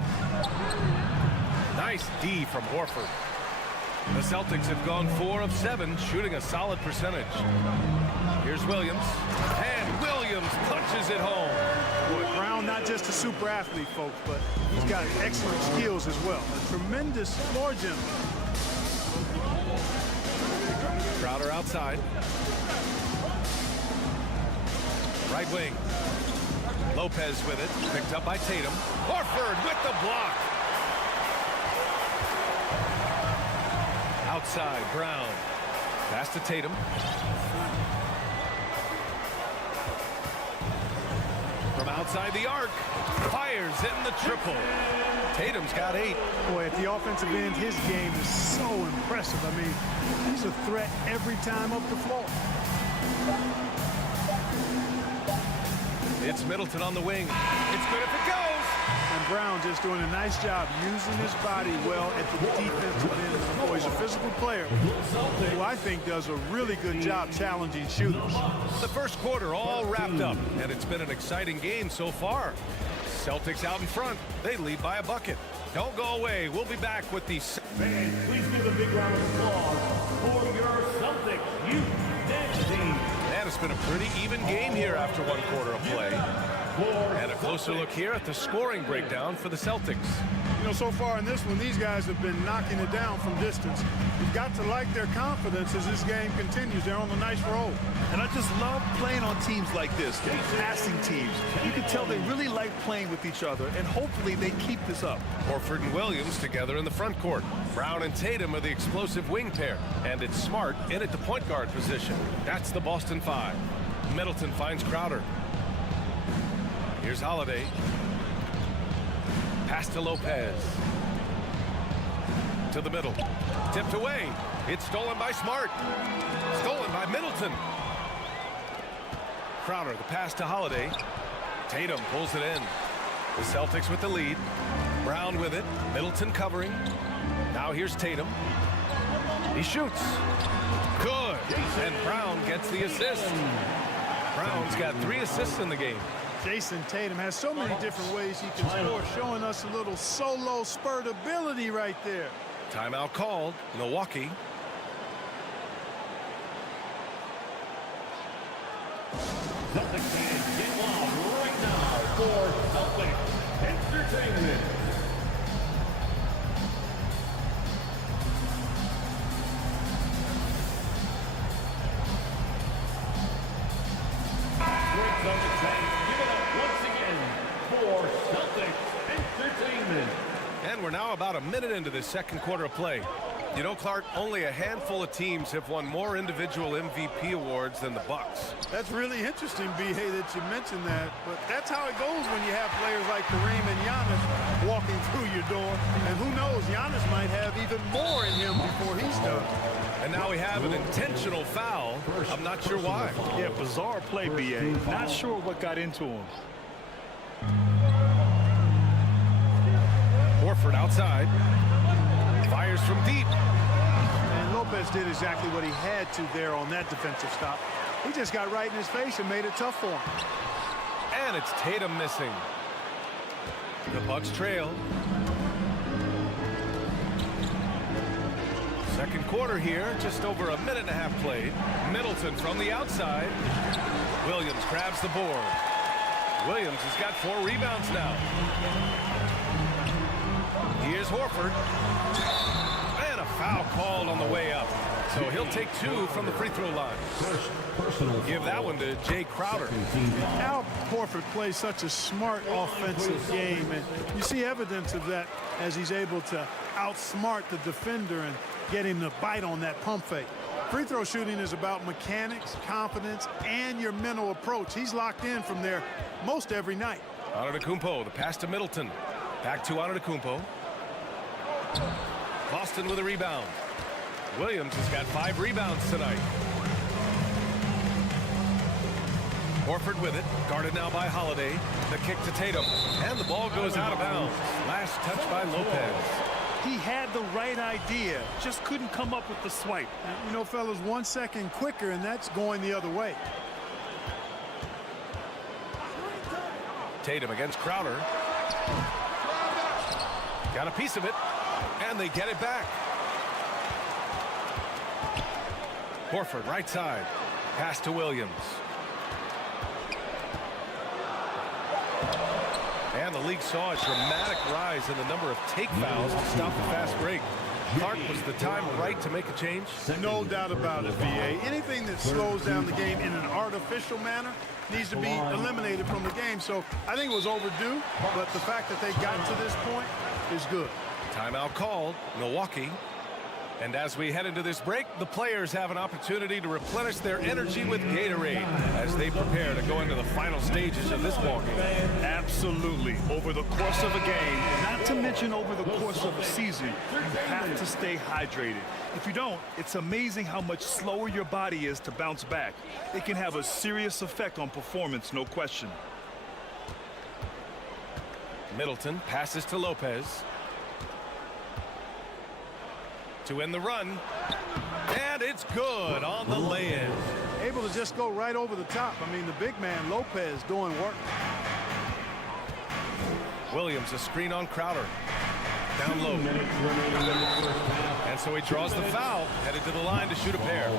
Nice D from Horford. The Celtics have gone 4 of 7, shooting a solid percentage. Here's Williams. And Williams punches it home. Boy, Brown, not just a super athlete, folks, but he's got excellent skills as well. A tremendous floor general. Crowder outside. Right wing. Lopez with it. Picked up by Tatum. Horford with the block. Outside, Brown. Pass to Tatum. From outside the arc. Fires in the triple. Tatum's got 8. Boy, at the offensive end, his game is so impressive. I mean, he's a threat every time up the floor. It's Middleton on the wing. It's good if it goes. And Brown just doing a nice job using his body well at the defensive end. Boy, he's a physical player who I think does a really good job challenging shooters. The first quarter all wrapped up, and it's been an exciting game so far. Celtics out in front. They lead by a bucket. Don't go away. We'll be back with the... Fans, please give a big round of applause for your Celtics U-Next team. And it's been a pretty even game here after one quarter of play. And a closer look here at the scoring breakdown for the Celtics. You know, so far in this one, these guys have been knocking it down from distance. You've got to like their confidence as this game continues. They're on a nice roll. And I just love playing on teams like this, passing teams. You can tell they really like playing with each other, and hopefully they keep this up. Horford and Williams together in the front court. Brown and Tatum are the explosive wing pair. And it's Smart in at the point guard position. That's the Boston 5. Middleton finds Crowder. Here's Holiday. Pass to Lopez. To the middle. Tipped away. It's stolen by Smart. Stolen by Middleton. Crowder, the pass to Holiday. Tatum pulls it in. The Celtics with the lead. Brown with it. Middleton covering. Now here's Tatum. He shoots. Good. And Brown gets the assist. Brown's got 3 assists in the game. Jason Tatum has so many different ways he can score, showing us a little solo spurt ability right there. Timeout called. Milwaukee. Celtics fans, get loud right now for Celtics Entertainment. Celtics fans, give it up once again for Celtics Entertainment. And we're now about a minute into the second quarter of play. You know, Clark, only a handful of teams have won more individual MVP awards than the Bucks. That's really interesting, B.A., that you mentioned that. But that's how it goes when you have players like Kareem and Giannis walking through your door. And who knows, Giannis might have even more in him before he's done. And now we have an intentional foul. I'm not sure why. Yeah, bizarre play, B.A. Not sure what got into him. Horford outside. Fires from deep. And Lopez did exactly what he had to there on that defensive stop. He just got right in his face and made it tough for him. And it's Tatum missing. The Bucks trail. Second quarter here, just over a minute and a half played. Middleton from the outside. Williams grabs the board. Williams has got 4 rebounds now. Here's Horford. And a foul called on the way up. So he'll take 2 from the free throw line. Give that one to Jay Crowder. Al Horford plays such a smart offensive game, and you see evidence of that as he's able to outsmart the defender and get him to bite on that pump fake. Free throw shooting is about mechanics, confidence, and your mental approach. He's locked in from there most every night. Antetokounmpo, the pass to Middleton. Back to Antetokounmpo. Boston with a rebound. Williams has got 5 rebounds tonight. Horford with it, guarded now by Holiday. The kick to Tatum, and the ball goes out of bounds. Last touch by Lopez. He had the right idea, just couldn't come up with the swipe. You know, fellas, 1 second quicker, and that's going the other way. Tatum against Crowder. Got a piece of it, and they get it back. Horford, right side. Pass to Williams. And the league saw a dramatic rise in the number of take fouls to stop the fast break. Clark, was the time right to make a change? No doubt about it, B.A. Anything that slows down the game in an artificial manner needs to be eliminated from the game. So I think it was overdue, but the fact that they got to this point is good. Timeout called. Milwaukee. And as we head into this break, the players have an opportunity to replenish their energy with Gatorade as they prepare to go into the final stages of this ballgame. Absolutely. Over the course of a game, not to mention over the course of a season, you have to stay hydrated. If you don't, it's amazing how much slower your body is to bounce back. It can have a serious effect on performance, no question. Middleton passes to Lopez. To end the run, and it's good on the lay-in. Able to just go right over the top. I mean, the big man, Lopez, doing work. Williams, a screen on Crowder. Down low. And so he draws the foul, headed to the line to shoot a pair.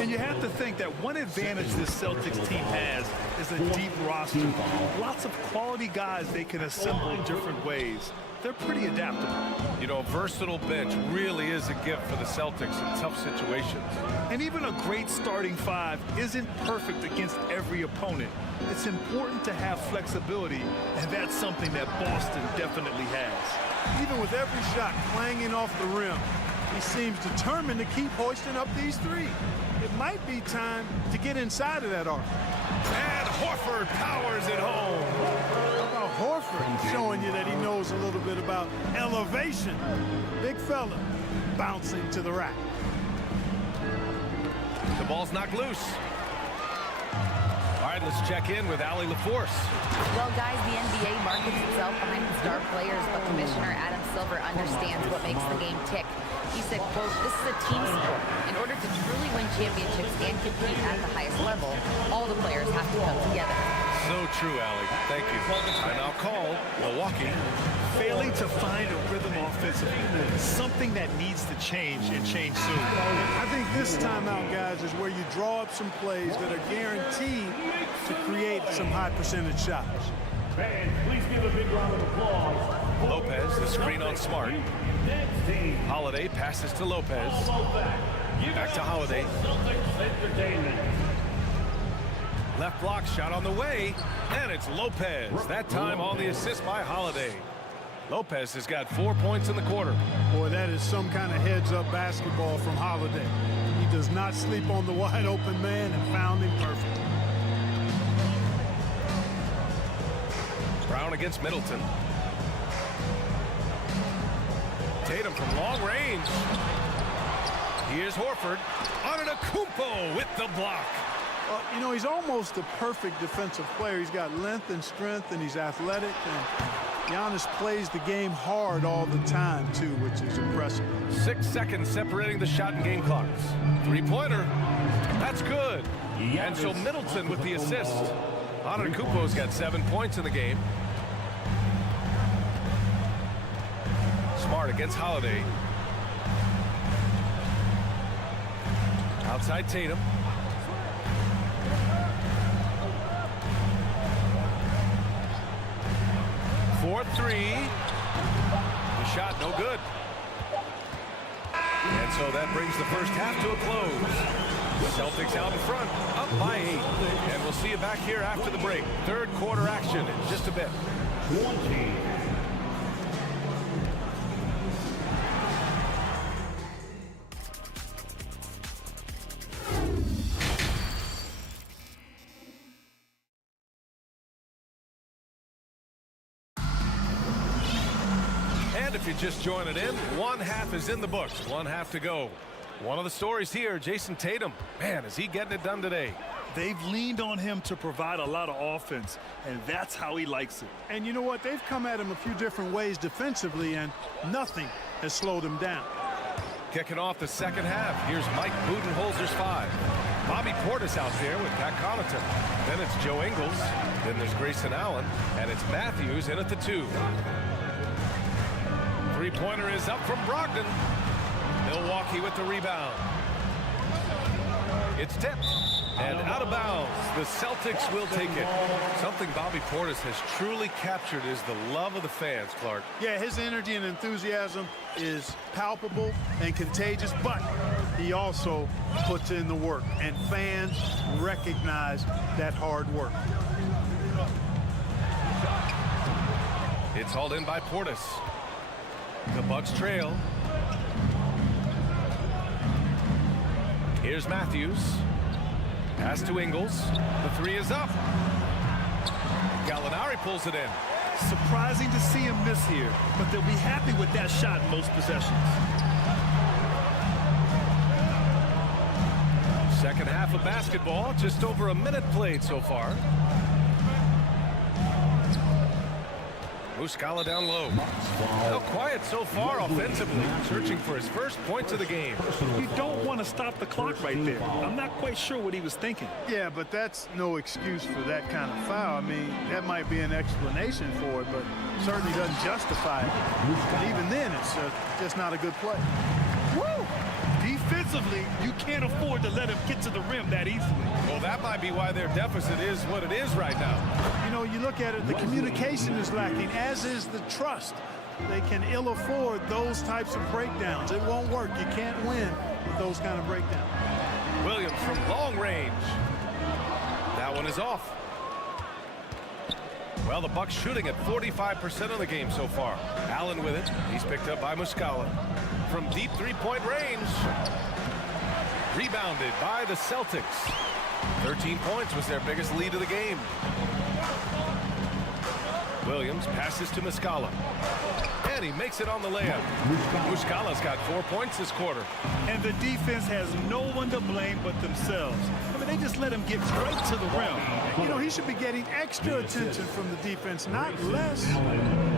And you have to think that one advantage this Celtics team has is a deep roster. Lots of quality guys they can assemble in different ways. They're pretty adaptable. You know, a versatile bench really is a gift for the Celtics in tough situations. And even a great starting five isn't perfect against every opponent. It's important to have flexibility, and that's something that Boston definitely has. Even with every shot clanging off the rim, he seems determined to keep hoisting up these three. It might be time to get inside of that arc. And Horford powers it home. How about Horford showing you that he knows a little bit about elevation? Big fella bouncing to the rack. The ball's knocked loose. All right, let's check in with Allie LaForce. Well, guys, the NBA markets itself behind the star players, but Commissioner Adam Silver understands what makes the game tick. He said, quote, "This is a team sport. In order to truly win championships and compete at the highest level, all the players have to come together." So true, Allie. Thank you. Timeout call, Milwaukee. Failing to find a rhythm offensively is something that needs to change and change soon. I think this timeout, guys, is where you draw up some plays that are guaranteed to create some high percentage shots. Fans, please give a big round of applause. Lopez, the screen on Smart. Holiday passes to Lopez. Back to Holiday. Left block shot on the way, and it's Lopez. That time on the assist by Holiday. Lopez has got 4 points in the quarter. Boy, that is some kind of heads-up basketball from Holiday. He does not sleep on the wide-open man and found him perfect. Brown against Middleton. Tatum from long range. Here's Horford. Antetokounmpo with the block. You know, he's almost a perfect defensive player. He's got length and strength, and he's athletic. And Giannis plays the game hard all the time, too, which is impressive. 6 seconds separating the shot and game clocks. Three-pointer. That's good. And so Middleton with the assist. Antetokounmpo's got 7 points in the game. Smart against Holiday. Outside Tatum. For three. The shot no good. And so that brings the first half to a close. The Celtics out in front, up by 8. And we'll see you back here after the break. Third quarter action in just a bit. 20. If you're just joining in, one half is in the books, one half to go. One of the stories here, Jason Tatum. Man, is he getting it done today? They've leaned on him to provide a lot of offense, and that's how he likes it. And you know what? They've come at him a few different ways defensively, and nothing has slowed him down. Kicking off the second half, here's Mike Budenholzer's 5. Bobby Portis out there with Pat Connaughton. Then it's Joe Ingles. Then there's Grayson Allen, and it's Matthews in at the 2. Three-pointer is up from Brogdon. Milwaukee with the rebound. It's tipped and out of bounds. The Celtics will take it. Something Bobby Portis has truly captured is the love of the fans, Clark. Yeah, his energy and enthusiasm is palpable and contagious, but he also puts in the work, and fans recognize that hard work. It's hauled in by Portis. The Bucks trail. Here's Matthews. Pass to Ingles. The three is up. Gallinari pulls it in. Surprising to see him miss here, but they'll be happy with that shot in most possessions. Second half of basketball, just over a minute played so far. Muscala down low. Now quiet so far offensively, searching for his first points of the game. You don't want to stop the clock right there. I'm not quite sure what he was thinking. Yeah, but that's no excuse for that kind of foul. I mean, that might be an explanation for it, but certainly doesn't justify it. And even then, it's just not a good play. Woo! Defensively, you can't afford to let him get to the rim that easily. Well, that might be why their deficit is what it is right now. You know, you look at it, the communication is lacking, as is the trust. They can ill afford those types of breakdowns. It won't work. You can't win with those kind of breakdowns. Williams from long range. That one is off. Well, the Bucks shooting at 45% of the game so far. Allen with it. He's picked up by Muscala. From deep three-point range. Rebounded by the Celtics. 13 points was their biggest lead of the game. Williams passes to Muscala. And he makes it on the layup. Muscala's got 4 points this quarter. And the defense has no one to blame but themselves. I mean, they just let him get right to the rim. You know, he should be getting extra attention from the defense, not less.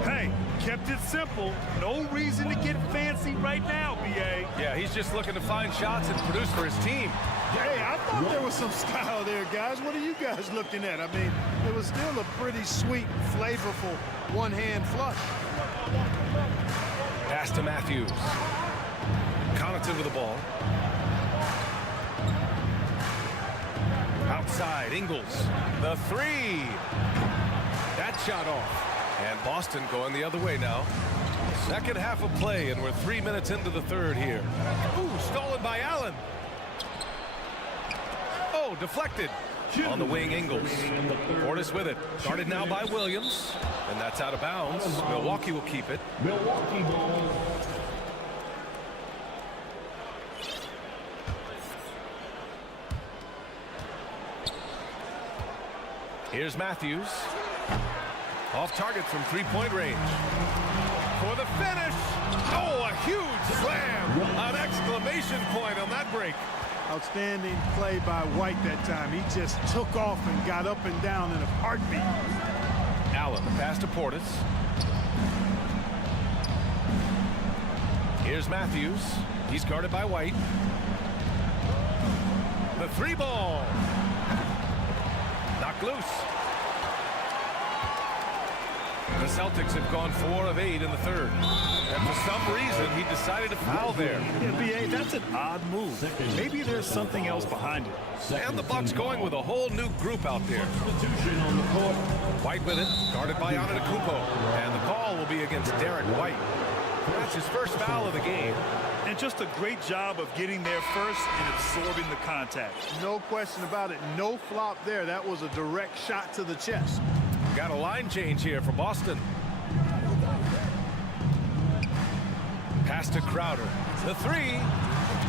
Hey, kept it simple. No reason to get fancy right now, B.A. Yeah, he's just looking to find shots and produce for his team. Hey, I thought there was some style there, guys. What are you guys looking at? I mean, it was still a pretty sweet, flavorful one-hand flush. Pass to Matthews. Connaughton with the ball. Outside, Ingles. The three. That shot off. And Boston going the other way now. Second half of play, and we're 3 minutes into the third here. Ooh, stolen by Allen. Oh, deflected. On the wing, Ingles. Portis with it. Guarded now by Williams. And that's out of bounds. Milwaukee will keep it. Milwaukee ball. Here's Matthews. Off target from three-point range. For the finish. Oh, a huge slam. An exclamation point on that break. Outstanding play by White that time. He just took off and got up and down in a heartbeat. Allen, the pass to Portis. Here's Matthews. He's guarded by White. The three ball. Knocked loose. The Celtics have gone 4 of 8 in the third. And for some reason, he decided to foul there. Yeah, B.A., that's an odd move. Maybe there's something else behind it. And the Bucks going with a whole new group out there. White with it, guarded by Antetokounmpo. And the call will be against Derek White. That's his first foul of the game. And just a great job of getting there first and absorbing the contact. No question about it. No flop there. That was a direct shot to the chest. Got a line change here for Boston. Pass to Crowder. The three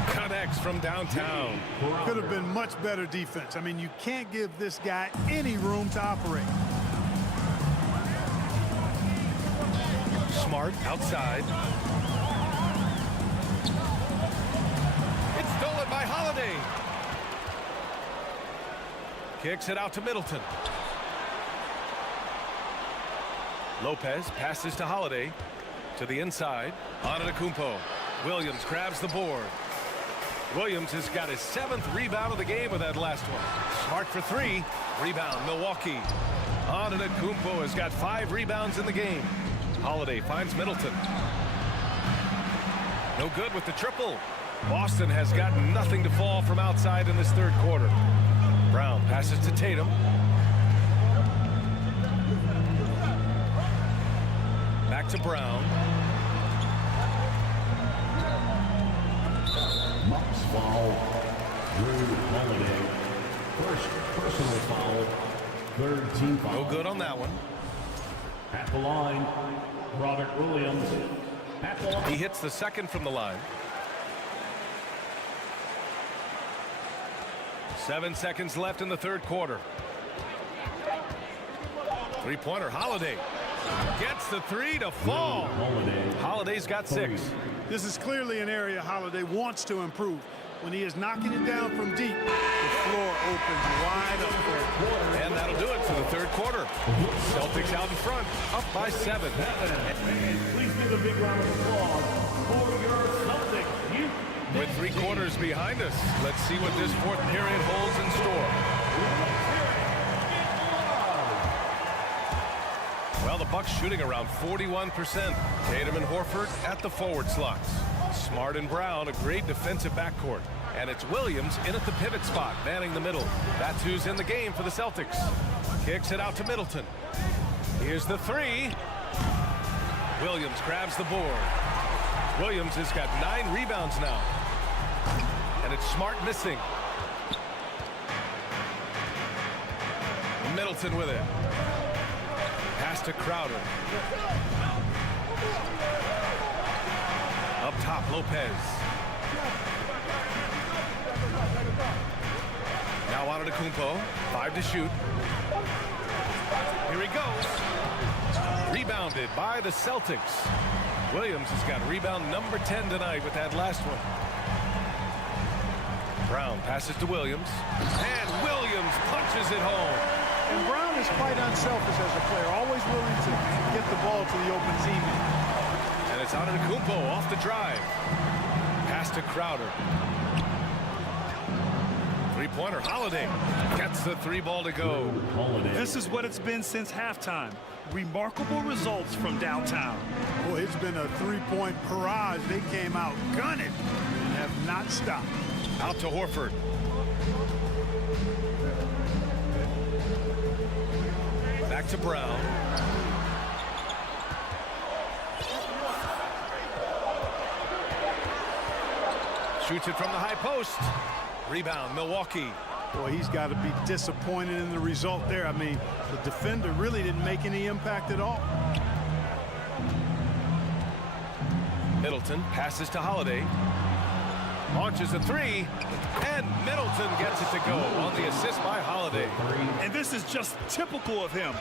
connects from downtown. Could have been much better defense. I mean, you can't give this guy any room to operate. Smart outside. It's stolen by Holiday. Kicks it out to Middleton. Lopez passes to Holiday. To the inside. Antetokounmpo. Williams grabs the board. Williams has got his 7th rebound of the game with that last one. Smart for 3. Rebound, Milwaukee. Antetokounmpo has got 5 rebounds in the game. Holiday finds Middleton. No good with the triple. Boston has got nothing to fall from outside in this third quarter. Brown passes to Tatum. Back to Brown. Bucks foul. Drew Holiday. First personal foul. Third team foul. No good on that one. At the line, Robert Williams. He hits the second from the line. 7 seconds left in the third quarter. Three-pointer, Holiday. Gets the three to fall. Holiday's got 6. This is clearly an area Holiday wants to improve. When he is knocking it down from deep, the floor opens wide up for him. And that'll do it for the third quarter. Celtics out in front, up by 7. Please give a big round of applause for your Celtics. With 3 quarters behind us, let's see what this fourth period holds in store. Well, the Bucks shooting around 41%. Tatum and Horford at the forward slots. Smart and Brown, a great defensive backcourt. And it's Williams in at the pivot spot, manning the middle. That's who's in the game for the Celtics. Kicks it out to Middleton. Here's the 3. Williams grabs the board. Williams has got 9 rebounds now. And it's Smart missing. Middleton with it. Pass to Crowder. Up top, Lopez. Now Antetokounmpo, 5 to shoot. Here he goes. Rebounded by the Celtics. Williams has got rebound number 10 tonight with that last one. Brown passes to Williams. And Williams punches it home. And Brown is quite unselfish as a player, always willing to get the ball to the open teammate. And it's Antetokounmpo off the drive. Pass to Crowder. Three-pointer, Holiday. Gets the 3 ball to go. This is what it's been since halftime. Remarkable results from downtown. Boy, it's been a 3-point barrage. They came out gunning and have not stopped. Out to Horford. Back to Brown. Shoots it from the high post. Rebound, Milwaukee. Boy, he's got to be disappointed in the result there. I mean, the defender really didn't make any impact at all. Middleton passes to Holiday. Launches a 3. And Middleton gets it to go on the assist by Holiday. And this is just typical of him.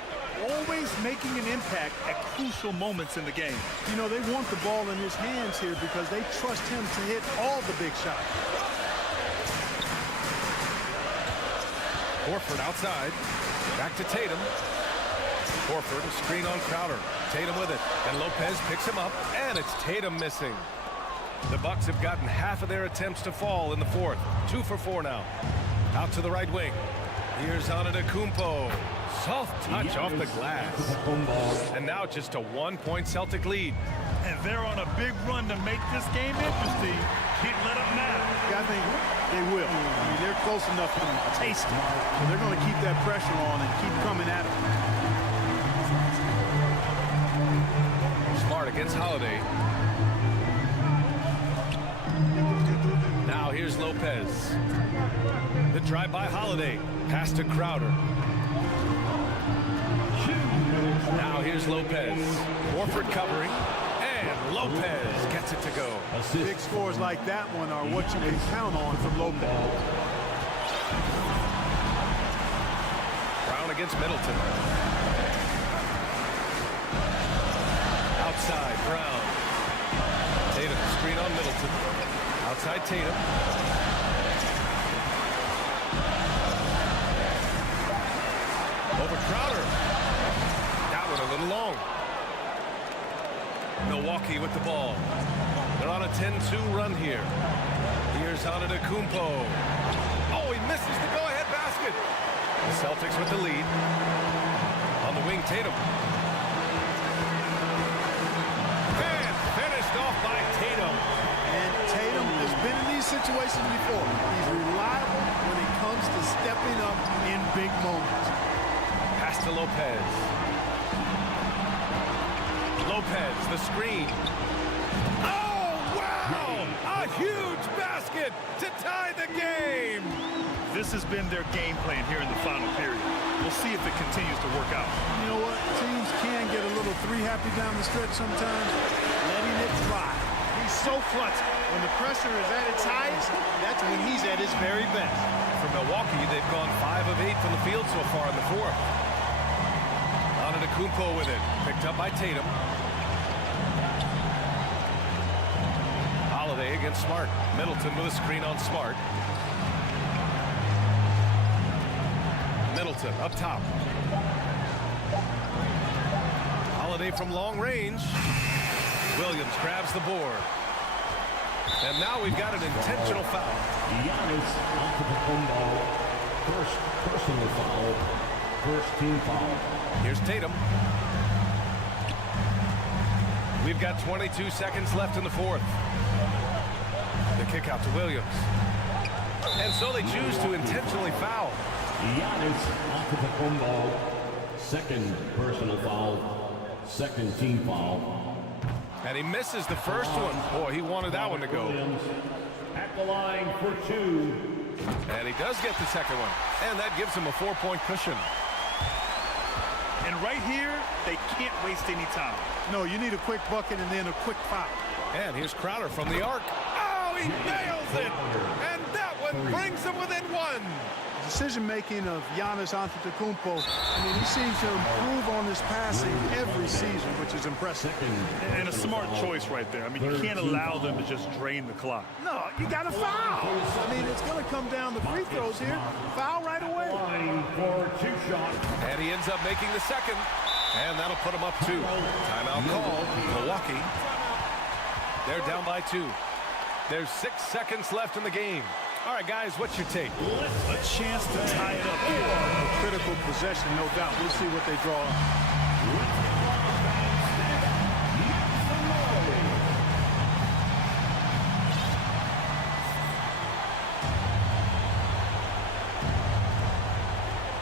Always making an impact at crucial moments in the game. You know, they want the ball in his hands here because they trust him to hit all the big shots. Horford outside. Back to Tatum. Horford, screen on Crowder. Tatum with it. And Lopez picks him up. And it's Tatum missing. The Bucks have gotten half of their attempts to fall in the fourth. 2 for 4 now. Out to the right wing. Here's Antetokounmpo. Soft touch off the glass. And now just a 1-point Celtic lead. And they're on a big run to make this game interesting. Can't let up now. I think they will. I mean, they're close enough to taste it. So they're going to keep that pressure on and keep coming at it. Smart against Holiday. Now here's Lopez. The drive by Holiday. Pass to Crowder. Now here's Lopez. Horford covering. And Lopez gets it to go. Big scores like that one are what you can count on from Lopez. Brown against Middleton. Outside, Brown. Tatum, screen on Middleton. Outside Tatum. Over Crowder. That one a little long. Milwaukee with the ball. They're on a 10-2 run here. Here's Antetokounmpo. Oh, he misses the go-ahead basket. The Celtics with the lead. On the wing, Tatum. And finished off by Tatum. And Tatum has been in these situations before. He's reliable when it comes to stepping up in big moments. Pass to Lopez. Lopez, the screen. Oh, wow! A huge basket to tie the game! This has been their game plan here in the final period. We'll see if it continues to work out. You know what? Teams can get a little 3 happy down the stretch sometimes. Letting it fly. He's so clutch. When the pressure is at its highest, that's when he's at his very best. For Milwaukee, they've gone 5 of 8 from the field so far in the fourth. Antetokounmpo with it. Picked up by Tatum. Holiday against Smart. Middleton with a screen on Smart. Middleton up top. Holiday from long range. Williams grabs the board. And now we've got an intentional foul. Giannis Antetokounmpo, first personal foul, first team foul. Here's Tatum. We've got 22 seconds left in the fourth. The kick out to Williams. And so they choose to intentionally foul. Giannis Antetokounmpo, second personal foul, second team foul. And he misses the first one. Boy, he wanted that one to go. At the line for 2. And he does get the second one. And that gives him a 4-point cushion. And right here, they can't waste any time. No, you need a quick bucket and then a quick foul. And here's Crowder from the arc. Oh, he nails it! And that one brings him within 1. Decision-making of Giannis Antetokounmpo, I mean, he seems to improve on his passing every season, which is impressive. And a smart choice right there. I mean, you can't allow them to just drain the clock. No, you got to foul. I mean, it's going to come down to free throws here. Foul right away. And he ends up making the second. And that'll put him up 2. Timeout called. Milwaukee. They're down by 2. There's 6 seconds left in the game. All right, guys, what's your take? A chance to tie it up here. A critical possession, no doubt. We'll see what they draw up.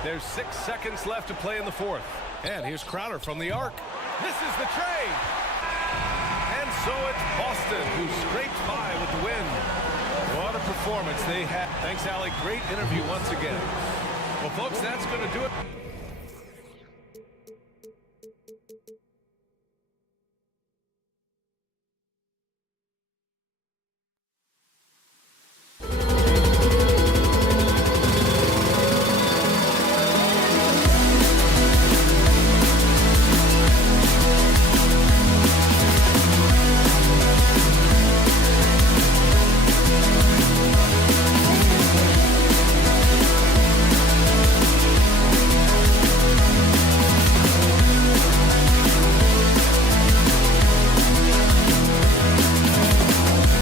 There's 6 seconds left to play in the fourth. And here's Crowder from the arc. This is the trade. And so it's Boston who scraped by with the win. What a performance they had. Thanks, Allie. Great interview once again. Well, folks, that's going to do it.